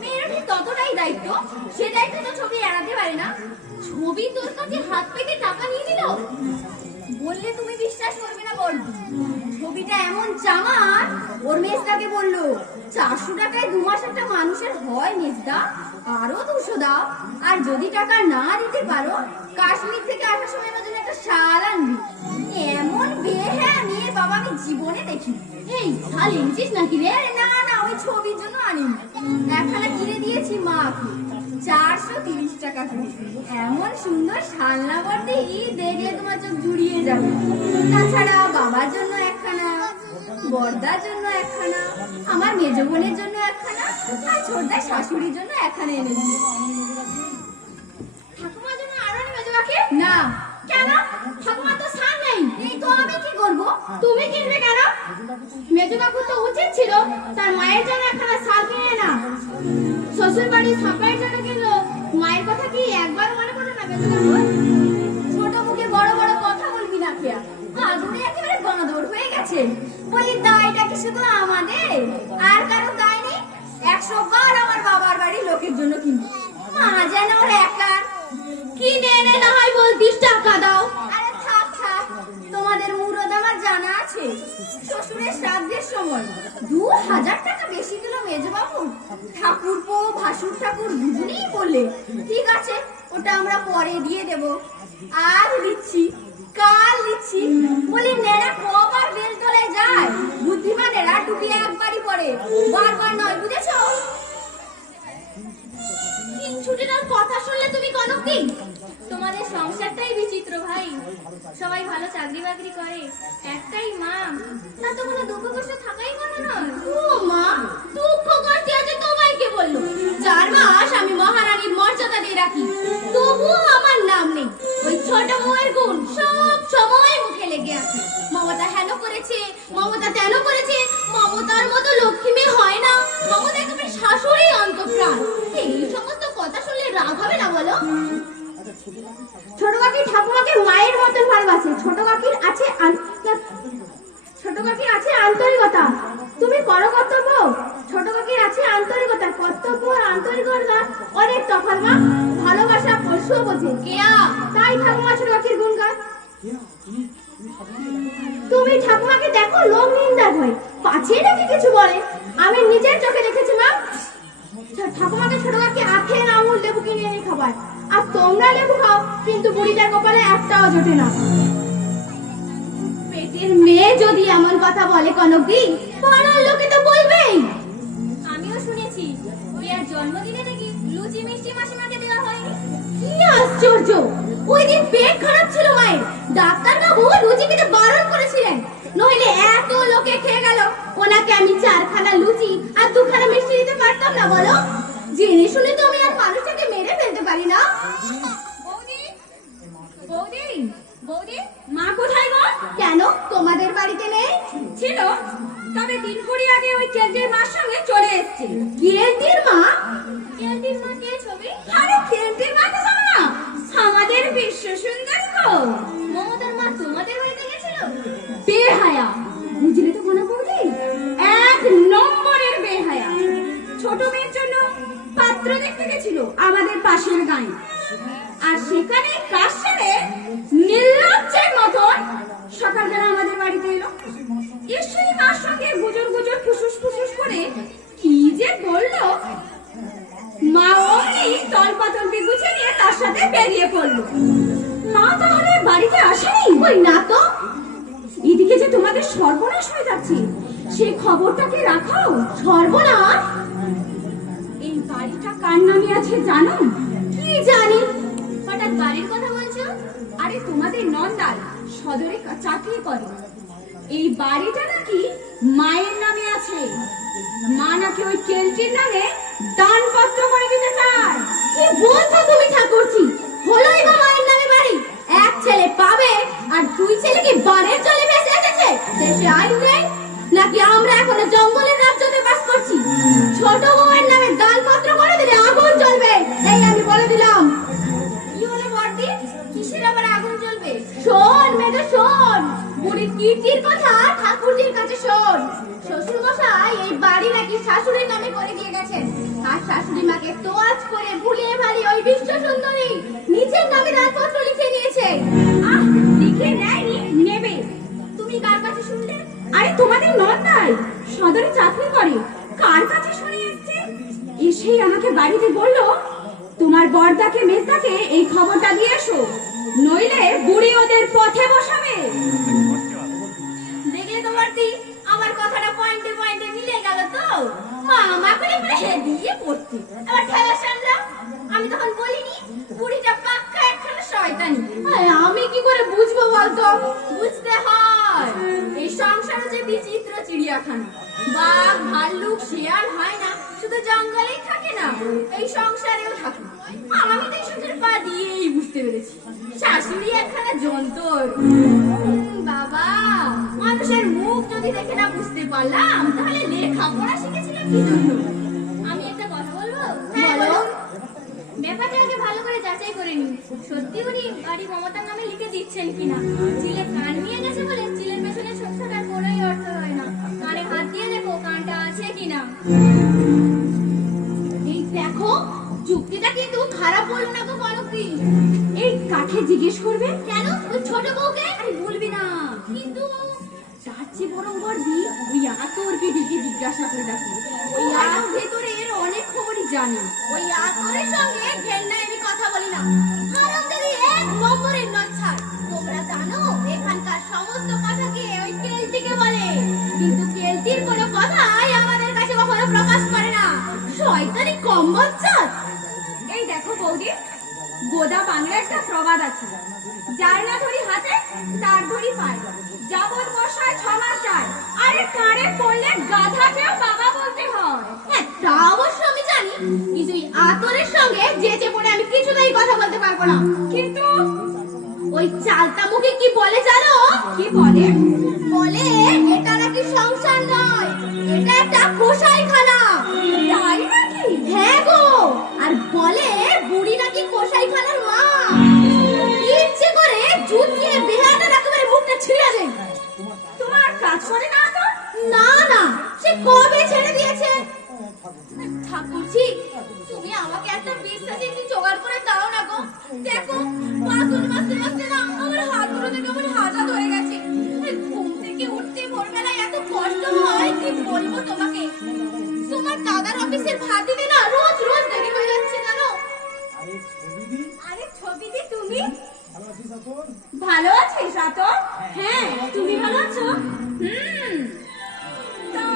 মেয়ের ঠিক ততটাই দায়িত্ব। সে দায়িত্ব তো ছবি এড়াতে পারে না। ছবি তোর কাছে হাত পেতে টাকা নিয়ে দিল? বললে তুমি বিশ্বাস করবে না বলবো। ছবিটা এমন চামার, ওর মেজদাকে বললো 400 টাকায় 2 মাস একটা মানুষের হয় মেজদা, আরো 200 দাও। আর যদি টাকা না দিতে পারো, কাশ্মীর থেকে আসার সময় আমার জন্য একটা শাল আনবি। এমন বেহ্যা মেয়ে বাবা আমি জীবনে দেখি। এই শাল এনেছিস নাকি রে? আরে না না, ওই ছবির জন্য আনিনি। একখানা কিনে দিয়েছি মাকে, 430 টাকা করে। এমন সুন্দর শালনা বর্দি, দেখলে তোমার চোখ জুড়িয়ে যাবে। তাছাড়া বাবার জন্য একখানা, বর্দার জন্য একখানা, আমার মেজ বোনের জন্য একখানা, আর ছোটদার শাশুড়ির জন্য একখানা এনেছি। ঠাকুমার জন্য আরো নেবে তোমাকে? না। কেন? ঠাকুমার তো সার নেই। এই তো আমি কি করবো? তুমি কিনবে কেন? মেজো কাকু তো উচিত ছিল তার মায়ের জন্য একখানা শাল কিনে না। শ্বশুর বাড়ির সাপাইয়ের জন্য কিনলো। মায়ের কথা কি একবার মনে পড়ে না মেজো কাকু? ছোট মুখে বড় বড় কথা বলবি না খেয়া, আগুনে একেবারে বাঁদর হয়ে গেছে। বলি দায়টা কি শুধু আমাদের? আর কারো দায় নেই? 100 বার আমার বাবার বাড়ির লোকের জন্য কিনবো, মা যেন ওর একার। কিনে এনে না হয় বলতিস টাকা দাও। আরে থাক থাক, তোমাদের মুরদ আমার জানা আছে। শ্বশুরের শ্রাদ্ধের সময় 2000 টাকা বেশি দিল মেজবাবু। ঠাকুরপো ভাসুর ঠাকুর দুজনেই বললে ঠিক আছে, ওটা আমরা পরে দিয়ে দেব। আজ দিচ্ছি, কাল দিচ্ছি। বলি নেড়া কবার বেলতলায় যায়? বুদ্ধিমানেরা টুপি একবারই পরে, বারবার নয়, বুঝেছো? ছুটিটার কথা শুনলে তুমি কনক দি? তোমাদের সংসারটাই বিচিত্র ভাই। সবাই ভালো চাকরি বাকরি করে, একটাই মা, তা তো কোনো দুঃখ কষ্ট থাকাই কথা নয়। ও মা, দুঃখ করতে আছে তোমায় কে বললো? 4 মাস আমি মহারানীর মর্যাদা দিয়ে রাখি, তবুও আমার নাম নেই। ওই ছোট বউয়ের গুণ সব সময় মুখে লেগে আছে। মমতা হেন করেছে, মমতা তেন করেছে। মমতার মতো লক্ষ্মী মেয়ে হয় না। মমতা একেবারে শাশুড়ি অন্তঃপ্রাণ। এই সমস্ত কথা শুনলে রাগ হবে না বলো? ছোট কাকি ঠাকুমাকে মায়ের মতন ভালোবাসে। ছোট কাকির আছে আন্তরিকতা। তুমি করো কর্তব্য। ছোট কাকির আছে আন্তরিকতা। কর্তব্য আর আন্তরিকতা অনেক তফাৎ মা। ভালোবাসা পরশুও বোঝে। কেয়া তাই ঠাকুমা ছোট কাকির গুণ গায়। তুমি ঠাকুমাকে দেখো লোক নিন্দা হয়, পাছে নাকি কিছু বলে। আমি নিজের চোখে দেখেছি মা। ঠাকুমাকে ছোট কাকি আখের আঙুল লেবু কিনে এনে খাওয়ায়, আর তোমরা লেবু খাও কিন্তু বুড়িটার কপালে একটাও জোটে না। পেটের মেয়ে যদি এমন কথা বলে কনক দি, পাড়ার লোকে তো বলবেই। আমিও শুনেছি ওই আর জন্মদিনে নাকি লুচি মিষ্টি মাসিমাকে দেওয়া হয়নি। কি আশ্চর্য! ওই দিন পেট খারাপ ছিল মায়ের, ডাক্তার বাবু লুচি খেতে বারণ করেছিলেন, নইলে এত লোকে খেয়ে গেল। ওনাকে আমি 4খানা লুচি আর 2খানা মিষ্টি দিতে পারতাম না বলো? জেনে শুনে তো আমি আর মানুষটাকে মেরে ফেলতে পারি না। বৌদি, বৌদি, বৌদি, মা কোথায় গো? কেন তোমাদের বাড়িতে নেই? ছিল, তবে 3 কুড়ি আগে ওই কেন্দ্রের মার সঙ্গে চলে এসেছে। কেন্দ্রের মা? কেন্দ্রের মা কে ছবি? আরে কেন্দ্রের মা তো জানো না, আমাদের বিশ্ব সুন্দরী গো। মমতার মা তোমাদের বাড়িতে গেছিল। বেহায়া, বুঝলে তো কোন বৌদি? 1 নম্বরের বেহায়া। ছোট মেয়ের জন্য পাত্র দেখতে গেছিল আমাদের পাশের গাঁয়ে, আর সেখানে কাজ সেরে নির্লজ্জের মতন সকালবেলা আমাদের বাড়িতে এলো। এসেই মার সঙ্গে গুজর গুজর ফুসুস ফুসুস করে কি যে বললো, মা অমনি তলপাতলকে গুছিয়ে নিয়ে তার সাথে বেরিয়ে পড়লো। মা তাহলে বাড়িতে আসেনি? ওই না তো। এদিকে যে তোমাদের সর্বনাশ হয়ে যাচ্ছে, সেই খবরটাকে রাখাও। সর্বনাশ? এই বাড়িটা কার নামে আছে জানো? কি জানি। হঠাৎ বাড়ির কথা বলছো? আরে তোমাদের নন্দাল সদরে চাকরি করে, এই বাড়িটা নাকি মায়ের নামে আছে। মা নাকি ওই কেলটির নামে দানপত্র করে দিতে চায়। কি বলছো তুমি ঠাকুরজি? হলোই বা মায়ের নামে বাড়ি, এক ছেলে পাবে আর দুই ছেলে কি বানের জলে ভেসে এসেছে? দেশে আইন নেই নাকি আমরা এখনো জঙ্গলের রাজ্যতে বাস করছি? ছোট বউয়ের নামে দানপত্র করে দিলে আগুন জ্বলবে, এই আমি বলে দিলাম। কি হলো বর্দি? কিসের আবার আগুন জ্বলবে? শোন মেয়ে শোন, বুড়ির কীর্তির কথা ঠাকুরজির কাছে শোন। শ্বশুর মশাই এই বাড়ি নাকি শাশুড়ির নামে করে দিয়ে গেছেন, আর শাশুড়ি মাকে তোয়াজ করে ভুলিয়ে ভালি ওই বিশ্ব সুন্দরী নিজের নামে দানপত্র লিখে নিয়েছে। আহ, লিখে নেয়নি, নেবে। তুমি কার কাছে শুনলে? আরে তোমাদের নন্দাই সদরে চাকরি করে, কার কাছে শুনে এসছে? এসেই আমাকে বাড়িতে বললো তোমার বড়দাকে মেজদাকে এই খবরটা দিয়ে এসো, নইলে বুড়ি ওদের পথে বসাবে। দেখলে তো বর্দি, আমার কথাটা পয়েন্টে পয়েন্টে মিলে গেল তো। মা মা করে দিয়ে পড়তে আবার ঠেলা সামলা। আমি তখন বলিনি বুড়িটা পাক্কা একখানা শয়তানি? আমি কি করে বুঝবো বলতো? বুঝতে হয়, এই সংসারে যে বিচিত্র চিড়িয়াখানা, বাঘ ভাল্লুক শিয়াল হয় না, শুধু জঙ্গলেই থাকে না, এই সংসারেও থাকে। আমি তো এই সংসারে পা দিয়েই বুঝতে পেরেছি শাশুড়ি একখানা যন্তর। বাবা, মানুষের মুখ যদি দেখে না বুঝতে পারলাম, তাহলে লেখাপড়া শিখেছিলাম কি জন্য? আমি একটা কথা বলবো? বলো। ব্যাপারটা আগে ভালো করে যাচাই করে নিন, সত্যি উনি বাড়ি মমতার নামে লিখে দিচ্ছেন কিনা। চিলে কান নিয়ে গেছে বলে চিলের পেছনে ছোটটার কোনোই অর্থ হয় না। কানে হাত দিয়ে দেখো কানটা আছে কিনা। এই দেখো, যুক্তিটা কিন্তু খারাপ বলো না গো কনকদি। এই কাকে জিজ্ঞেস করবে? কেন? ওই ছোট বউকে? আরে বলবি না, কিন্তু তার চেয়ে বরং বর্দি ওই আতরকে দিকে জিজ্ঞাসা করে দেখো। ওই আর ভেতরের অনেক খবরই জানে। ওই আতরের সঙ্গে ঘেন্নায় আমি কথা বলি না। হারামজাদি এক নম্বরের নচ্ছার। তোমরা জানো এখানকার সমস্ত কথাকে ওই কেলটিকে বলে, কিন্তু কেলটির কোনো কথাই আমাদের কাছে কখনো প্রকাশ করে না। শয়তানি কম বচ্চাত। এই দেখো বৌদি, গোদা বাংলা একটা প্রবাদ আছে, যার না ধরি হাতে তার ধরি পায়, যাবত মশায় 6 মাস যায়। আরে কারে পড়লে গাধাকেও বাবা বলতে হয়। হ্যাঁ, তা অবশ্য আমি জানি, কিন্তু এই আতরের সঙ্গে যেচে পড়ে আমি কিছুতেই কথা বলতে পারবো না। কিন্তু ওই চালতা মুখে কি বলে জানো? কি বলে? বলে এটা নাকি সংসার নয়, এটা একটা কসাইখানা। তাই নাকি? হ্যাঁ গো, আর বলে বুড়ি নাকি কসাইখানার মা। ইচ্ছে করে জুতিয়ে বেহাটা একেবারে মুখটা ছিঁড়ে দেয়। তোমার কাজ করে না তো? না না, সে কবে ছেড়ে দিয়েছে। ঠাকুরজি, তুমি আমাকে একটা বিশ্বাসী জোগাড় করে দাও না গো। দেখো, বাসন মাজতে মাজতে না আমার হাতগুলো থেকে আমার হাজা ধরে গেছে। ঘুম থেকে উঠতে ভোরবেলায় এত কষ্ট হয়, কি বলবো তোমাকে। তোমার দাদার অফিসের ভাত দিতে না রোজ রোজ দেরি হয়ে যাচ্ছে জানো। আরে ছবি দি, তুমি ভালো আছিস আতর? হ্যাঁ, তুমি ভালো আছো? তা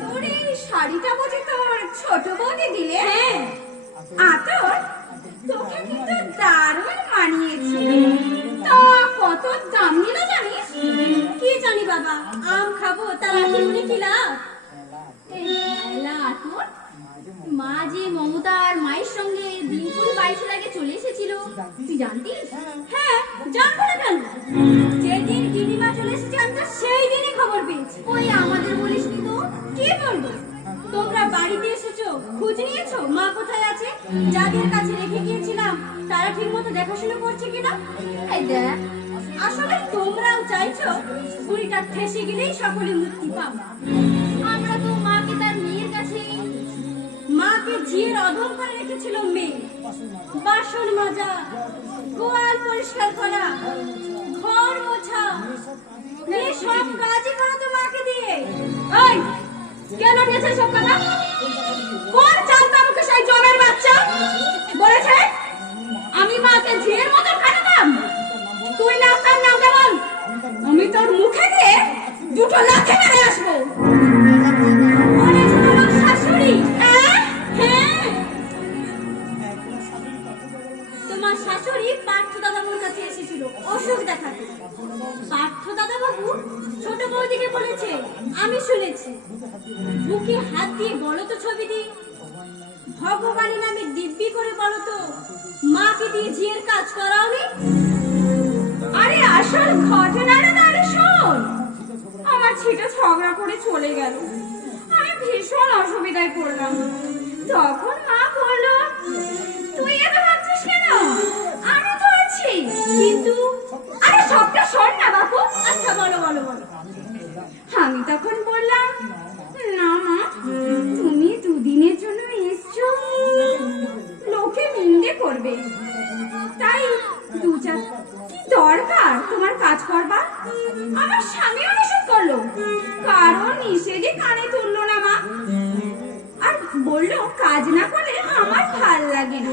তোর এই শাড়িটা বুঝি তোর ছোট বৌদি দিলে? হ্যাঁ। আতর, তোকে কিন্তু দারুণ মানিয়েছে। তা কত দাম নিল জানিস? কি জানি বাবা, আম খাবো তা লাঠি মুড়ি কি লাভ? আতর, মা যে মমতা আর মায়ের সঙ্গে দিন করে 22 আগে চলে এসেছিল, তুই জানতিস? হ্যাঁ, জানবো না কেন? যেদিন দিদিমা চলে এসেছে আমি তো সেই দিনই খবর পেয়েছি। ওই আমাদের বলিসনি তো। কি বলবো? তোমরা বাড়িতে এসেছো, খোঁজ নিয়েছো মা কোথায় আছে, যাদের কাছে রেখে গিয়েছিলাম তারা ঠিক মতো দেখাশোনা করছে কিনা? এই দেখ, আসলে তোমরাও চাইছো বুড়িটা ঠেসে গেলেই সকলে মুক্তি পাবো। আমরা তো মাকে তার মেয়ের কাছে। মাকে জিয়ের অধম করে রেখেছিল মেয়ে। বাসন মাজা, গোয়াল পরিষ্কার করা, ঘর মোছা, মেয়ে সব কাজই করাতো মাকে দিয়ে। ওই, কেন গেছে সব কথা? কোন চালতা মুখে সেই জমের বাচ্চা বলেছে আমি মাকে জিয়ের মতো খাটাতাম? তুই না তার নাম কেমন? আমি তোর মুখে দিয়ে দুটো লাথি মেরে আসবো। বলেছে তোমার শাশুড়ি? হ্যাঁ, তোমার শাশুড়ি পার্থ দাদাবাবুর কাছে এসেছিল অসুখ দেখাতে। পার্থ দাদাবাবু ছোট বৌদিকে আমি শুনেছি। বুকে হাত দিয়ে বলো তো ছবি দি, ভগবানের নামে দিব্যি করে বলো তো, মাকে দিয়ে ঝিয়ের কাজ করাওনি? আরে আসল ঘটনাটা তাহলে শোন। আমার ছেলে ঝগড়া করে চলে গেল, আমি ভীষণ অসুবিধায় পড়লাম। তখন মা বললো, তুই এত ভাবছিস কেন, আমি তো আছি। কিন্তু আরে সবটা শোন না বাপু। আচ্ছা বলো বলো বলো। আমি তখন বললাম, না মা, তুমি দুদিনের জন্য এসছো, লোকে নিন্দে করবে, তাই দু চার কি দরকার তোমার কাজ করবা। আমার স্বামীও নিষেধ করলো, কারণ নিষেধে কানে তুললো না মা, আর বললো কাজ না করলে আমার ভাল লাগে না।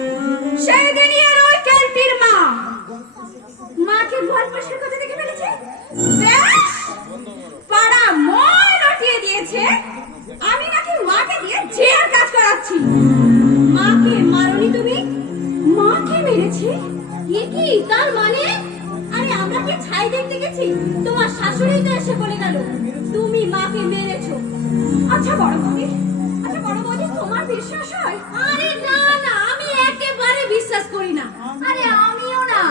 সেই দিনই আর ওই কেলটির মা মাকে গোয়াল পাশের কথা দেখে ফেলেছে, ব্যাস পাড়া মই রটিয়ে দিয়েছে আমি নাকি মাকে দিয়ে জের কাজ করাচ্ছি। মাকে মারনি তুমি? মাকে মেরেছে? এ কি তার মানে? আরে আমরা কি ছাই দেখতে গেছি? তোমার শাশুড়ি তো এসে বলে গেল তুমি মাকে মেরেছো। আচ্ছা বড় বৌদি, আচ্ছা বড় বৌদি, তোমার বিশ্বাস হয়? আরে না না, আমি একেবারে বিশ্বাস করি না। আরে আমিও না,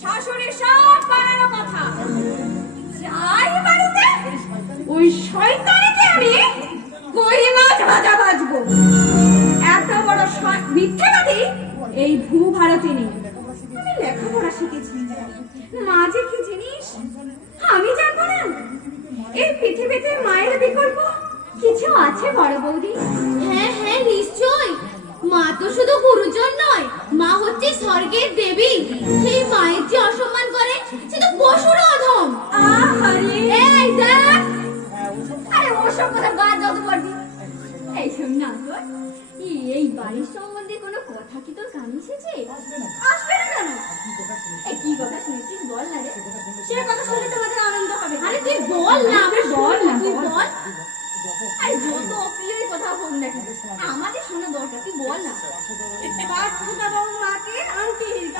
শাশুড়ি সব বানানো কথা। যাই বাড়িতে ওই শয়তানকে আমি কই মাছ ভাজা ভাজবো। এত বড় মিথ্যাবাদী এই ভূভারতে নেই। আমি লেখাপড়া শিখেছি, মাঝে কি জিনিস আমি জানবো না? এই পৃথিবীতে মায়ের বিকল্প কিছু আছে বড় বৌদি? হ্যাঁ হ্যাঁ নিশ্চয়। মা তো শুধু গুরুজন নয়, মা হচ্ছে স্বর্গের দেবী। সেই মায়ের যে অসম্মান করে সে তো পশুর অধম। আহারে, এই দেখ, আরে ওসব কথা বাদ দাও তো বড়দি। এই শোন না তোর, এই বাড়ির সম্বন্ধে কোনো কথা কি তোর কানে এসেছে? আসবে না কেন? এই কি কথা শুনেছিস বল না রে, সে কথা শুনলে তোমাদের আনন্দ হবে। আরে তুই বল না, আমরা বল না, তুই বল। বল। আরে যত অপ্রিয় কথা হোক না কেন, আমাদের শোনা দরকার, তুই বল না। পার্থদা বাবু মাকে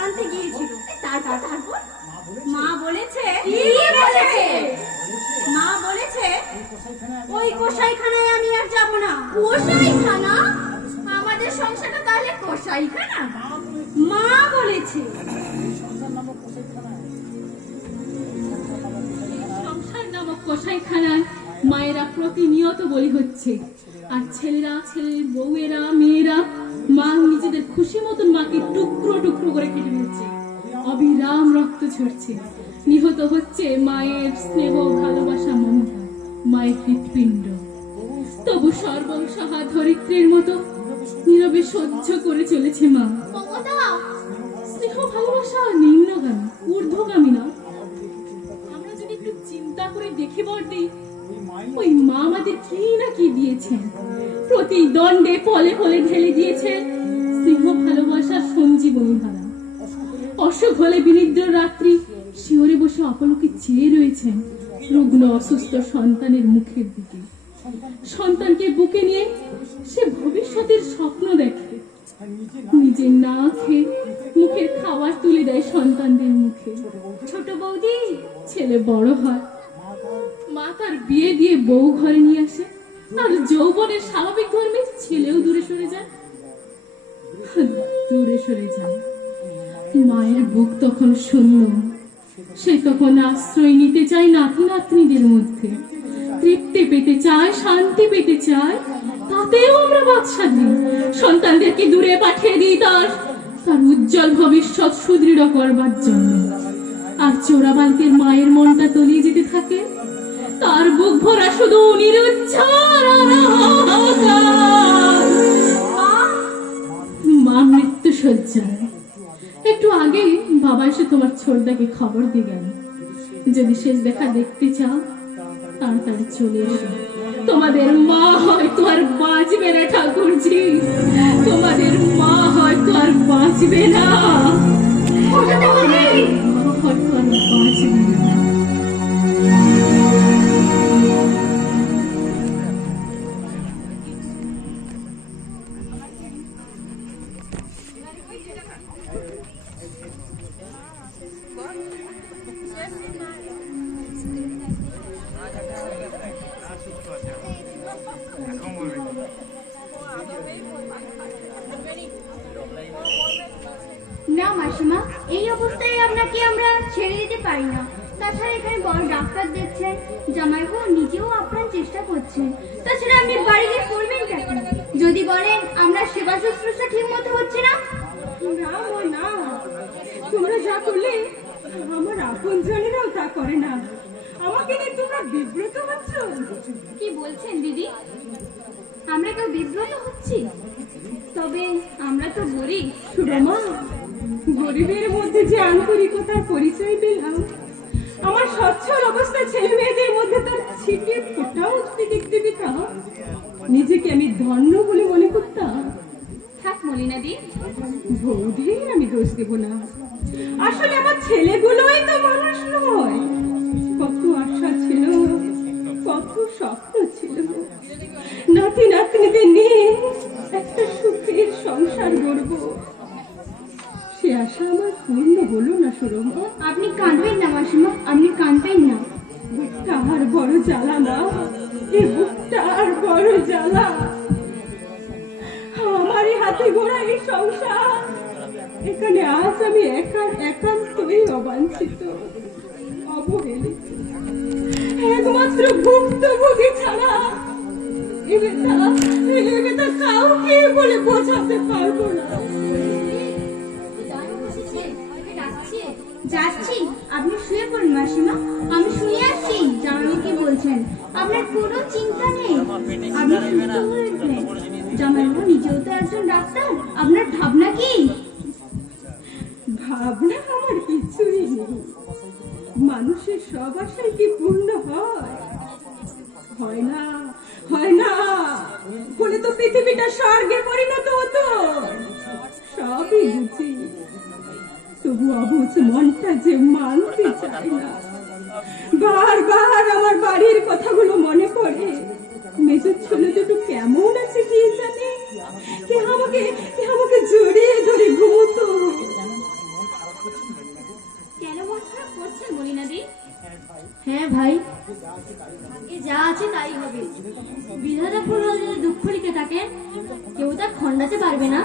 আনতে গিয়েছিল। তারপর মা বলেছে, কি বলেছে? মা বলেছে ওই কসাইখানায় আমি আর যাব না। কসাইখানা? আমাদের সংসারটা তাহলে কসাইখানা? মা বলেছে। সংসার নামক কসাইখানায় মায়েরা প্রতিনিয়ত বলি হচ্ছে, আর ছেলেরা, ছেলের বউয়েরা, মেয়েরা মা নিজেদের খুশি মতন মাকে টুকরো টুকরো করে কেটে নিচ্ছে। অবিরাম রক্ত ঝরছে, নিহত হচ্ছে মায়ের স্নেহ, ভালোবাসা, মমতা, মায়ের হৃৎপিণ্ড। তবু সর্বংসহা ধরিত্রীর মতো নীরবে সহ্য করে চলেছে মা। মমতা, স্নেহ ভালোবাসা নিম্নগামী, ঊর্ধ্বগামী না। আমরা যদি একটু চিন্তা করে দেখি বর্দি, ওই মা আমাদের কি না কি দিয়েছেন। প্রতি দণ্ডে ফলে ফলে ঢেলে দিয়েছেন স্নেহ ভালোবাসার সঞ্জীবনী ধারা। অসুখ হলে বিনিদ্র রাত্রি শিহরে বসে অপলকে চেয়ে রয়েছেন রুগ্ন অসুস্থ সন্তানের মুখের দিকে। সন্তানকে বুকে নিয়ে সে ভবিষ্যতের স্বপ্ন দেখে, নিজে না খেয়ে মুখের খাবার তুলে দেয় সন্তানদের মুখে। ছোট বৌদি, ছেলে বড় হয়, মা তার বিয়ে দিয়ে বউ ঘরে নিয়ে আসে, আর যৌবনের স্বাভাবিক ধর্মে ছেলেও দূরে সরে যায়। মায়ের বুক তখন শূন্য, সে তখন আশ্রয় নিতে চায় নাতি নাতনিদের মধ্যে, তৃপ্তি পেতে চায়, শান্তি পেতে চায়। তাতেও আমরা বাদশা দিই, সন্তানদেরকে দূরে পাঠিয়ে দিই তার উজ্জ্বল ভবিষ্যৎ সুদৃঢ় করবার জন্য। আর চোরাবালিতের মায়ের মনটা তলিয়ে যেতে থাকে, তার বুক ভরা শুধু নিরুচ্চার আর হাহাকার। মা মৃত্যু শয্যায়। একটু আগে বাবা এসে তোমার ছোটদাকে খবর দিয়ে গেল, যদি শেষ দেখা দেখতে চাও তাড়াতাড়ি চলে এসো। তোমাদের মা হয়তো আর বাঁচবে না ঠাকুরজি, তোমাদের মা হয়তো আর বাঁচবে না, হয়তো আর বাঁচবে না। মাসিমা, এই অবস্থায় আপনাকে আমরা ছেড়ে দিতে পারি না। তাছাড়া এখানে বড় ডাক্তার দেখছেন, জামাইবাবু নিজেও আপনার চেষ্টা করছেন। তাছাড়া আপনি বাড়িতে করবেন কেন? যদি বলেন আমরা সেবা শুশ্রূষা ঠিক মতো হচ্ছে না। না মা, না, তোমরা যা করলে আমার আপন জনেরাও তা করে না। আমাকে নিয়ে তোমরা বিব্রত হচ্ছ। কি বলছেন দিদি? আমরা কেউ বিব্রত হচ্ছি? তবে আমরা তো গরিব। সুরমা, গরিবের মধ্যে যে আন্তরিকতার পরিচয় পেলাম, আমার সচ্ছল অবস্থা ছেলে মেয়েদের মধ্যে তার ছিটে ফোটাও যদি দেখতে পেতাম, নিজেকে আমি ধন্য বলে মনে করতাম। থাক মলিনাদি, বৌদি, আমি দোষ দেব না। আসলে আমার ছেলেগুলোই তো মানুষ নয়। কত আশা ছিল, কত স্বপ্ন ছিল, নাতি নাতনিদের নিয়ে একটা সুখের সংসার গড়ব। সে আশা আমার পূর্ণ হলো না সুরমা। আপনি কাঁদবেন না মাসিমা, আপনি কাঁদবেন না। বুকটা আর বড় জ্বালা না, এ বুকটা আর বড় জ্বালা। আমারই হাতে গড়া এই সংসার, এখানে আজ আমি একান্তই অবাঞ্ছিত, অবহেলিত, একমাত্র ভুক্তভোগী ছাড়া এবেতা কাউকে বলে বোঝাতে পারবো না। যাচ্ছি, আপনি শুয়ে পড়ুন মাসিমা, আমি শুয়ে আসছি। জামাই কি বলছেন? আপনার কোনো চিন্তা নেই, আপনি সুস্থ হয়ে উঠবেন। জামাইবাবু নিজেও তো একজন ডাক্তার, আপনার ভাবনা কি? ভাবনা আমার কিছুই নেই। মানুষের সব আশাই কি পূর্ণ হয়? হয় না, হয় না। বলে তো পৃথিবীটা স্বর্গে পরিণত হতো। সবই বুঝি, তবু অবুঝ মনটা যে মানতে চায় না। বারবার আমার বাড়ির কথাগুলো মনে পড়ে। মেজর ছেলে দুটো কেমন আছে কি জানে, কে আমাকে জড়িয়ে ধরে ঘুমতো। কেন মন খারাপ করছেন মলিনাদি? হ্যাঁ ভাই, এ যা আছে তাই হবে। বিধাতা ফুল হলে যদি দুঃখ লিখে থাকেন, কেউ তা খণ্ডাতে পারবে না।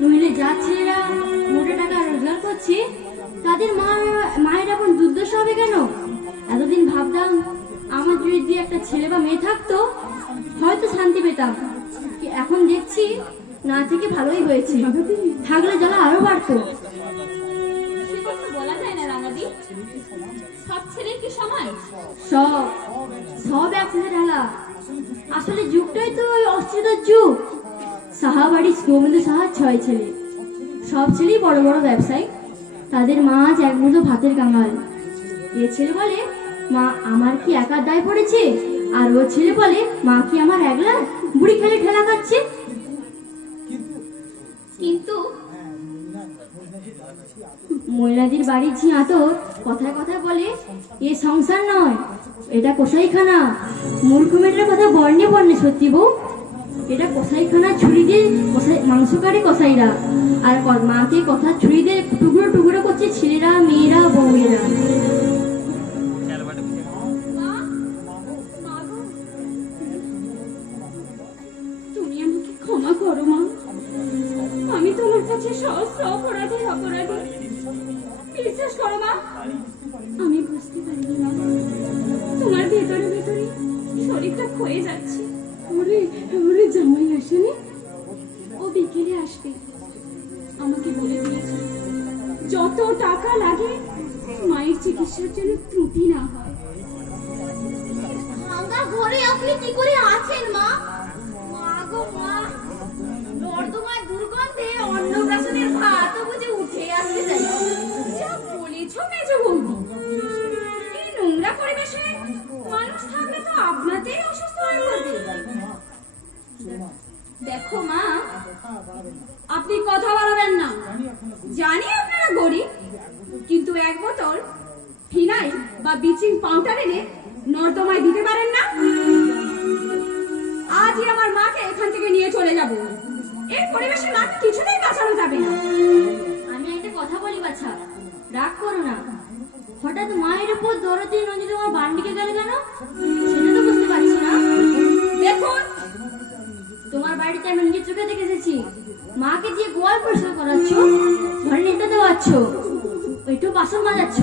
নইলে যা ছেলেরা মোটা টাকা রোজগার করছে, তাদের মায়ের এখন দুর্দশা হবে কেন? এতদিন ভাবতাম আমার যদি একটা ছেলে বা মেয়ে থাকতো হয়তো শান্তি পেতাম, এখন দেখছি না থেকে ভালোই হয়েছে। থাকলে জ্বালা আরো বাড়তো। সেটা তো বলা যায় না রাঙাদি, সব ছেলে কি সমান? সব সব একসাথে ঢালা। আসলে যুগটাই তো ওই অস্থিরতার যুগ। সাহাবাড়ি গোবিন্দ সাহার 6 ছেলে, সব ছেলেই বড় বড় ব্যবসায়ী। তাদের মা আজ এক মুঠো ভাতের কাঙাল। এ ছেলে বলে মা আমার কি একার দায় পড়েছে, আর ও ছেলে বলে মা কি আমার একলা বুড়ি খেলে ঠেলা খাচ্ছে। কিন্তু মহিলাদের বাড়ির ঝি আতর কথায় কথায় বলে এ সংসার নয়, এটা কসাইখানা। মূর্খ মেয়েটার কথা বর্ণে বর্ণে সত্যি বউ, এটা কসাইখানা। ছুরি দিয়ে মাংস কাটে কসাইরা, আর মাকে কথা ছুরি দিয়ে টুকরো টুকরো করছে ছেলেরা, মেয়েরা, বউয়েরা। তুমি আমাকে ক্ষমা করো মা, আমি তোমার কাছে সহস্র অপরাধী। বিশ্বাস করো মা, আমি বুঝতে পারিনি মা, তোমার ভেতরে ভেতরে শরীরটা ক্ষয়ে যাচ্ছে। ওরে জামাই আসেনি? ও বিকেলে আসবে, আমাকে বলে দিয়েছে যত টাকা লাগে মায়ের চিকিৎসার জন্য ত্রুটি না হয়। ভাঙা ঘরে আপনি কি করে আছেন মা? মা গো মা, নর্দমার দুর্গন্ধে অন্নপ্রাশনের ভাতও বুঝে উঠে আসতে চাই। যা বলেছ মেজ বৌদি, এই নোংরা পরিবেশে মানুষ থাকলে তো আপনাতেই অসুস্থ হয়ে পড়বে। দেখো মা, আপনি কথা বাড়াবেন না। জানি আপনারা গরিব, কিন্তু এক বোতল ফিনাইল বা ব্লিচিং পাউডার এনে নর্দমায় দিতে পারেন না? আজই আমার মাকে এখান থেকে নিয়ে চলে যাব। এই পরিবেশে মাকে কিছুতেই বাঁচানো যাবে না। আমি একটা কথা বলি বাছা, রাগ করো না। হঠাৎ মায়ের উপর দরদি নদী তোমার বান্ডিকে গেল কেন, সেটা তো বুঝতে পারছি না। দেখুন, তোমার বাড়িতে আমি নিজের চোখে দেখে এসেছি, মাকে দিয়ে গোয়াল পরিষ্কার করাচ্ছ। ঘরে নেতা দেওয়াচ্ছ, একটু বাসন মাজাচ্ছ।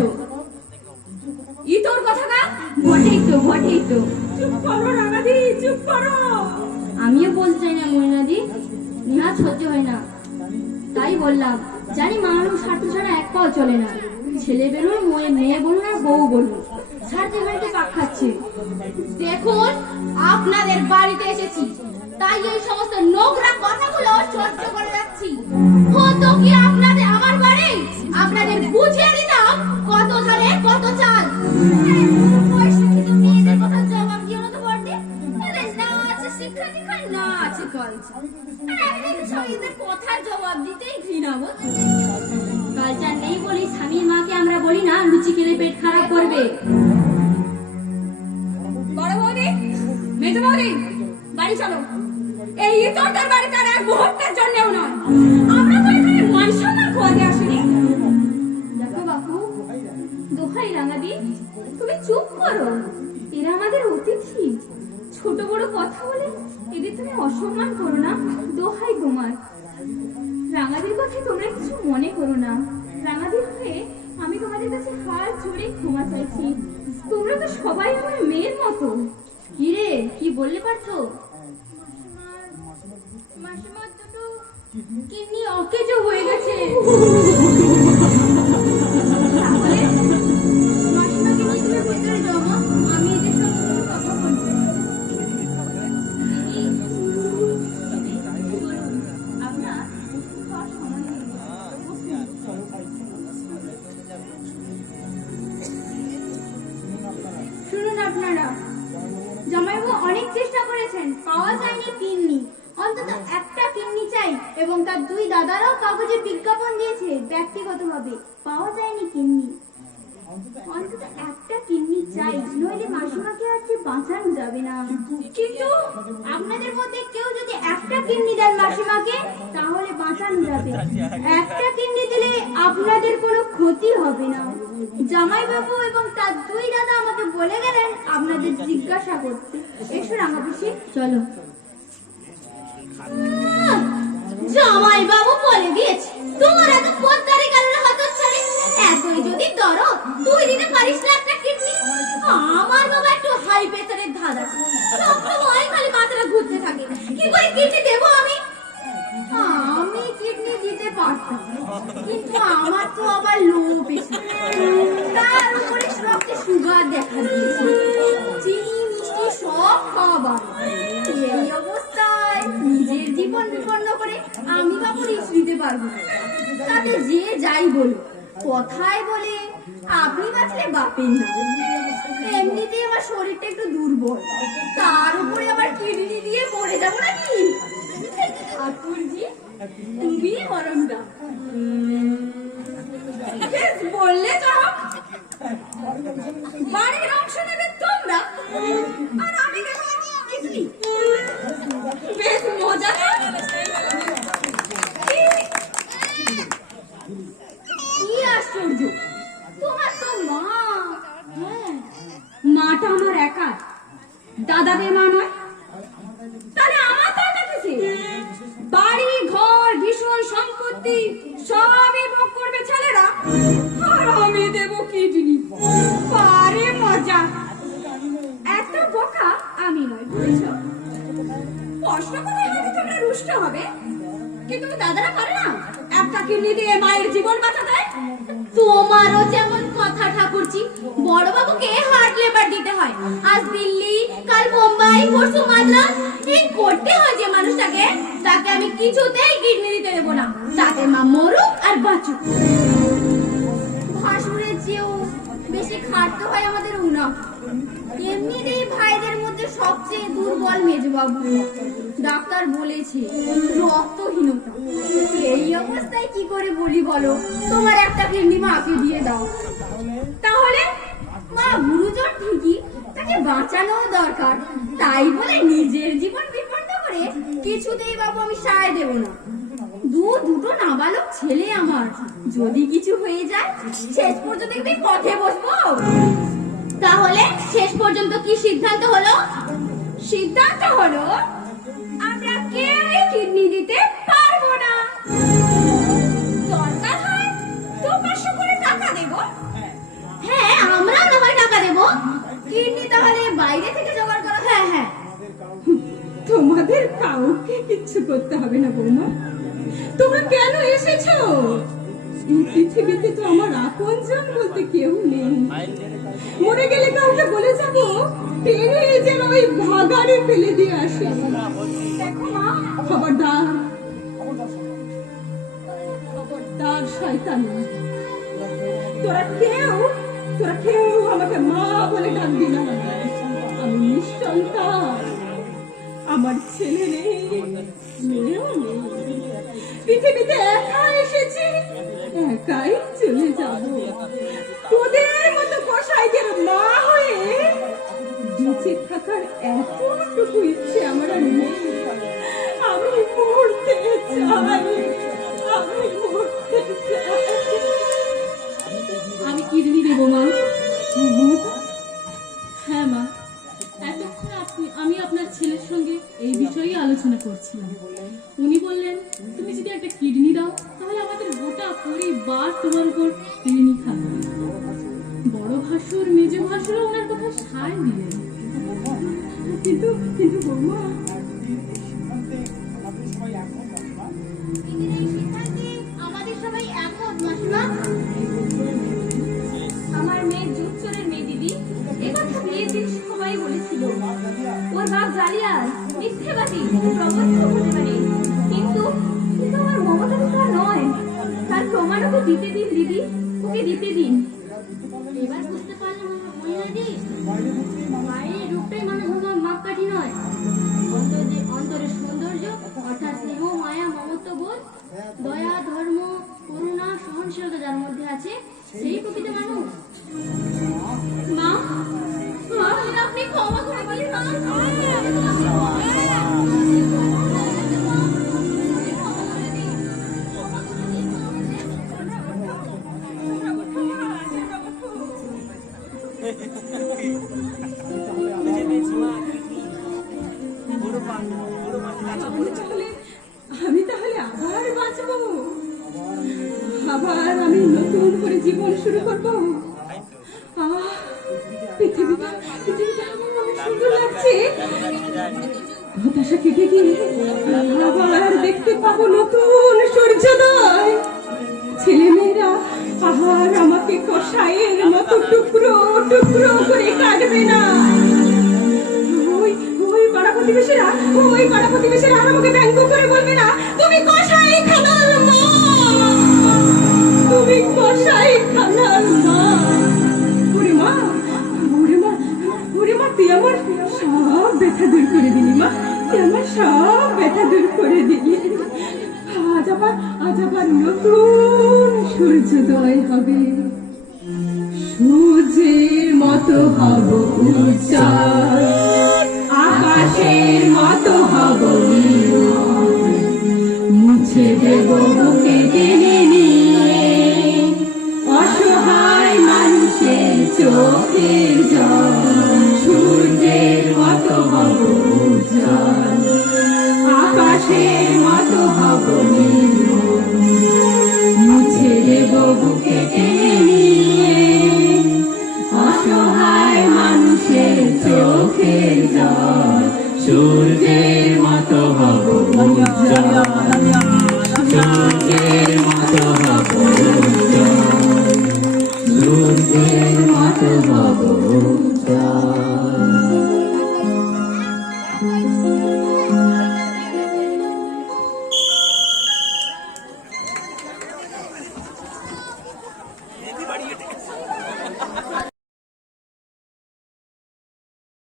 ই তোর কথা কা? ঘটেই তো, ঘটেই তো। চুপ করো রাঙাদি, চুপ করো। আমিও বলতে চাই না ময়নাদি, নেহাত সহ্য হয় না, তাই বললাম। জানি মানুষ স্বার্থ ছাড়া এক পাও চলে না। ছেলে বেরোয়, মেয়ে বলুন আর বউ বলুন, স্বার্থে বাড়িতে পাক খাচ্ছে। দেখুন, আপনাদের বাড়িতে এসেছি, তাই এই সমস্ত নোংরা কথাগুলো সহ্য করে যাচ্ছি। হতো কি আপনাদের আমার বাড়ি আপনাদের বুঝিয়ে দিতাম কত ধারে কত চাল। বয়সিত মেয়েদের কথা জবাব দিও না তো বটে। এদের না আছে শিক্ষা দীক্ষা, না আছে কালচার। একদিন সঙ্গীদের কথার জবাব দিতেই ঘৃণা বোধ। কালচার নেই বলি স্বামীর মাকে আমরা বলি না লুচি খেলে পেট খারাপ করবে। বড় বৌদি, মেজ বৌদি, বাড়ি চলো। এই ইতরদের বাড়িতে আর এক মুহূর্তের জন্যও নয়। আমরা তো এখানে মান সম্মান খোয়াতে আসিনি। দেখো বাপু, দোহাই রাঙাদি, তুমি চুপ করো। এরা আমাদের অতিথি, ছোট বড় কথা বলে এদের তুমি অসম্মান করো না। দোহাই তোমার। রাঙাদির কথায় তোমরা কিছু মনে করো না। রাঙাদির হয়ে আমি তোমাদের কাছে হাত জোড়ে ক্ষমা চাইছি। তোমরা তো সবাই আমার মেয়ের মতো। কি রে, কি বললে পারত? মাসিমার দুটো কিডনি অকেজ হয়ে গেছে। তাহলে মাসিমাকে নিয়ে তুমি ভেতরে যাও মা, আমি এদের সঙ্গে কথা বলবো। শুনুন আপনারা, জামাইবাবু অনেক চেষ্টা করেছেন, পাওয়া যায়নি কিডনি। অন্তত একটা কিডনি চাই, এবং তার দুই দাদারাও কাগজে বিজ্ঞাপন দিয়েছে ব্যক্তিগতভাবে, পাওয়া যায়নি কিডনি। অন্তত একটা কিডনি চাই, নইলে মাসিমাকে আর যে বাঁচানো যাবে না। কিন্তু আপনাদের মধ্যে কেউ যদি একটা কিডনি দেন মাসিমাকে, তাহলে বাঁচানো যাবে। একটা কিডনি দিলে আপনাদের কোনো ক্ষতি হবে না। জামাইবাবু এবং তার দুই দাদা আমাকে বলে গেলেন আপনাদের জিজ্ঞাসা করতে। এসো রাঙাপিসি, চলো। জামাই বাবু বলে দিয়েছে, তোমার এত পদ্মারি কারণে হতচ্ছাড়ি, এতই যদি ধরো তুই দিতে পারিস না একটা কিডনি। আমার বাবা একটু হাই প্রেসারের ধাঁধা, সবসময় খালি মাথাটা ঘুরতে থাকে। কি করে কিডনি দেবো আমি? আমি কিডনি দিতে পারতাম, কিন্তু আমার তো আবার লো প্রেসার, তার উপরে রক্তে সুগার দেখা দিয়েছে, চিনি মিষ্টি সব খাবার। এই অবস্থায় নিজের জীবন বিপন্ন করে আমি বাবু রিস্ক নিতে পারবো না। তাতে যে যাই বলো, কথায় বলে আপনি বাঁচলে বাপের না। এমনিতেই আমার শরীরটা একটু দুর্বল, তার উপরে আবার কিডনি দিয়ে মরে যাবো নাকি? ঠাকুরজি, তুমি বরং দাও। বেশ বললে তো, বাড়ির অংশ নেবে তোমরা, আর আমি দেবো কিডনি। বেশ মজা না? কি আশ্চর্য, তোমার তো মা। হ্যাঁ, মাটা আমার একা, দাদাদের মা নয়। তাহলে আমার তো একা কিসে? বাড়ি ঘর ভীষণ সম্পত্তি সবই ভোগ করবে ছেলেরা, আর আমি দেবো কিডনি। পারে মজা। এত বোকা আমি নয়, বুঝেছো? কষ্ট করে হয়তো তোমরা রুষ্ট হবে, কিন্তু দাদারা পারে না একটা কিডনি দিয়ে মায়ের জীবন বাঁচাতে। তোমারও যেমন কথা ঠাকুরজি, বড় বাবুকে হার্ট লেবার দিতে হয়, আজ দিল্লি, কাল মুম্বাই, পরশু মাদ্রাস। এই করতে হয় যে মানুষটাকে, তাকে আমি কিছুতেই কিডনি দিতে দেবো না। তাতে মা মরুক আর বাঁচুক। ভাসুরের চেয়েও বেশি খাটতে হয় আমাদের উনা। এমনিতেই ভাইদের মধ্যে সবচেয়ে দুর্বল মেজবাবু, ডাক্তার বলেছে রক্তহীনতা। এই অবস্থায় কি করে বলি বলো, তোমার একটা কিডনি মাকে দিয়ে দাও। তাহলে মা গুরুজন ঠিকই, তাকে বাঁচানো দরকার, তাই বলে নিজের জীবন বিপন্ন করে কিছুতেই বাবু আমি সায় দেব না। দুটো নাবালক ছেলে আমার, যদি কিছু হয়ে যায় শেষ পর্যন্ত দেখবি পথে বসবো। তাহলে শেষ পর্যন্ত কি সিদ্ধান্ত হলো? সিদ্ধান্ত হলো আমরা কেউই কিডনি দিতে পারবো না। দরকার হয় তাহলে বাইরে থেকে জোগাড় করো। হ্যাঁ হ্যাঁ, তোমাদের কাউকে কিচ্ছু করতে হবে না বৌমা। তোমরা কেন এসেছো? এই পৃথিবীতে তো আমার আপনজন বলতে কেউ নেই। মরে গেলে কাউকে বলে যাবো টেনে যেন ওই ভাগাড়ে ফেলে দিয়ে আসে। দেখো মা, খবরদার, খবরদার শয়তান, তোরা কেউ আমাকে মা বলে ডাকবি না। আমি নিঃসন্তান, আমার ছেলে নেই, মেয়েও নেই। পৃথিবীতে একা এসেছি, একাই চলে যাব। তোদের মতো কসাইদের মা হয়ে বেঁচে থাকার এতটুকু ইচ্ছে আমার আর নেই। আমি মরতে চাই, আমি মরতে চাই। আমি কিডনি দেবো মা। হ্যাঁ মা, এতক্ষণ আমি আপনার ছেলের সঙ্গে এই বিষয়ে আলোচনা করছিলাম। উনি বললেন তুমি যদি একটা কিডনি দাও তাহলে আমাদের গোটা পরিবার তোমার উপর কিডনি খাবে। বড় ভাসুর মেজে ভাসুরও ওনার কথা সায় দিলেন। কিন্তু বৌমা, দিদির এই সিদ্ধান্তে আমাদের সবাই একমত মাসিমা। আমার মেয়ে জুচ্চরের মেয়ে দিদি, এ কথা বিয়ের দিন সবাই বলেছিল। ওর বাপ জালিয়াত, মিথ্যেবাদী, প্রবঞ্চক হতে পারে, কিন্তু আমার মমতা তো তা নয়। তার প্রমাণ ওকে দিতে দিন দিদি, ওকে দিতে দিন। এবার বুঝতে পারলাম মহিলাদি, বাইরের রূপটাই মানুষ মাপকাঠি নয়। অন্তরের সৌন্দর্য অর্থাৎ স্নেহ, মায়া, মমত্ব বোধ, দয়া, ধর্ম, করুণা, সহনশীলতা যার মধ্যে আছে সেই প্রকৃত মানুষ। মা, মা, আপনি ক্ষমা করে দিন মা। আমি তাহলে আবার বাঁচবো, আবার আমি নতুন করে জীবন শুরু করবো। পৃথিবীটা আমার সুন্দর লাগছে। হতাশা কেটে গিয়ে আবার দেখতে পাবো নতুন সূর্যোদয়। ছেলেমেয়েরা আবার আমাকে কষাইয়ের মতো টুকরো টুকরো করে কাটবে না। ওই পাড়া প্রতিবেশীরা আর আমাকে ব্যঙ্গ করে বলবে না তুমি কষাই খানার মা, তুমি কষাই খানার মা। ওরে মা, তুই আমার সব ব্যথা দূর করে দিলি মা, তুই আমার সব ব্যথা দূর করে দিলি। আজ আবার নতুন সূর্যোদয় হবে, সূর্যের মতো হব উজ্জ্বল, আকাশের মতো হব নীল। মুছে দেব বুকে টেনে নিয়ে অসহায় মানুষের চোখের জল। সূর্যের মতো হব উজ্জ্বল, আকাশের মতো হব নীল। মুছে দেব বুকে টেনে নিয়ে অসহায় মানুষের চোখের জল। সূর্যের মতো হব উজ্জ্বল, সূর্যের মতো হব উজ্জ্বল, সূর্যের মতো হব